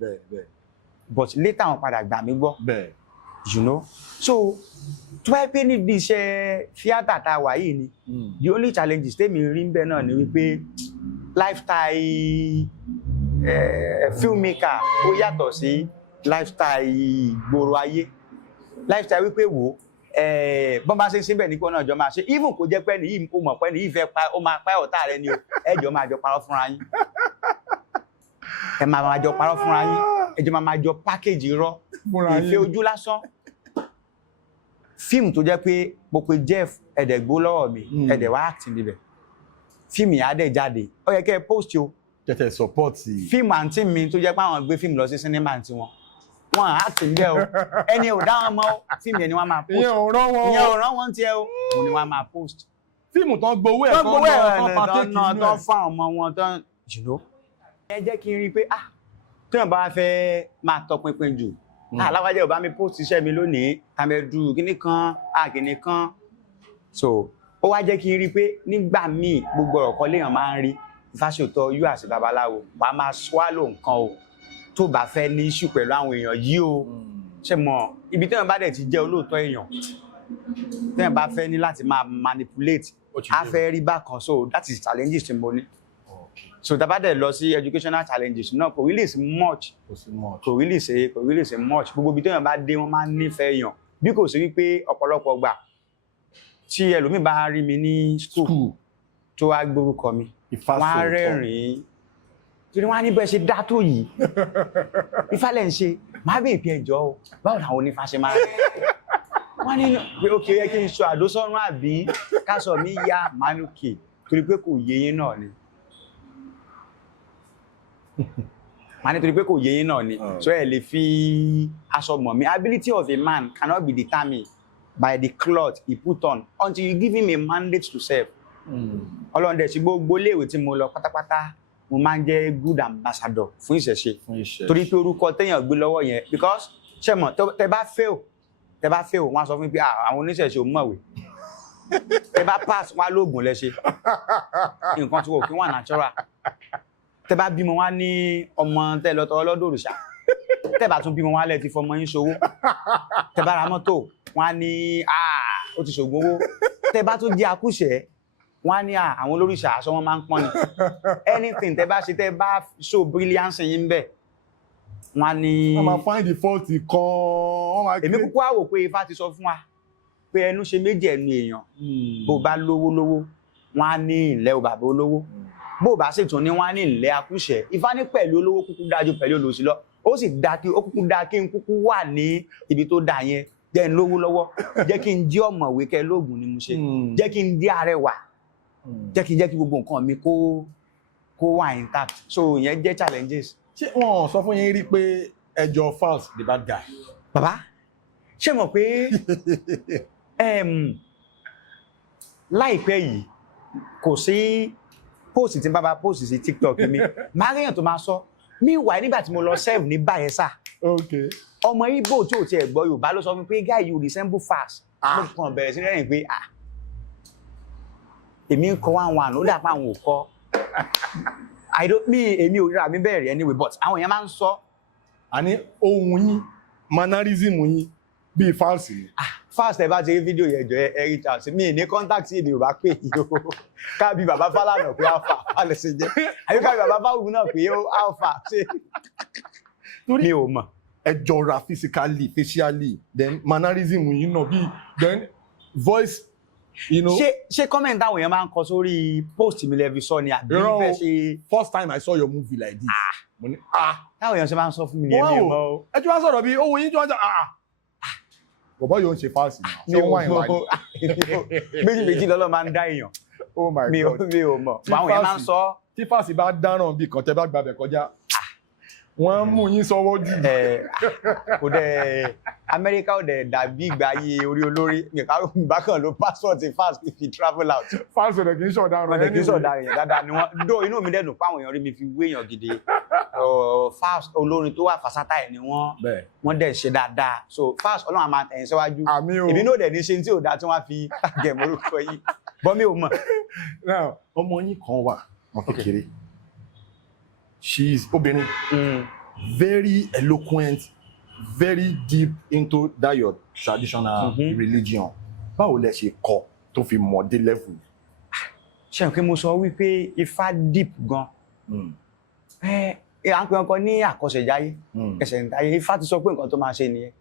but later wọn padà gbà mí gbọ́. bẹ́ẹ̀. You know, so tó bá pé níbi iṣẹ́ theatre tá a wà yìí ni the only challenges tèmi rí ń bẹ náà ni wípé lifestyle filmmaker ó yàtọ̀ sí lifestyle ìgboro ayé lifestyle wípé wò bọ́n bá ṣe ń síbẹ̀ ní kó náà jọ máa ṣe even kò jẹ́ pé ní yìí ó mọ̀ pé ní yìí fẹ́ pa ó máa pa ọ̀tá rẹ ni o ẹjọ́ máa jọ parọ́ fúnra yín ẹ máa jọ parọ́ fúnra yín ẹjọ́ máa jọ package irọ́ ìfẹ́ ojú lásán fíìmù tó jẹ́ pé mo pe Jeff ẹ̀dẹ̀gbó lọ́wọ́ mi ẹ̀dẹ̀ wá acting níbẹ̀ fíìmù yà á dẹ̀ jáde ó yẹ kẹ́ ẹ post o tẹ̀tẹ̀ support fíìmù àǹtí mi tó jẹ́ pé àwọn gbé fíìmù lọ sí sinimá àǹtí wọn wọn àti ń bẹ o ẹni ò dá wọn mọ́ fíìmù yẹn ni wọ́n máa post ìyẹn ò rán wọn tiẹ̀ o òun ni wọ́n máa post fíìmù tán gbowó ẹ̀ tán fún ọmọ wọn tán jùlọ ẹ jẹ́ kí n rí i pé tí wọ́n bá fẹ́ máa tọpinpin jù aláwájẹ́ ò bá mi post iṣẹ́ mi lónìí tàmẹ́dù kíní kan kíní kan so ó wá jẹ́ kí n rí i pé nígbà míì gbogbo ọ̀rọ̀ kan léèyàn máa ń rí ìfàṣòtọ́ yóò àti babaláwo wàá máa swallow nǹkan o tó bá fẹ́ ní issue pẹ̀lú àwọn èèyàn yìí o ṣe mọ̀ ibi tí wọ́n bá dẹ̀ ti jẹ́ olóòótọ́ èèyàn tí wọ́n bá fẹ́ ní láti máa manipulate á fẹ́ rí bákan so that is challenges tí mo ní so tá bá dẹ̀ lọ sí educational challenges náà kò really ṣe much kò really ṣe much gbogbo ibi tí wọ́n bá dé wọ́n máa ń nífẹ̀ẹ́ èèyàn bí kò sí wípé ọ̀pọ̀lọpọ̀ gbà tí ẹlòmíì bá rí mi ní school tó wá gbórúkọ mi wọ́n á rẹ́rìn-ín torí wọ́n á ní bẹ́ẹ̀ ṣe dá tó yìí Ifá lẹ́ ń ṣe máa bèè pé ẹjọ́ o báwo làwọn onífá ṣe máa wọ́n ní pé ókè yẹ kí n sọ àdósọ́rùn àbí káṣọ mi yá manúkè torí pé kò yé yín náà ni máa ní torí pé kò yé yín náà ni so ẹ lè fi aṣọ mọ̀ mi ability of a man cannot be determined by the cloth he put on until you give him a mandate to serve. Ọlọ́run dẹ̀ sí gbogbo iléèwé tí mo lọ pátápátá mo máa ń jẹ́ good ambassador fún ìṣẹ̀ṣe torí pé orúkọ téèyàn gbé lọ́wọ́ yẹn because ṣe mọ̀ tẹ bá fail wọ́n á sọ fún mi pé àwọn oníṣẹ̀ṣe ò mọ̀wé tẹ bá pass wọ́n á lóògùn lẹ́ṣe nǹkan tí wò kí wọ́n natural tẹ bá bímọ wá ní ọmọ tẹ lọ tọwọ́ lọ́dọ̀ òrìṣà tẹ bá tún bímọ wá lẹ ti fọmọ yín ṣòwò tẹ bá ra mọ́tò wọ́n á ní ó ti ṣògùn owó tẹ bá tún jẹ́ akúṣẹ̀ wọ́n á ní àwọn olóríṣà aṣọ wọn máa ń pọ́n ni anything tẹ bá ṣe tẹ bá show brilliance yín bẹ́ẹ̀ wọ́n á ní. wọ́n máa find the fault kan. èmi kúkú àwò pé Ifá ti sọ fún wa pé ẹnu ṣe méjì ẹnu èèyàn bó bá lówó wọ́n á ní ìlẹ̀ ò bàbá olówó bó bá sì tún ní wọ́n á ní ìlẹ̀ akúṣẹ̀ Ifá ní pẹ̀lú olówó kúkú dájú pẹ̀lú olòṣì lọ ó sì dá kí ó kúkú dá kí n kúkú wà ní ibi tó dà yẹn jẹ́ n lówó lọ́wọ́ jẹ́ kí n jí ọ̀mọ̀wé kẹ́ lóògùn ni mo ṣe jẹ́ kí n dí arẹwà jẹ́ kí gbogbo nǹkan mi kó wà intact so ìyẹn jẹ́ challenges. ṣé wọn sọ fún yín rí pé ẹjọ́ Falz the bad guy. bàbá ṣé mọ̀ pé láìpẹ́ yìí kò sí post tí bàbá post sí TikTok mi máa ríyàn tó máa sọ meanwhile nígbà tí mo lọ serve ní Bayelsa ọmọ Igbo tí ò tiẹ̀ gbọ́ Yorùbá ló sọ fún mi pé guy you resemble Falz mo kàn bẹ̀rẹ̀ sí rẹ́rìn pé èmi ń kọ́ one ó dà pé àwọn ò kọ́ èmi ò ríra mi bẹ̀rẹ̀ anyway but àwọn èèyàn máa ń sọ. àní ohun yín mannerism yín bíi Falz ni. Falz tẹ bá ti rí fídíò yẹn jọ ẹ rí ta sí mi ní contact èdè ò bá pè yìí o kábí bàbá Fálànà pé alpha falẹ̀ ṣe jẹ́ àbí kábí bàbá Fáwùú náà pé alpha ṣe mi ò mọ̀. ẹ jọra physically facially then mannerism yín náà bíi then voice. You know, ṣé comment àwọn èèyàn máa ń kọ sórí post mi lẹ́bi sọ ni àbí fẹ́ ṣe. First time I saw your movie like this. mo ní táwọn èèyàn ṣe máa ń sọ fún mi ní ẹ̀mí ọmọ o. ẹ tí wọ́n sọ̀rọ̀ bí owó yín tí wọ́n jẹ́ bọ̀bọ̀ yóò ń ṣe Falz náà ṣé wọ́n ìwà ni. méjì lọ́lọ́ máa ń dá èèyàn. Oh my God mi ò mọ̀ àwọn èèyàn máa ń sọ. tí Falz bá dáràn bí kan tẹ́ bá gbàbẹ̀ kọjá wọ́n mú yín sọ́wọ́ jù. kò dẹ̀ Amẹ́ríkà ò dẹ̀ dàbí ìgbà ayé orí olórí bákan ló passport Falz fi travel out. Falz ò dẹ̀ kì í ṣọ̀daràn ẹ̀ kì í ṣọ̀daràn yẹn dáadáa ni wọ́n dó inú mi dẹ̀dùn páwọn èèyàn rí mi fi wé èèyàn gidi Falz olórin tó wà versatile ni wọ́n dẹ̀ ṣe dáadáa so Falz Ọlọ́run á máa tẹ̀yìn síwájú èmi náà dẹ̀ ní ṣe tí ò dáa tí wọ́n fi tàgẹ̀ morúkọ yìí bọ́ mi ò mọ̀. ọmọ yín kan wà wọn kékeré she is obìnrin very eloquent very deep into that your traditional religion. Báwo lẹ ṣe kọ́ tó fi mọ̀ dé level? Ṣé n pé mo sọ wípé Ifá deep gan. À ń pè ọkọ ní àkọsẹ̀jáyé, ẹsẹ̀ ń dáyé. Ifá ti sọ pé nǹkan tó máa ṣe nìyẹn.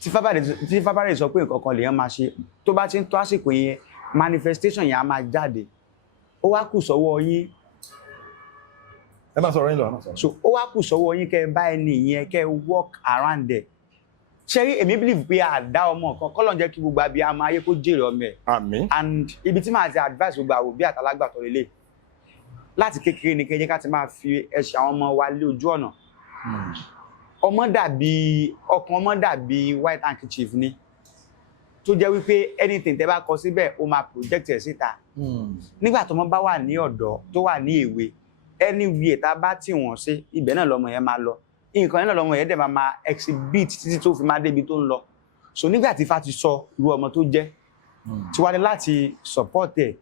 Tí Ifá bá rẹ̀ sọ pé nǹkan kan lèèyàn máa ṣe, tó bá ti ń tó àsìkò yẹn, manifestation yẹn á máa jáde. Ó wá kù sọ́wọ́ yín. Ẹ má sọ̀rọ̀ yín lọ, ẹ má sọ̀rọ̀. So ó wá kù sọ́wọ́ yín kẹ́ ẹ bá ẹni yẹn kẹ́ ẹ work around there. Ṣé rí èmi believe pé àdá ọmọ kan kọ́lọ́n jẹ́ kí gbogbo abiyamọ ayé kó jèrè ọmọ ẹ̀. Àmín. And ibi tí màá ti advice gbogbo àwọn òbí àtàlágbàtọ́ lélẹ̀ láti kékeré ni kẹjẹ ká ti máa fi ẹsẹ̀ àwọn ọmọ wa lé ojú ọ̀nà. Ọkàn ọmọ dàbí white handkerchief ni tó jẹ́ wípé anything tẹ́ bá kọ síbẹ̀ ó máa project ẹ̀ síta. Nígbà tó ọmọ bá wà ní ọ̀dọ́ tó wà ní èwe anywhere tá bá tì wọ́n sí ibẹ̀ náà lọmọ yẹn máa lọ. Nǹkan yẹn náà lọmọ yẹn dẹ̀ máa exhibit títí tó fi máa débi tó ń lọ. So nígbà tí Ifá ti sọ irú ọmọ tó jẹ́ tí wá ní láti support ẹ̀.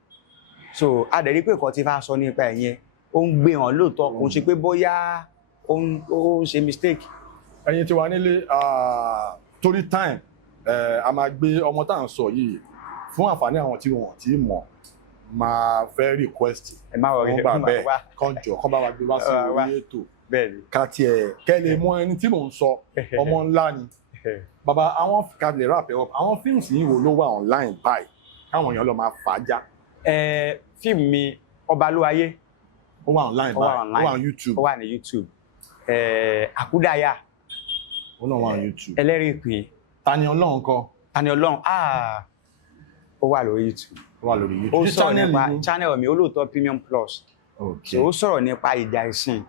So a dẹ̀ rí pé nǹkan tí Ifá sọ nípa ẹ̀ yẹn ó ń gbé hàn lóòótọ́ kò ń ṣe pé bóyá ó ń ṣe mistake. Ẹ̀yin tí wà nílé torí time a máa gbé ọmọ tá à ń sọ yìí fún àǹfààní àwọn tí wọ́n ti mọ̀ máa fẹ́ request ẹ má wọrí ẹ má bẹ́ẹ̀ kàn jọ kàn bá wa gbé wá sí orí ètò ká tiẹ̀ kẹ́ lè mọ ẹni tí mò ń sọ ọmọ ńlá ni. Bàbá àwọn kàbílẹ̀ rap ẹ̀ àwọn fíìmù yìí wo ló wà online báyìí káwọn èèyàn lọ máa fà á já. Fíìmù mi Ọbalúayé ó wà online báyìí ó wà ní YouTube. Ó wà ní YouTube. Àkúdàáyà ó náà wà ní YouTube. Ẹlẹ́rìí ìpín. Tani Ọlọ́run kọ́. Tani Ọlọ́run ó wà lórí YouTube. Ó wà lórí YouTube. Ó sọ̀rọ̀ nípa channel mi Olóòótọ́ Premium Plus. So ó sọ̀rọ̀ nípa ìdí àìsàn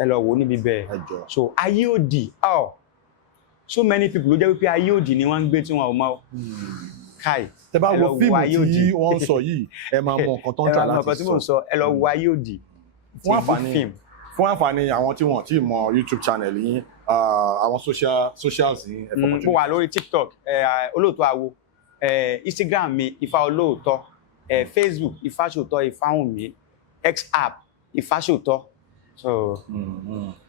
ẹ lọ wò níbi bẹ́ẹ̀. So ayé òdì so many people ló jẹ́ wípé ayé òdì ni wọ́n ń gbé tí wọn ò mọ̀. Káì tẹ bá wo fíìmù tí wọ́n ń sọ yìí ẹ máa mọ nǹkan tó ń tà láti sọ. Ẹ lọ wo ayé òdì. Fún àǹfààní àwọn tí wọ́n ti mọ YouTube channel yín àwọn socials yín. Mo wà lórí TikTok Olóòótọ́ Awo, Instagram mi Ifá Olóòótọ́, Facebook Ifásòótọ́ Ifáwùnmí, X app Ifásòótọ́. So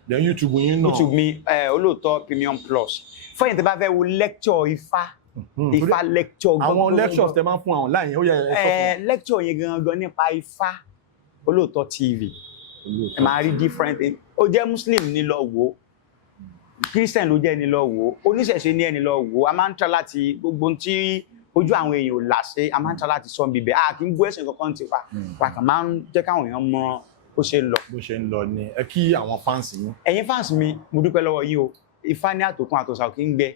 then YouTube yín náà. YouTube mi Olóòótọ́ Premium Plus. Fọyín tẹ́ bá fẹ́ wo lecture Ifá lecture. Àwọn lectures tẹ́ máa ń fún àwọn online ó yẹ ẹ sọ fún. Lecture yẹn gangan nípa Ifá Olóòótọ́ TV. Ẹ máa rí different thing. Ó jẹ́ Muslim ní lọ wò, Christian ló jẹ́ ní lọ wò, oníṣẹ̀ṣe ní ẹni lọ wò. A máa ń try láti gbogbo tí ojú àwọn èèyàn ò là ṣe a máa ń try láti sọ bíbẹ̀. Kì í gbọ́ ẹ̀sìn kankan ti fa pàkà máa ń jẹ́ káwọn èèyàn mọ bó ṣe ń lọ ni. Ẹ kí àwọn fans yín. Ẹ̀yin fans mi mo dúpẹ́ lọ́wọ́ yín o. Ifá ní àtòkùn àtòsà ò kí ń gbẹ,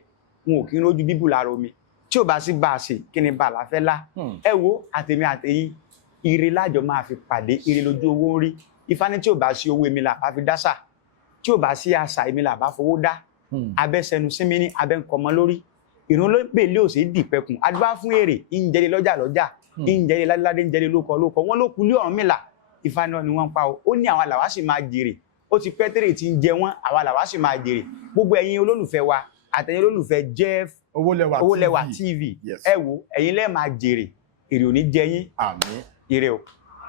wọn ò kí ń rójú bíbù lára omi. Tí ò bá sí bá a ṣe kí ni bá a láfẹ́ lá. Ẹ wo àtèmi àtẹ̀yìn ire lájọ máa fi pàdé, ire lójú owó ń rí. Ifá ní tí ò bá sí owó èmi là bá fi dásà, tí ò bá sí àṣà èmi là bá fowó dá. Abẹ́sẹnu sími ní abẹ́ nkọmọ lórí. Ìrún ló pè lé òsè dìpẹ́kùn. Adúbá fún èrè ìjẹ́lẹ̀ lọ́jà, ìjẹ́lẹ̀ ládéládé ìjẹ́lẹ̀ lóko. Wọ́n ló kú lé Ọ̀rúnmìlà. Ifá náà ni wọ́n pa o. Ó ní àwọn làwa sì máa jèrè. Ó ti pẹ́ tèrè tí ń jẹ wọ́n, àwa làwa sì máa jèrè. Gbogbo ẹ̀yin olólùfẹ́ wa àtẹ̀yin olólùfẹ́ Jeff Owólẹ́wà TV. Ẹ wo ẹ̀yin lẹ́ẹ̀ máa jèrè. Èrè ò ní jẹ yín. Àmín. Ire o.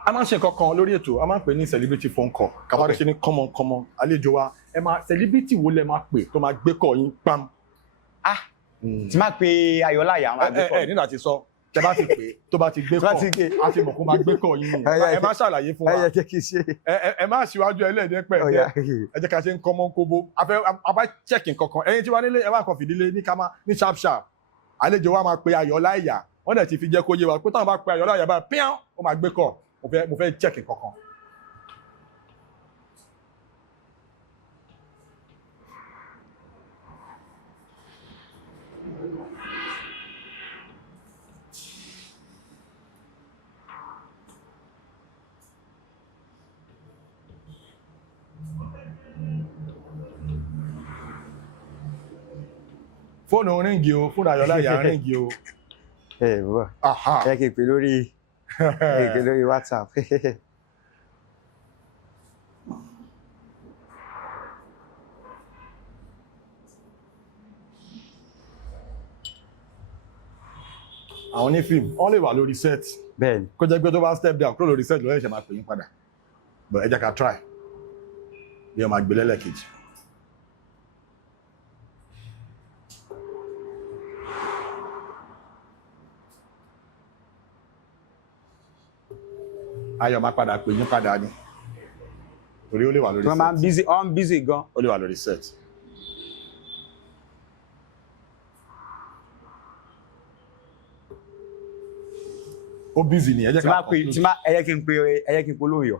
A máa ń ṣe nǹkan kan lórí ètò, a máa ń pè ní celebrity phone call. Kàwá ṣe ní kọ́mọ àlejò wa. Ẹ máa celebrity wo lẹ máa pè tó máa gbé kọ́ yín pam. Tí máa pe Ayọ̀láyà àwọn àgbẹ̀kọ̀. Ẹ nígbà tí sọ tẹ bá ti pè tó bá ti gbé kọ́ a ti mọ̀ kó máa gbé kọ́ yín ni. Ẹ má ṣàlàyé fún wa. Ẹ má ṣíwájú ẹlẹ́ẹ̀dẹ́pẹ̀ ẹ jẹ́ ká ṣe ń kọ́mọ kóbó. A bá check nǹkan kan ẹ̀yin tí wà nílé ẹ wá kàn fìdílé ní sharp. Àlejò wa máa pe Ayọ̀láyà. Wọ́n dẹ̀ ti fi jẹ́ kó yé wa pé táwọn bá pe Ayọ̀láyà báyìí píán ó máa gbé kọ́. Mo fẹ́ check nǹkan kan. Fóònù ríngì o, fóònù Ayọ̀láyà ríngì o. Bọ́ ẹ kì í pè lórí WhatsApp. Àwọn ní fíìmù wọ́n lè wà lórí set. Bẹ́ẹ̀ni. Kó jẹ́ pé tó bá step down kúrò lórí set lọ́yẹ̀ ṣe máa pè yín padà. But ẹ jẹ́ ká try bí ẹ máa gbé lẹ́lẹ́kejì. Ayọ̀ máa padà pè yín padà ni torí ó lè wà lórí tí wọ́n máa ń busy on busy gan. ó lè wà lórí set. ó busy ni ẹ jẹ́ tí ká máa pè tí máa ẹ jẹ́ kí n polówó yọ.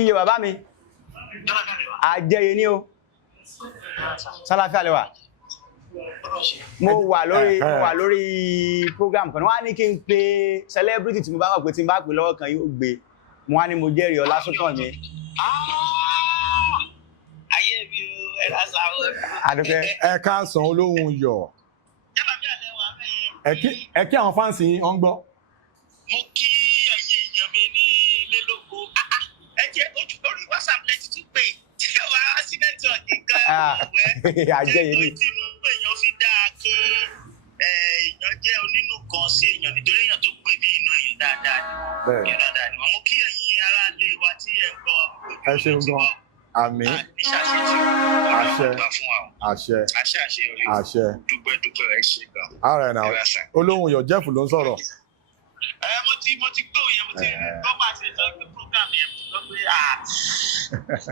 iye bàbá mi àjẹyè ni o sálàfíà lè wà mo wà lórí program kan wọ́n á ní kí n pe celebrity tí mo bá mọ̀ pé tí n bá pè lọ́wọ́ kan yóò gbé mo wá ní mo jẹ́rìí Ọlásùnkànmí. ayé mi o ẹ lásán àwọn Adúpẹ́. ẹ káàsán olóhùn yọ̀ ẹ kí àwọn fáǹsì yín ọ̀ ń gbọ́. mo kí ẹ̀yin èèyàn mi ní ilé lóko ẹ jẹ́ ojú lórí WhatsApp lẹ́tí tún pé tí ó wá sí nẹ́tíwọ̀kì gan ọ̀wẹ́ àjẹyè ni. tí inú èèyàn fi dáa kí èèyàn jẹ́ onínú kan sí èèyàn nítorí èèyàn tó pè bí inú èèyàn dáadáa ni èèyàn dáadáa ni mo kí ẹ̀yin aráalé wa tí ẹ ń gbọ́ ẹ ṣeun gan àmín àṣẹ àṣẹ àṣẹ. dúpẹ́ ẹ ṣe gan. all right now olóhùn yọ̀ Jeff ló ń sọ̀rọ̀. mo ti gbé òye mo ti gbọ́ bá ṣe sọ pé program yẹn mo sọ pé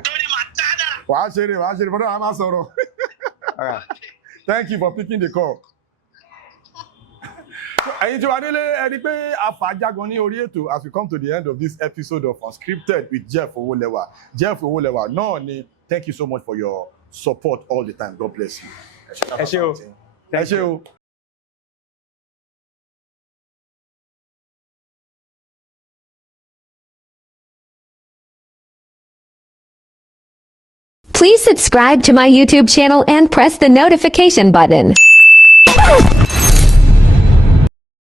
torí máa tádà. wàá ṣeré fọdọ́ wa máa sọ̀rọ̀. Thank you for picking the call. ẹ̀yin tí wà nílé ẹni pé àfàjágan ní orí ètò as we come to the end of this episode of Unscripted with Jeff Owólẹ́wà. Jeff Owólẹ́wà náà ni thank you so much for your support all the time. God bless you. ẹ ṣé o. ẹ ṣé o. Please subscribe to my YouTube channel and press the notification button.